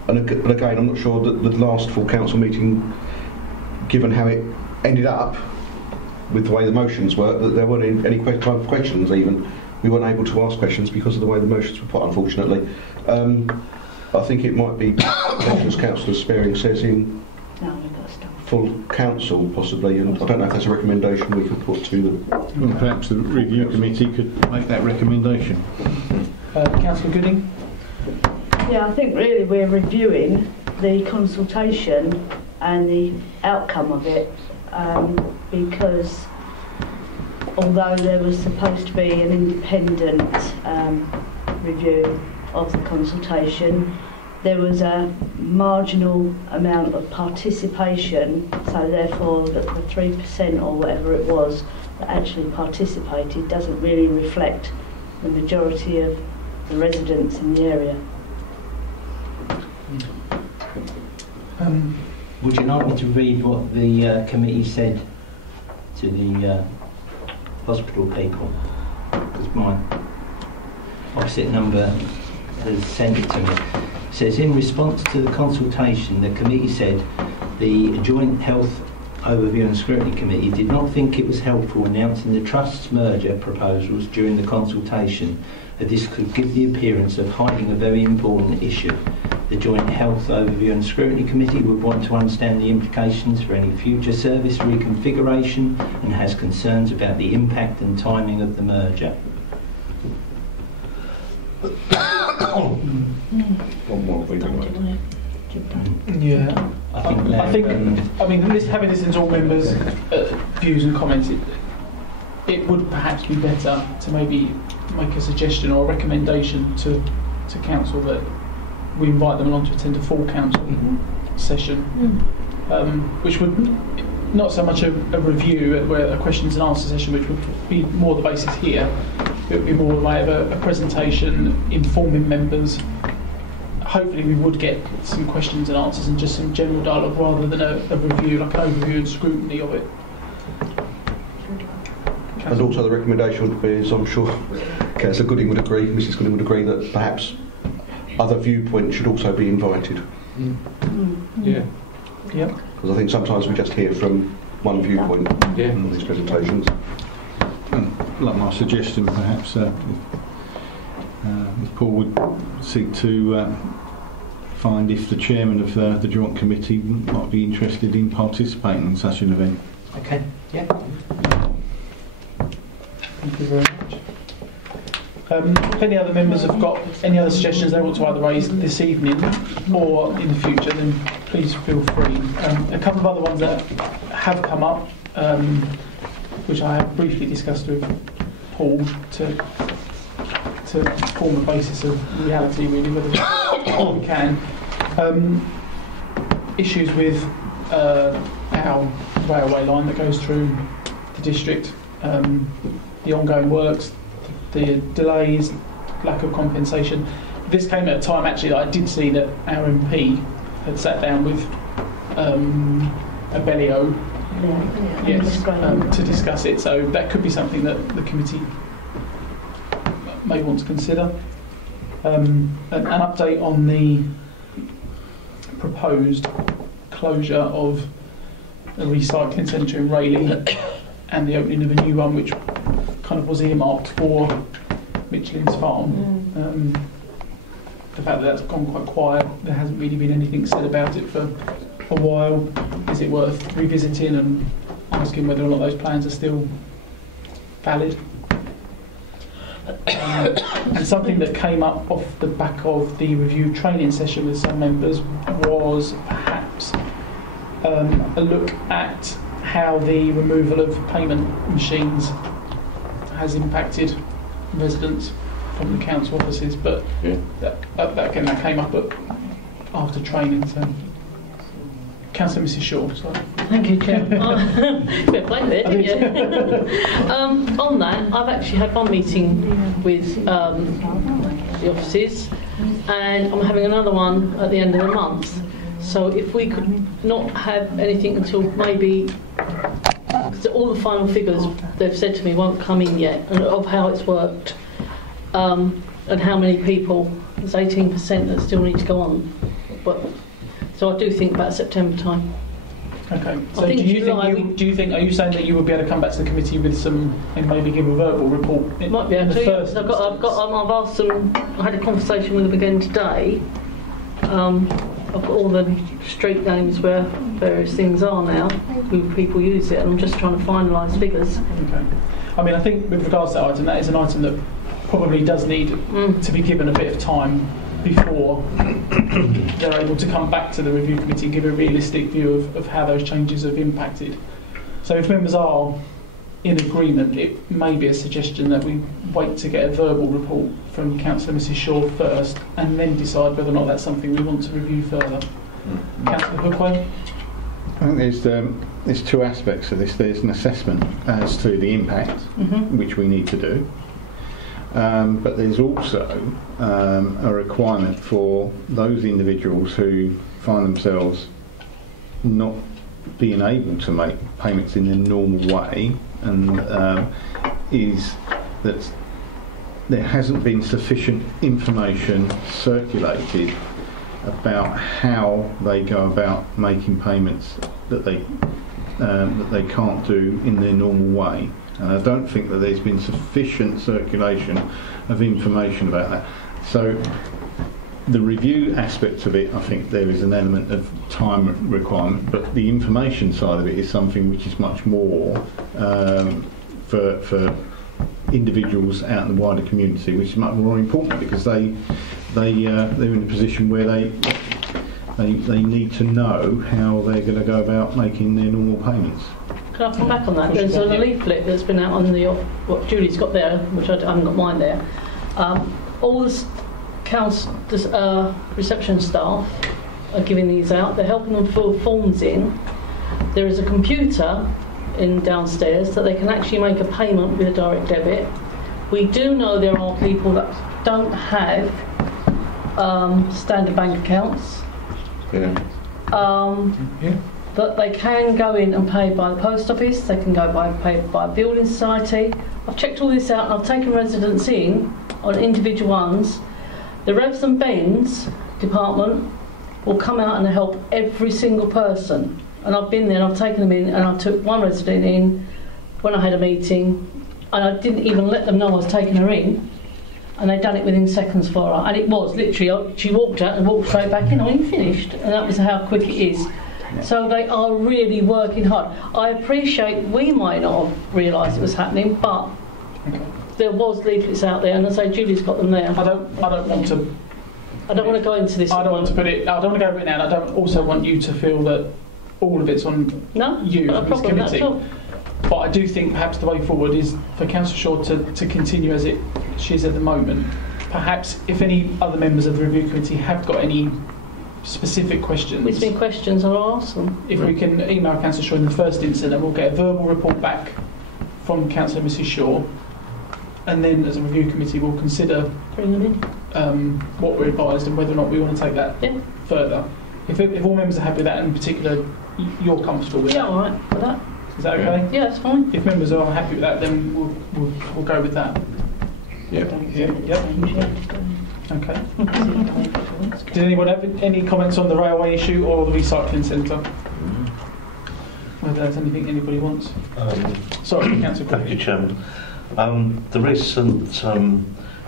and again, I'm not sure that the last full council meeting, given how it ended up with the way the motions were, that there weren't any time for questions even. We weren't able to ask questions because of the way the motions were put, unfortunately. I think it might be, as Councillor Spearing says, in full council possibly, and I don't know if there's a recommendation we could put to them. Well, perhaps the review committee could make that recommendation. Councillor Gooding? Yeah, I think really we're reviewing the consultation and the outcome of it, because although there was supposed to be an independent review of the consultation, there was a marginal amount of participation, so therefore the 3% or whatever it was that actually participated doesn't really reflect the majority of the residents in the area. Would you like me to read what the committee said to the hospital people? Because my opposite number has sent it to me. It says, in response to the consultation, the committee said the Joint Health Overview and Scrutiny Committee did not think it was helpful announcing the Trust's merger proposals during the consultation, as this could give the appearance of hiding a very important issue. The Joint Health Overview and Scrutiny Committee would want to understand the implications for any future service reconfiguration and has concerns about the impact and timing of the merger. Yeah, I think having listened to all members' views and comments, it would perhaps be better to maybe make a suggestion or a recommendation to council that we invite them along to attend a full council session, which would not so much a review, where a questions and answer session, which would be more the basis here. It would be more a way of a presentation, informing members. Hopefully we would get some questions and answers and just some general dialogue rather than a review, like an overview and scrutiny of it. And also the recommendation would be, as I'm sure Councillor Gooding would agree, Mrs Gooding would agree, that perhaps other viewpoints should also be invited. Yeah. Because I think sometimes we just hear from one viewpoint in these presentations. Like my suggestion, perhaps, if Paul would seek to find if the chairman of the joint committee might be interested in participating in such an event. Okay. Yeah. Thank you very much. If any other members have got any other suggestions they want to either raise this evening or in the future, then please feel free. A couple of other ones that have come up, which I have briefly discussed with Paul to form a basis of reality, really, whether we can. Issues with our railway line that goes through the district, the ongoing works, the delays, lack of compensation. This came at a time actually that I did see that our MP had sat down with Abellio to discuss it, so that could be something that the committee may want to consider. An update on the proposed closure of a recycling centre in Rayleigh and the opening of a new one which kind of was earmarked for Michelin's farm. The fact that that's gone quite quiet, there hasn't really been anything said about it for a while. Is it worth revisiting and asking whether or not those plans are still valid? And something that came up off the back of the review training session with some members was perhaps a look at how the removal of payment machines has impacted residents from the council offices, but that came up after training. So, Councillor Mrs Shaw. Sorry. Thank you, Chair. Fair play there, didn't you? On that, I've actually had one meeting with the offices, and I'm having another one at the end of the month. So if we could not have anything until maybe, because all the final figures they've said to me won't come in yet, and of how it's worked, and how many people, there's 18% that still need to go on. But, so I do think about September time. Okay. So do you think, are you saying that you would be able to come back to the committee with some, and maybe give a verbal report? It might be able to. I've asked them, I had a conversation with them again today. I've got all the street names where various things are now, who people use it, and I'm just trying to finalise figures. Okay. I mean, I think with regards to that item, that is an item that probably does need to be given a bit of time before they're able to come back to the review committee and give a realistic view of how those changes have impacted. So if members are in agreement, it may be a suggestion that we wait to get a verbal report from Councillor Mrs Shaw first and then decide whether or not that's something we want to review further. Councillor Hookway? I think there's two aspects of this. There's an assessment as to the impact, which we need to do. But there's also a requirement for those individuals who find themselves not being able to make payments in the normal way, and is that there hasn't been sufficient information circulated about how they go about making payments that they can't do in their normal way. And I don't think that there's been sufficient circulation of information about that. So the review aspect of it, I think there is an element of time requirement, but the information side of it is something which is much more for individuals out in the wider community, which is much more important, because they're in a position where they need to know how they're going to go about making their normal payments. Can I come back on that? There's a leaflet that's been out on what Julie's got there, which I haven't got mine there. All the reception staff are giving these out. They're helping them fill forms in. There is a computer in downstairs that they can actually make a payment with a direct debit. We do know there are people that don't have standard bank accounts. But they can go in and pay by the post office, they can go pay by a building society. I've checked all this out and I've taken residents in on individual ones. The Revs and Bends department will come out and help every single person. And I've been there and I've taken them in, and I took one resident in when I had a meeting, and I didn't even let them know I was taking her in, and they'd done it within seconds for her. And it was literally, she walked out and walked straight back in, I'm finished. And that was how quick it is. So they are really working hard. I appreciate we might not have realised it was happening, but there was leaflets out there, and I say Julie's got them there. I don't want to go into this. I don't want to go right now, and I don't also want you to feel that all of it's on you as this committee. But I do think perhaps the way forward is for Councillor Shaw to continue as she is at the moment. Perhaps if any other members of the review committee have got any specific questions. Which been questions, I'll ask them. If we can email Councillor Shaw in the first instance, and we'll get a verbal report back from Councillor Mrs Shaw, and then as a review committee we'll consider what we're advised and whether or not we want to take that further. If all members are happy with that, and in particular you're comfortable with that. Yeah, all right with that. Is that okay? Yeah, that's fine. If members are happy with that, then we'll go with that. Yep. Okay. Did anyone have any comments on the railway issue or the recycling centre? Whether there's anything anybody wants? Sorry, Councillor. Thank you, Chairman. The recent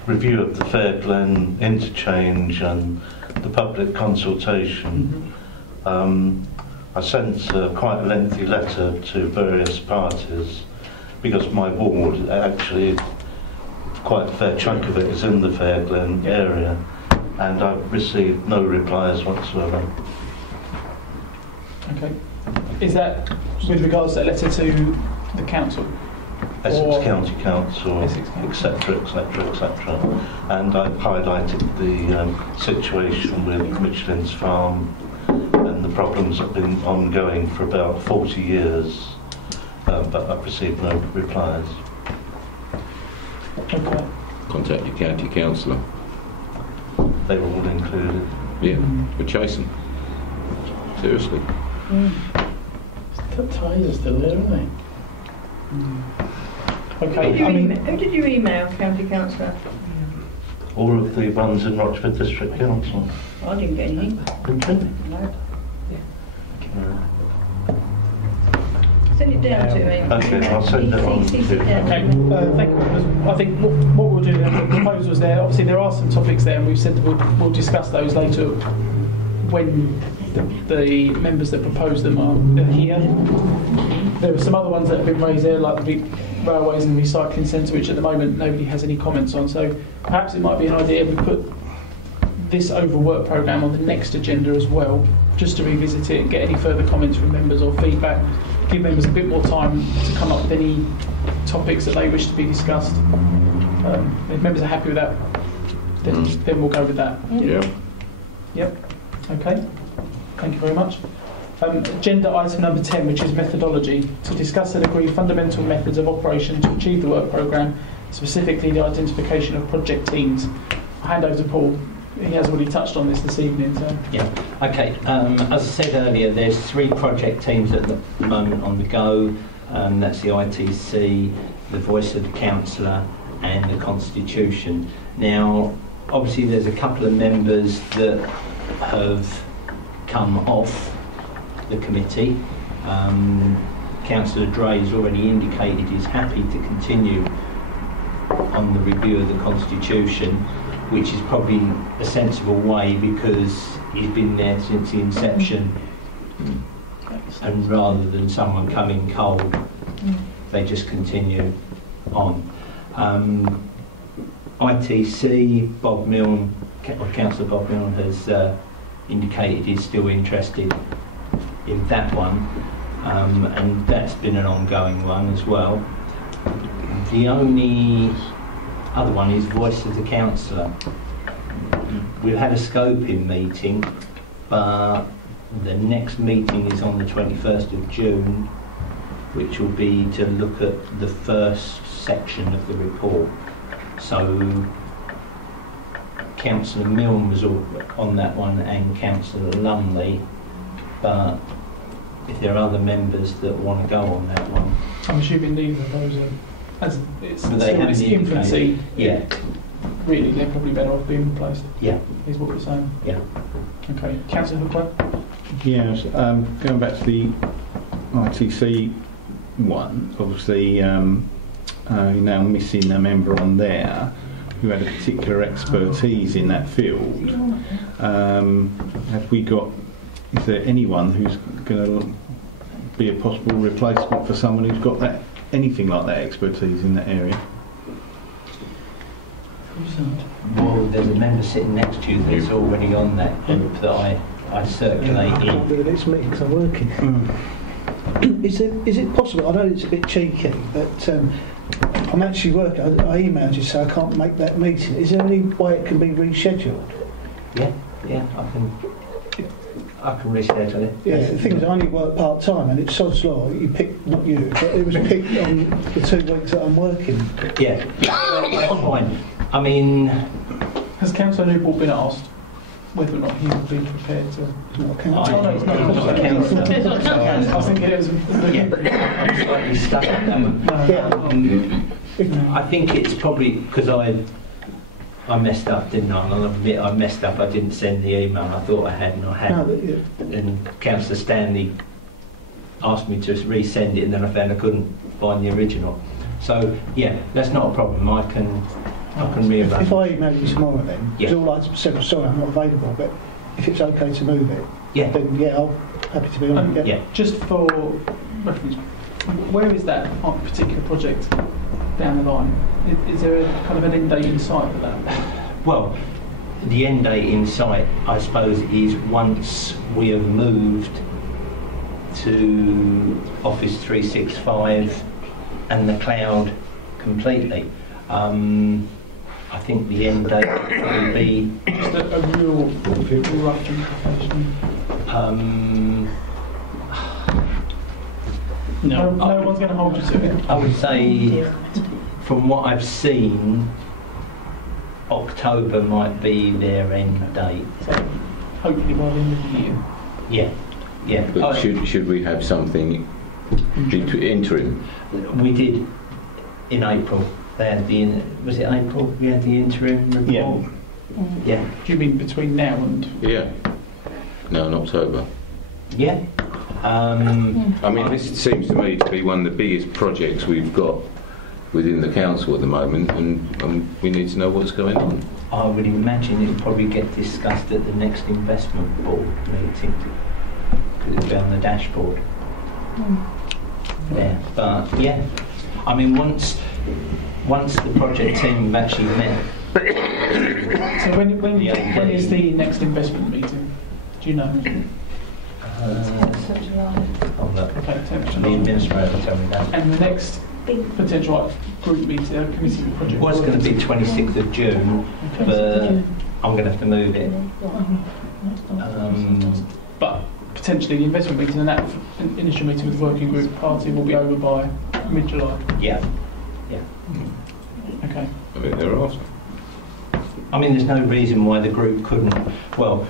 review of the Fair Glen interchange and the public consultation, I sent quite a lengthy letter to various parties, because my ward, actually quite a fair chunk of it is in the Fair Glen area, and I've received no replies whatsoever. Okay. Is that with regards to that letter to the council? Essex County Council, etc., etc., etc. And I've highlighted the situation with Michelin's Farm and the problems that have been ongoing for about 40 years, but I've received no replies. Okay. Contact your county councillor. they were all included. Yeah, we're chasing. Seriously. The ties are still there, aren't they? Okay, Who did you email, County Councillor? All of the ones in Rochford District Council. I didn't get anything. Didn't you? No. Send it down to me. Okay, I'll send it on. Okay, thank you. I think what we'll do then, the proposals there, obviously there are some topics there, and we've said that we'll discuss those later when the members that propose them are here. There are some other ones that have been raised there, like the railways and recycling centre, which at the moment nobody has any comments on. So perhaps it might be an idea we put this overall work programme on the next agenda as well, just to revisit it and get any further comments from members or feedback. Give members a bit more time to come up with any topics that they wish to be discussed. If members are happy with that, then we'll go with that. Yeah. Yep. Okay. Thank you very much. Agenda item number 10, which is methodology, to discuss and agree fundamental methods of operation to achieve the work programme, specifically the identification of project teams. I'll hand over to Paul. He has already touched on this evening. So. Yeah, okay. As I said earlier, there's 3 project teams at the moment on the go. That's the ITC, the Voice of the Councillor and the Constitution. Now, obviously there's a couple of members that have come off the committee. Councillor Dray's already indicated he's happy to continue on the review of the Constitution, which is probably a sensible way because he's been there since the inception, and rather than someone coming cold, they just continue on. ITC, Bob Milne, Councillor Bob Milne has indicated he's still interested in that one, and that's been an ongoing one as well. The only other one is Voice of the Councillor. We've had a scoping meeting, but the next meeting is on the 21st of June, which will be to look at the first section of the report. So Councillor Milne was on that one and Councillor Lumley, but if there are other members that want to go on that one. I'm assuming neither of those are, as it's But they still in haven't its infancy. Yeah. Really, they're probably better off being replaced. Yeah. Is what we're saying. Yeah. Okay, Councillor Hooper. Yes, going back to the ITC one, obviously you're now missing a member on there who had a particular expertise in that field. Have we got, is there anyone who's going to be a possible replacement for someone who's got that, anything like that expertise in that area? Well, there's a member sitting next to you that's already on that group that I circulated. It's me because I'm working. Is it possible? I know it's a bit cheeky, but I'm actually working. I emailed you, so I can't make that meeting. Is there any way it can be rescheduled? Yeah, I can reschedule it. Yeah, the thing is, I only work part time, and it's sod's law. You picked, not you, but it was picked on the 2 weeks that I'm working. Yeah, that's fine. I mean, has Councillor Newport been asked whether or not he would be prepared to? I was thinking it was. I'm slightly stuck on that one. I think it's probably because I messed up, didn't I? And I'll admit I messed up. I didn't send the email. I thought I had, and I hadn't. And Councillor Stanley asked me to resend it, and then I found I couldn't find the original. So yeah, that's not a problem. I can rearrange. If I email you tomorrow, then because all I said was sorry, I'm not available, but if it's okay to move it, then I'm happy to be on it. Yeah. Just for reference, where is that particular project down the line? Is there a kind of an end date in sight for that? Well, the end date in sight, I suppose, is once we have moved to Office 365 and the cloud completely. I think the end date will be just a real rough indication. No one's going to hold you to it. I would say, from what I've seen, October might be their end date. So hopefully by the end of the year. Yeah, yeah. But should we have something interim? We did in April. They had was it April? We had the interim report. Yeah. Yeah. Do you mean between now and? Yeah. No, in October. Yeah. I mean, this seems to me to be one of the biggest projects we've got within the council at the moment, and we need to know what's going on. I would imagine it will probably get discussed at the next investment board meeting, because it'll be on the dashboard. Yeah, but yeah, I mean, once the project team have actually met. So when is the next investment meeting? Do you know? The administrator will tell me that. And the next potential group meeting, committee of project. Well, it's going to be 26th of June, but I'm going to have to move it. But potentially the investment meeting and that initial meeting with the working group party will be over by mid-July. Yeah. Yeah. Okay. I mean, thereafter. I mean, there's no reason why the group couldn't. Well,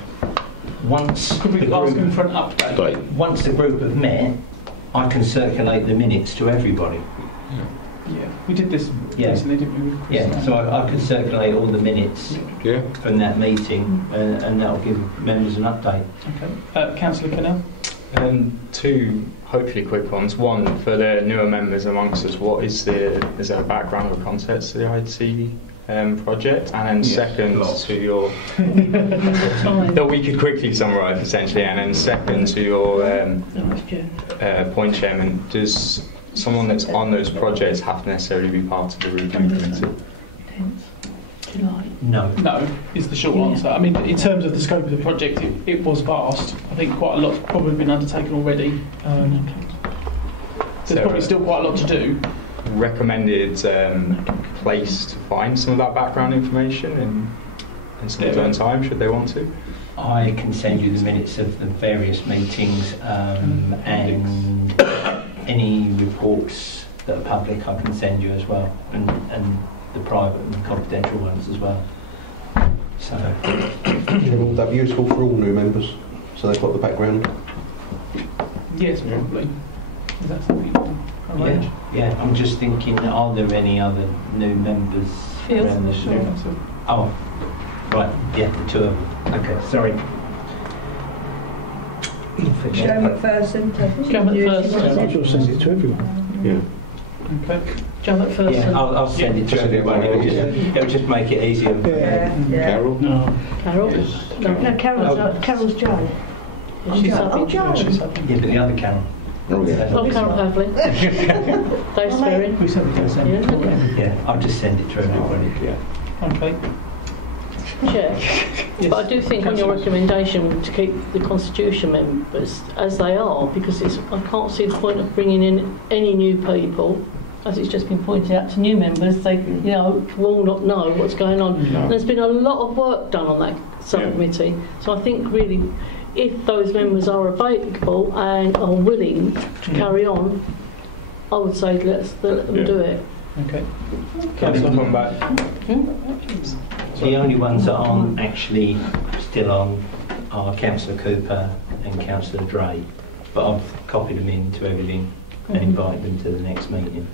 once could we ask them for an update? Once the group have met, I can circulate the minutes to everybody. Yeah, we did this recently, didn't we? Yeah, so I could circulate all the minutes from that meeting, and that will give members an update. Okay. Councillor Cannell? Two hopefully quick ones. One, for the newer members amongst us, is there a background or context to the IT project? And then second, to your that we could quickly summarise essentially, and then second to your point, Chairman, does someone that's on those projects have to necessarily be part of the review committee? No. No is the short answer. I mean, in terms of the scope of the project, it was vast. I think quite a lot's probably been undertaken already. There's probably still quite a lot to do. Recommended place to find some of that background information in some own time, should they want to? I can send you the minutes of the various meetings and any reports that are public I can send you as well, and the private and confidential ones as well. So will that be useful for all new members, so they've got the background? Yes, probably. Is that something you can arrange? Yeah, I'm just thinking, are there any other new members around the show? Oh, right, yeah, the two of them. Okay, sorry. Joe McPherson. Joe McPherson. I'll send it to everyone. Yeah. Okay. Joe McPherson. Yeah, I'll send it to everyone. It'll just make it easier. Carol? No. Carol? No, Carol's Joe. She's Joe. Yeah, but the other Carol. Oh, Carol Pavley. Dave Sperry. Yeah, I'll just send it to everybody. Yeah. Okay. Chair, but I do think on your recommendation to keep the Constitution members as they are, because I can't see the point of bringing in any new people, as it's just been pointed out to new members. They, will not know what's going on. And there's been a lot of work done on that subcommittee. So I think really, if those members are available and are willing to carry on, I would say let them do it. Okay. Can I come back? The only ones that aren't actually still on are Councillor Cooper and Councillor Dray, but I've copied them into everything and invited them to the next meeting.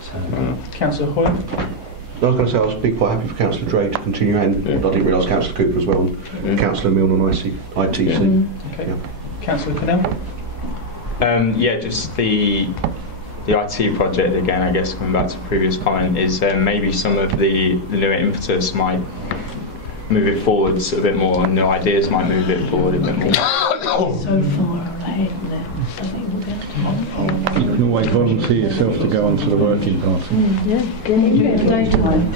So, Councillor Hoyle? I was going to say I was quite happy for Councillor Dray to continue, and I didn't realise Councillor Cooper as well, and Councillor Milne on ITC. Okay. Yeah. Councillor Cannell? Just the IT project again, I guess coming back to the previous comment, is maybe some of the newer impetus might move it forwards a bit more, and new ideas might move it forward a bit more. So far ahead now. I think we'll be able to You can always volunteer yourself to go onto the working party. Yeah. Can you do it in the daytime?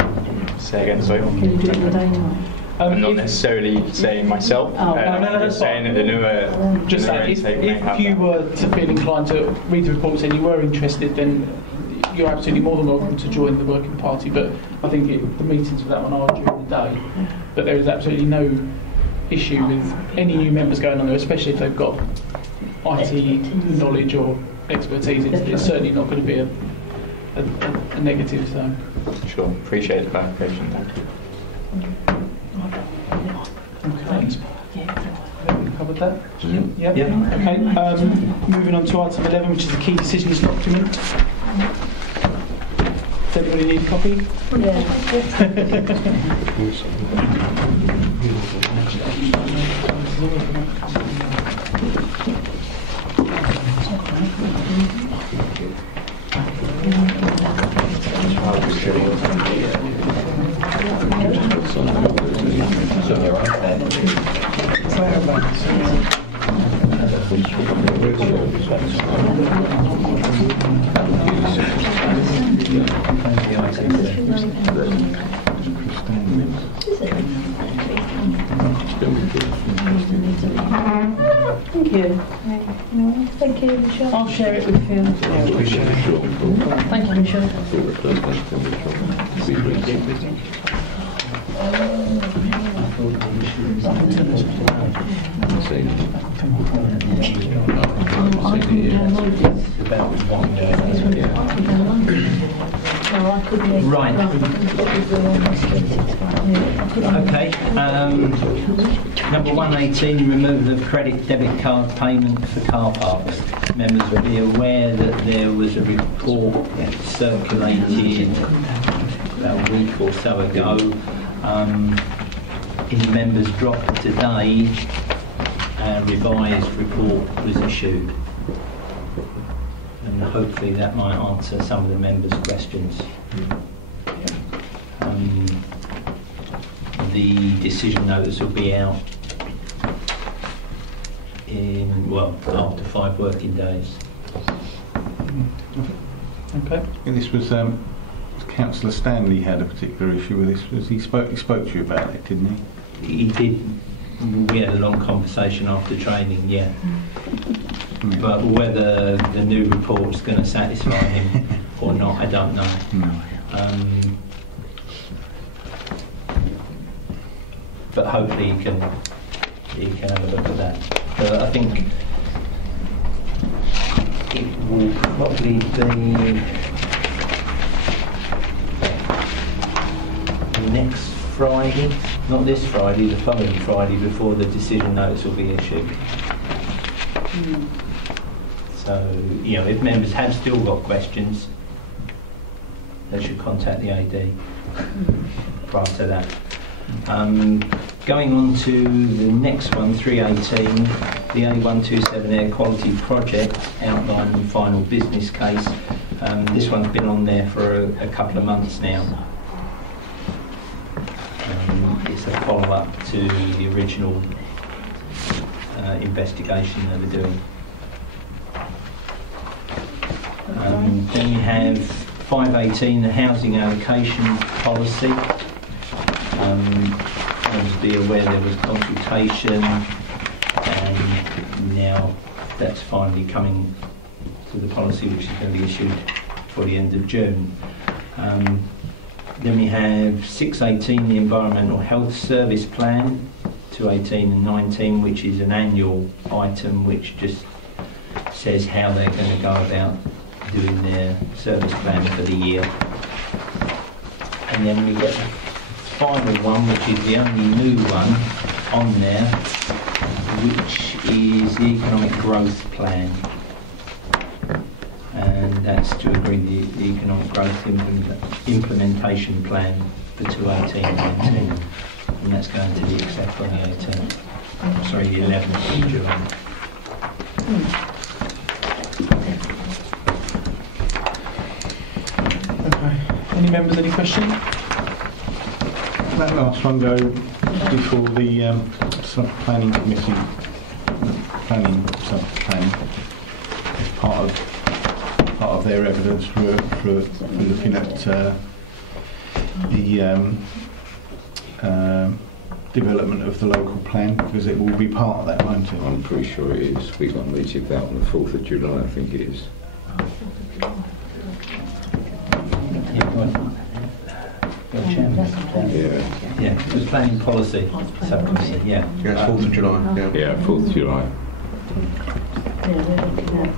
Say again, sorry? Can you do it in the daytime? I'm not necessarily saying myself. No, that's saying that the newer just saying, if you were to feel inclined to read the reports and you were interested, then you're absolutely more than welcome to join the working party. But I think the meetings for that one are during the day. But there is absolutely no issue with any new members going on there, especially if they've got IT knowledge or expertise. It's certainly not going to be a negative. So. Sure, appreciate the clarification. Okay. Covered that? Yeah. Yep. Okay. Moving on to item 11, which is the key decisions document. Does everybody need a copy? Thank you. Thank you, Michelle. I'll share it with you. Thank you, Michelle. Right. Okay. Number 118, removal of credit debit card payment for car parks. Members will be aware that there was a report circulated about a week or so ago. In the members' drop today, a revised report was issued. And hopefully that might answer some of the members' questions. The decision notice will be out in, well, after 5 working days. Okay. And this was Councillor Stanley had a particular issue with this. Was he spoke to you about it, didn't he? He did. We had a long conversation after training, yeah. But whether the new report's going to satisfy him or not, I don't know. But hopefully he can have a look at that. But I think it will probably be next Friday, not this Friday, the following Friday before the decision notice will be issued. So, if members have still got questions, they should contact the AD prior to that. Going on to the next one, 318, the A127 Air Quality Project outline and final business case. This one's been on there for a couple of months now. It's a follow-up to the original investigation they were doing. Then we have 518, the housing allocation policy. Be aware there was consultation, and now that's finally coming to the policy, which is going to be issued for the end of June. Then we have 618, the Environmental Health Service Plan, 218 and 19, which is an annual item which just says how they're going to go about doing their service plan for the year. And then we get the final one, which is the only new one on there, which is the Economic Growth Plan. And that's to agree the Economic Growth Implementation Plan for 2018-19. And that's going to be accepted on the 18th, sorry, the 11th of July. Okay. Any members, any questions? That last one go before the sub-planning committee, planning sub-plan, part of their evidence for looking at the development of the local plan, because it will be part of that, won't it? I'm pretty sure it is. We've got a meeting about on the 4th of July, I think it is. Yeah, it was planning policy subcommittee, yeah. Yeah, 4th of July. Yeah, 4th of July. Yeah, we're looking at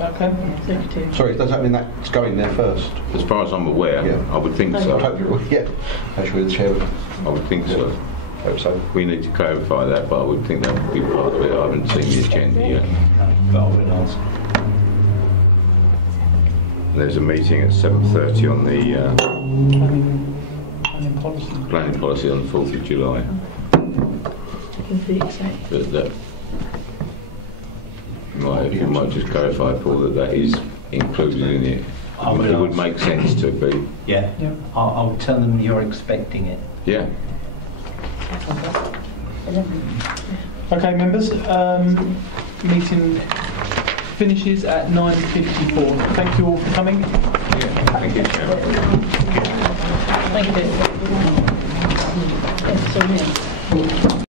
Okay. Executive. Sorry, does that mean that's going there first? As far as I'm aware, I would think so. Yeah, actually, the chairman. I would think so. Hope so. We need to clarify that, but I would think that would be part of it. I haven't seen the agenda yet. But I would ask. There's a meeting at 7:30 on the Planning policy. planning policy on the 4th of July. But that you might just clarify, Paul, that is included in it. It would make sense to be. Yeah. I'll tell them you're expecting it. Yeah. Okay, members. Meeting finishes at 9:54. Thank you all for coming. Thank you, Chair. Thank you.